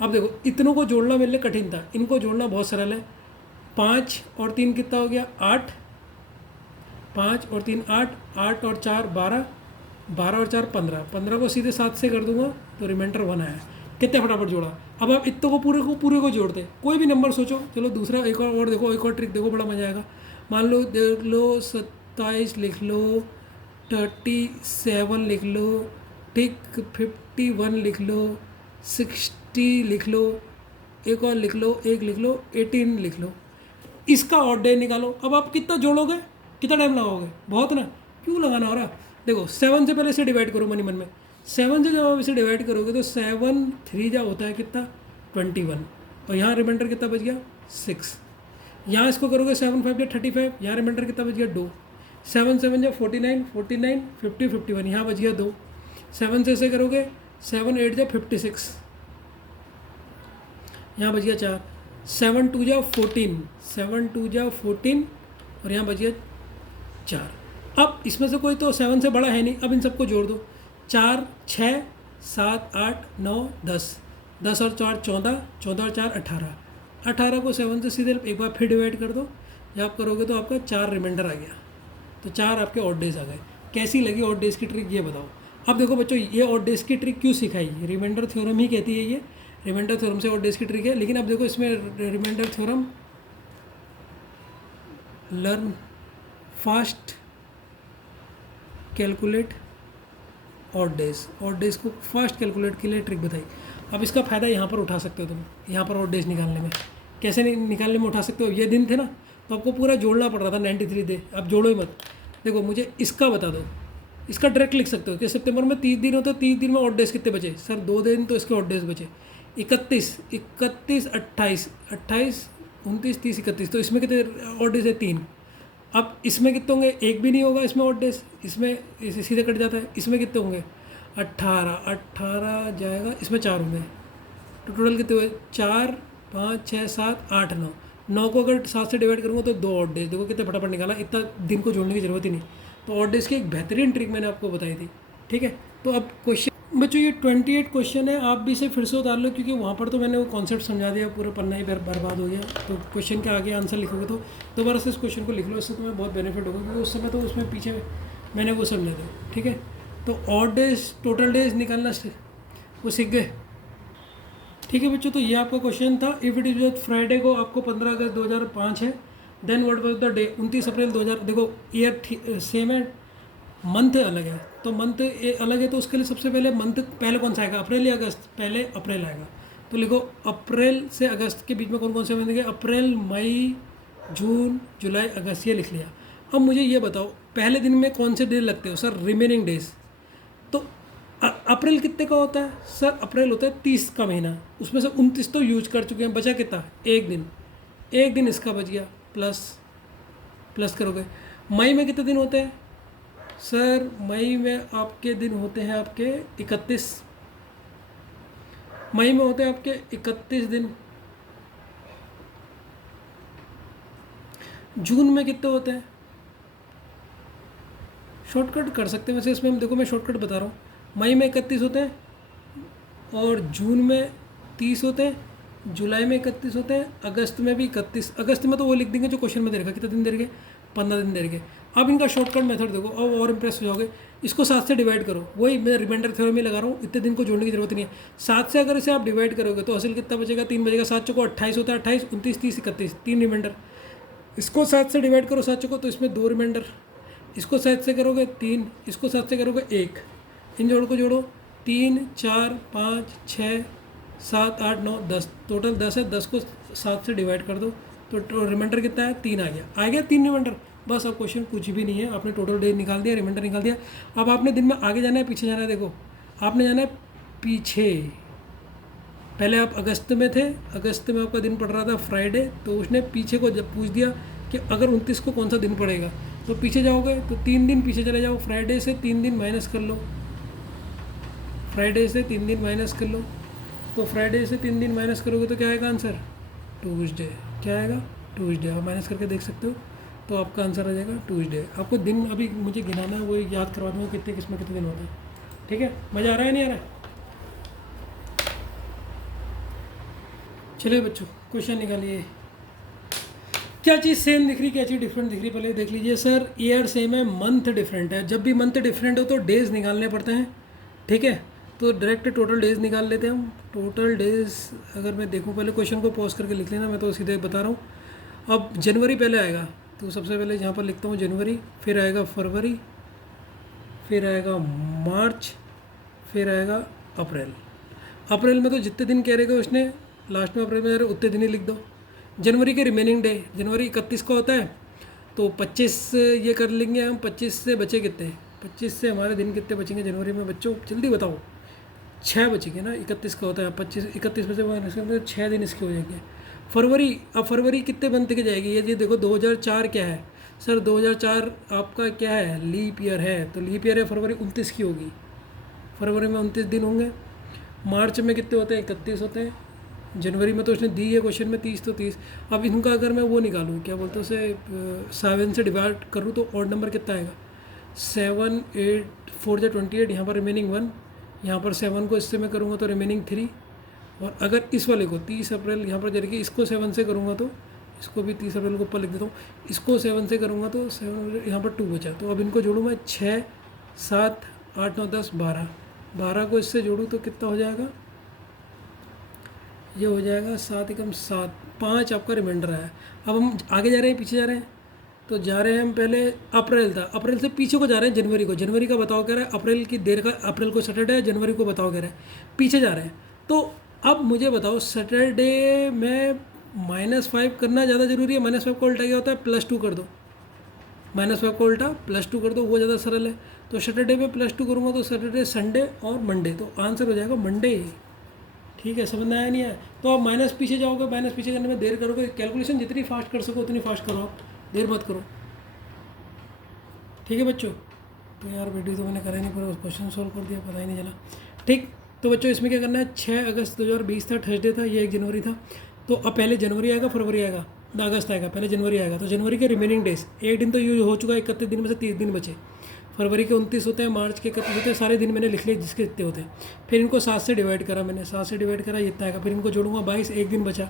अब देखो, इतनों को जोड़ना मेरे लिए कठिन था, इनको जोड़ना बहुत सरल है। 5 और 3 कितना हो गया? 8। 5 और 3 8, 8 और 4 12, 12 और 4 15, 15 को सीधे 7 से कर दूंगा तो रिमाइंडर 1 आया। कितने फटाफट जोड़ा। अब आप इतने को पूरे को जोड़ते, कोई भी नंबर सोचो। चलो दूसरा एक और देखो, एक और ट्रिक देखो, बड़ा मजा आएगा। मान लो देख लो 27 लिख लो, 37 लिख लो, ठीक 51 लिख लो, 60 लिख लो, एक और लिख लो, 1 लिख लो, 18 लिख लो। इसका ऑड डे निकालो। अब आप कितना जोड़ोगे, कितना टाइम लगाओगे? बहुत ना, क्यों लगाना हो रहा? देखो 7 से पहले इसे डिवाइड करो मन में। 7 से जब आप इसे डिवाइड करोगे तो 7 3 जा होता है कितना? 21। और यहाँ रिमाइंडर कितना बच गया? 6। यहाँ इसको करोगे 7 5 जा 35, यहाँ रिमाइंडर कितना बच गया? 2। 7 7 जा 49 49 50 51, यहाँ बच गया 2। 7 से ऐसे करोगे 7 8 जा 56, यहाँ बच गया 4। 7 2 जा 14, 7 2 जा 14 और यहाँ बच गया 4। अब इसमें से कोई तो 7 से बड़ा है नहीं, अब इन सबको जोड़ दो। 4 6 7 8 9 10, 10 और 4 14, 14 और 4 18, 18 को 7 से सीधे एक बार फिर डिवाइड कर दो। जब आप करोगे तो आपका 4 रिमाइंडर आ गया, तो 4 आपके ऑड डेज आ गए। कैसी लगी ऑड डेज की ट्रिक ये बताओ। अब देखो बच्चों, ये ऑड डेज की ट्रिक क्यों सिखाई? रिमाइंडर थ्योरम ही कहती है, ये रिमाइंडर थ्योरम से ऑड डेज की ट्रिक है। लेकिन अब देखो इसमें remainder theorem learn fast calculate odd days को फास्ट कैलकुलेट के लिए ट्रिक बताई। अब इसका फ़ायदा यहाँ पर उठा सकते हो तुम, यहाँ पर ऑड डेज निकालने में। कैसे निकालने में उठा सकते हो? ये दिन थे ना, तो आपको पूरा जोड़ना पड़ रहा था 93 डे। अब जोड़ो ही मत। देखो मुझे इसका बता दो, इसका डायरेक्ट लिख सकते हो कि सितंबर में 30 दिन होते, 30 दिन में ऑड डेज कितने बचे? सर 2 दिन तो इसके ऑड डेज बचे 31, 28, 29, 30, 31। तो इसमें कितने ऑड डेज है? 3। अब इसमें कितने होंगे? एक भी नहीं होगा इसमें ऑड डेज, इसमें इसे सीधे कट जाता है। इसमें कितने होंगे? 18 जाएगा, इसमें 4 होंगे। तो टोटल कितने हुए? 4, 5, 6, 7, 8, 9। 9 को अगर 7 से डिवाइड करूँगा तो 2 ऑड डेज। देखो कितने फटाफट निकाला, इतना दिन को जोड़ने की ज़रूरत ही नहीं। तो ऑड डेज की एक बेहतरीन ट्रिक मैंने आपको बताई थी। ठीक है, तो अब क्वेश्चन बच्चों ये 28 क्वेश्चन है, आप भी इसे फिर से उतार लो, क्योंकि वहाँ पर तो मैंने वो कॉन्सेप्ट समझा दिया, पूरा पन्ना ही बर्बाद हो गया। तो क्वेश्चन के आगे आंसर लिखोगे तो दोबारा से इस क्वेश्चन को लिख लो, इससे तुम्हें बहुत बेनिफिट होगा, क्योंकि उस समय तो उसमें पीछे मैंने वो समझा था। ठीक है, तो ऑड डेज टोटल डेज निकालना वो सीख गए। ठीक है बच्चों, तो ये आपका क्वेश्चन था। इफ इट इज फ्राइडे को आपको 15 अगस्त 2005 है, then what was the day? 29 April 2000। देखो ईयर सेम है, मंथ अलग है, तो मंथ अलग है, तो उसके लिए सबसे पहले मंथ पहले कौन सा आएगा? अप्रैल या अगस्त? पहले अप्रैल आएगा। तो लिखो अप्रैल से अगस्त के बीच में कौन कौन से महीने? अप्रैल, मई, जून, जुलाई, अगस्त। ये लिख लिया। अब मुझे ये बताओ पहले दिन में कौन से दिन लगते हो? Sir remaining days. तो अप्रैल कितने का होता है? सर अप्रैल होता है 30 का महीना, उसमें से 29 तो यूज कर चुके हैं, बचा कितना? एक दिन। एक दिन इसका बच गया, प्लस करोगे। मई में कितने दिन होते हैं? सर मई में आपके दिन होते हैं आपके 31। मई में होते हैं आपके 31 दिन। जून में कितने होते हैं? शॉर्टकट कर सकते हैं वैसे इसमें, देखो मैं शॉर्टकट बता रहा हूँ। मई में 31 होते हैं, और जून में 30 होते हैं, जुलाई में 31 होते हैं, अगस्त में भी 31। अगस्त में तो वो लिख देंगे जो क्वेश्चन में दे रखा, कितने दिन दे रखे? 15 दिन दे रखे। अब इनका शॉर्टकट मेथड देखो, अब और इंप्रेस हो जाओगे। इसको 7 से डिवाइड करो, वही मैं रिमाइंडर थ्योरम में लगा रहा हूँ, इतने दिन को जोड़ने की जरूरत नहीं है। 7 से अगर इसे आप डिवाइड करोगे तो हासिल कितना बचेगा? 3 बचेगा। 7 चौको 28 होता है, 28, 29, 30, 31, 3 रिमाइंडर। इसको 7 से डिवाइड करो 7 चौको, तो इसमें 2 रिमाइंडर। इसको 7 से करोगे 3, इसको 7 से करोगे 1। इन जोड़ को जोड़ो, 3, 4, 5, 6, 7, 8, 9, 10। टोटल 10 है, 10 को 7 से डिवाइड कर दो तो रिमाइंडर कितना है? 3 आ गया 3 रिमाइंडर। बस अब क्वेश्चन कुछ भी नहीं है, आपने टोटल डे निकाल दिया, रिमाइंडर निकाल दिया। अब आपने दिन में आगे जाना है पीछे जाना है? देखो आपने जाना है पीछे। पहले आप अगस्त में थे, अगस्त में आपका दिन पड़ रहा था फ्राइडे, तो उसने पीछे को जब पूछ दिया कि अगर 29 को कौन सा दिन पड़ेगा, तो पीछे जाओगे तो 3 दिन पीछे चले जाओ, फ्राइडे से 3 दिन माइनस कर लो, फ्राइडे से 3 दिन माइनस कर लो। तो फ्राइडे से 3 दिन माइनस करोगे तो क्या आएगा आंसर? ट्यूसडे। क्या आएगा? ट्यूसडे। आप माइनस करके देख सकते हो, तो आपका आंसर आ जाएगा ट्यूसडे। आपको दिन अभी मुझे गिनाना है, वो याद करवा दूँगा कितने किसमें कितने दिन होते हैं। ठीक है, मज़ा आ रहा है नहीं आ रहा है? चलिए बच्चों क्वेश्चन निकालिए। क्या चीज़ सेम दिख रही, क्या चीज़ डिफरेंट दिख रही, पहले देख लीजिए। सर ईयर सेम है, मंथ डिफरेंट है। जब भी मंथ डिफरेंट हो तो डेज निकालने पड़ते हैं। ठीक है, तो डायरेक्ट टोटल डेज निकाल लेते हैं हम। टोटल डेज अगर मैं देखूं, पहले क्वेश्चन को पॉज करके लिख लेना, मैं तो सीधे बता रहा हूँ। अब जनवरी पहले आएगा, तो सबसे पहले यहाँ पर लिखता हूँ जनवरी, फिर आएगा फरवरी, फिर आएगा मार्च, फिर आएगा अप्रैल। अप्रैल में तो जितने दिन कह रहेगा उसने लास्ट में अप्रैल में उतने दिन ही लिख दो। जनवरी के रिमेनिंग डे, जनवरी 31 का होता है, तो 25 ये कर लेंगे हम। 25 से बचे कितने? 25 से हमारे दिन कितने बचेंगे जनवरी में बच्चों? जल्दी बताओ। 6 बचेंगे ना, 31 का होता है, 31 में से 6 दिन इसके हो जाएंगे। फरवरी, अब फरवरी कितने बनते के जाएगी? ये देखो 2004 क्या है? सर 2004 आपका क्या है? लीप ईयर है, तो लीप ईयर है, फरवरी 29 की होगी। फरवरी में 29 दिन होंगे। मार्च में कितने होते हैं? 31 होते हैं। जनवरी में तो उसने दी है क्वेश्चन में 30, तो 30। अब इनका अगर मैं वो निकालूँ, क्या बोलते हैं उसे, 7 से डिवाइड करूँ तो ऑड नंबर कितना आएगा? 7, 8, 4 या 28, यहाँ पर रिमेनिंग 1, यहाँ पर 7 को इससे मैं करूँगा तो रिमेनिंग 3। और अगर इस वाले को 30 अप्रैल यहाँ पर जरिए इसको 7 से करूँगा तो इसको भी 30 अप्रैल को ऊपर लिख देता हूँ। इसको 7 से करूँगा तो 7, यहाँ पर 2 बचा। तो अब इनको जोड़ूँ मैं, 6, 7, 8, 9, 10, 12। 12 को इससे जोड़ूँ तो कितना हो जाएगा? ये हो जाएगा 7 एकम 7, 5 आपका रिमाइंडर आया। अब हम आगे जा रहे हैं पीछे जा रहे हैं, तो जा रहे हैं हम, पहले अप्रैल था, अप्रैल से पीछे को जा रहे हैं जनवरी को, जनवरी का बताओ कह रहा है, अप्रैल की देर का, अप्रैल को सैटरडे है, जनवरी को बताओ कह रहा है, पीछे जा रहे हैं। तो अब मुझे बताओ सैटरडे में -5 करना ज़्यादा ज़रूरी है, -5 का उल्टा क्या होता है, +2 कर दो, -5 का उल्टा +2 कर दो, वो ज़्यादा सरल है। तो सैटरडे में +2 करूँगा तो सैटरडे, संडे और मंडे, तो आंसर हो जाएगा मंडे। ठीक है, समझ में आया नहीं है? तो आप माइनस पीछे जाओगे, माइनस पीछे करने में देर करोगे, कैलकुलेशन जितनी फास्ट कर सको उतनी फास्ट करो, आप देर मत करो। ठीक है बच्चों, तो यार वीडियो तो मैंने करा ही नहीं, पूरा क्वेश्चन सॉल्व कर दिया, पता ही नहीं चला। ठीक, तो बच्चों इसमें क्या करना है, 6 अगस्त 2020 था, थर्सडे था, ये 1 जनवरी था। तो अब पहले जनवरी आएगा, फरवरी आएगा ना, अगस्त आएगा, पहले जनवरी आएगा। तो जनवरी के रिमेनिंग डेज, एक दिन तो यूज हो चुका है, 31 दिन में से 30 दिन बचे। फरवरी के 29 होते हैं, मार्च के 31 होते हैं, सारे दिन मैंने लिख लिए जिसके इतने होते हैं। फिर इनको 7 से डिवाइड करा मैंने, 7 से डिवाइड करा, इतना आएगा। फिर इनको जोड़ूंगा 22, एक दिन बचा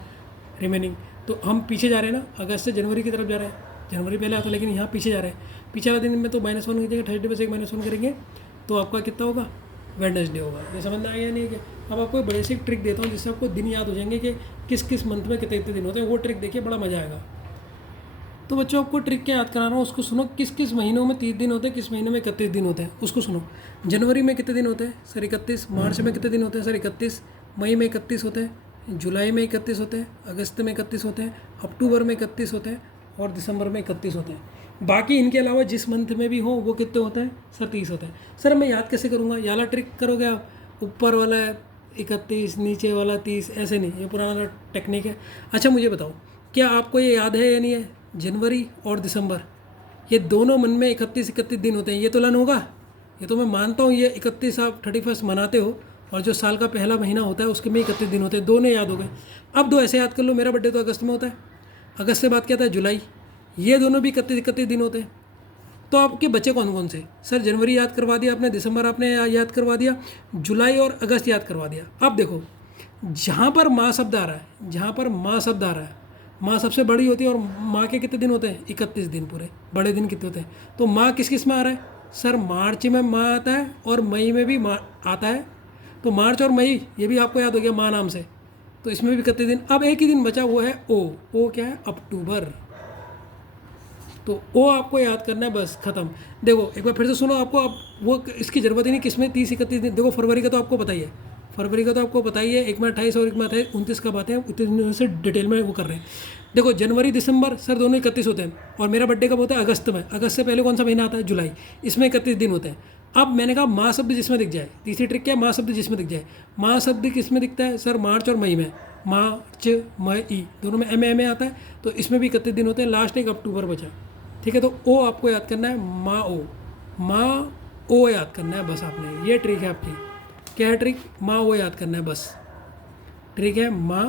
रिमेनिंग। तो हम पीछे जा रहे हैं ना, अगस्त से जनवरी की तरफ जा रहे हैं, जनवरी पहले आता, लेकिन यहाँ पीछे जा रहे हैं। पीछे वाला दिन में तो -1 करेंगे, थर्सडे पे से एक -1 करेंगे, तो आपका कितना होगा, वेडनेसडे होगा। ये समझ में आया या नहीं है? अब आपको बड़े से ट्रिक देता हूँ जिससे आपको दिन याद हो जाएंगे कि किस किस मंथ में कितने कितने दिन होते हैं। वो ट्रिक देखिए, बड़ा मज़ा आएगा। तो बच्चों आपको ट्रिक क्या याद करा रहा हूँ, उसको सुनो। किस किस महीनों में 30 दिन होते हैं, किस महीने में 31 दिन होते हैं, उसको सुनो। जनवरी में कितने दिन होते हैं, सर 31। मार्च में कितने दिन होते हैं, सर 31। मई में 31 होते हैं, जुलाई में 31 होते हैं, अगस्त में 31 होते हैं, अक्टूबर में 31 होते हैं, और दिसंबर में 31 होते हैं। बाकी इनके अलावा जिस मंथ में भी हो वो कितने होते हैं, सर 30 होते हैं। सर मैं याद कैसे करूँगा, ये वाला ट्रिक करोगे आप, ऊपर वाला 31, नीचे वाला 30, ऐसे नहीं, ये पुराना टेक्निक है। अच्छा मुझे बताओ, क्या आपको ये याद है या नहीं है, जनवरी और दिसंबर ये दोनों मन में 31 दिन होते हैं, ये तो लन होगा। ये तो मैं मानता हूँ, ये 31 आप 31 मनाते हो, और जो साल का पहला महीना होता है उसके में 31 दिन होते हैं, दोनों याद हो गए। अब दो ऐसे याद कर लो, मेरा बर्थडे तो अगस्त में होता है, अगस्त से बात क्या था, जुलाई, ये दोनों भी 31 दिन होते हैं। तो आपके बचे कौन कौन से, सर जनवरी याद करवा दिया आपने, दिसंबर आपने याद करवा दिया, जुलाई और अगस्त याद करवा दिया। अब देखो जहाँ पर माँ शब्द आ रहा है, जहाँ पर माँ शब्द आ रहा है, माँ सबसे बड़ी होती है, और माँ के कितने दिन होते हैं, 31 दिन पूरे। बड़े दिन कितने होते हैं, तो माँ किस किस में आ रहा है, सर मार्च में माँ आता है, और मई में भी माँ आता है। तो मार्च और मई ये भी आपको याद हो गया माँ नाम से, तो इसमें भी 31 दिन। अब एक ही दिन बचा, वो है ओ क्या है, अक्टूबर। तो ओ आपको याद करना है, बस खत्म। देखो एक बार फिर से सुनो, आपको अब वो इसकी ज़रूरत ही नहीं किसमें 30-31 दिन। देखो फरवरी का तो आपको पता ही है, फरवरी का तो आपको पता ही है, एक में 28 और एक में 29 का बात है, उतने से डिटेल में वो कर रहे हैं। देखो जनवरी दिसंबर सर दोनों 31 होते हैं, और मेरा बर्थडे कब होता है, अगस्त में। अगस्त से पहले कौन सा महीना आता है, जुलाई, इसमें 31 दिन होते हैं। अब मैंने कहा माँ शब्द जिसमें दिख जाए, तीसरी ट्रिक क्या है, माँ शब्द जिसमें दिख जाए। माँ शब्द किस में दिखता है, सर मार्च और मई में, मार्च मई दोनों में एम आता है, तो इसमें भी 31 दिन होते हैं। लास्ट एक अक्टूबर बचा, ठीक है। तो ओ आपको याद करना है, माँ ओ याद करना है बस आपने, ये ट्रिक है आपकी। क्या है ट्रिक, माँ ओ याद करना है बस, ट्रिक है माँ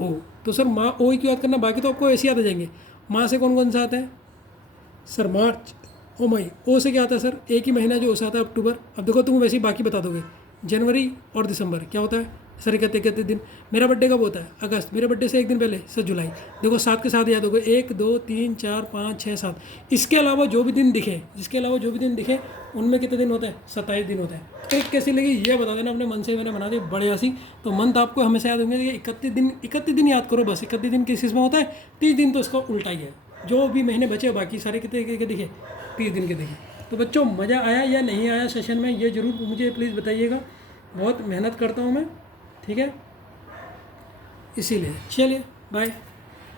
ओ। तो सर माँ ओ ही क्यों याद करना, बाकी तो आपको ऐसे याद आ जाएंगे। माँ से कौन कौन सा आता है, सर मार्च ओ मई। ओ से क्या आता है सर, एक ही महीना जो उसे आता है, अक्टूबर। अब देखो तुम वैसे ही बाकी बता दोगे, जनवरी और दिसंबर क्या होता है, सर 31 दिन। मेरा बर्थडे कब होता है, अगस्त, मेरे बर्थडे से एक दिन पहले सर जुलाई। देखो 7 के साथ याद हो गए, 1 2 3 4 5 6 7। इसके अलावा जो भी दिन दिखे, जिसके अलावा जो भी दिन दिखे उनमें कितने दिन होते हैं, 27 दिन होते हैं। ट्रिक कैसी लगी ये बता देना, अपने मन से मैंने बना दी बढ़िया सी। तो मंथ आपको हमेशा याद होंगे, 31 दिन याद करो बस। 31 दिन किस में होता है, 30 दिन तो इसका उल्टा ही है। जो भी महीने बचे बाकी सारे कितने के दिखे, 30 दिन के दिखे। तो बच्चों मज़ा आया या नहीं आया सेशन में, ये ज़रूर मुझे प्लीज़ बताइएगा। बहुत मेहनत करता हूँ मैं, ठीक है, इसीलिए। चलिए बाय।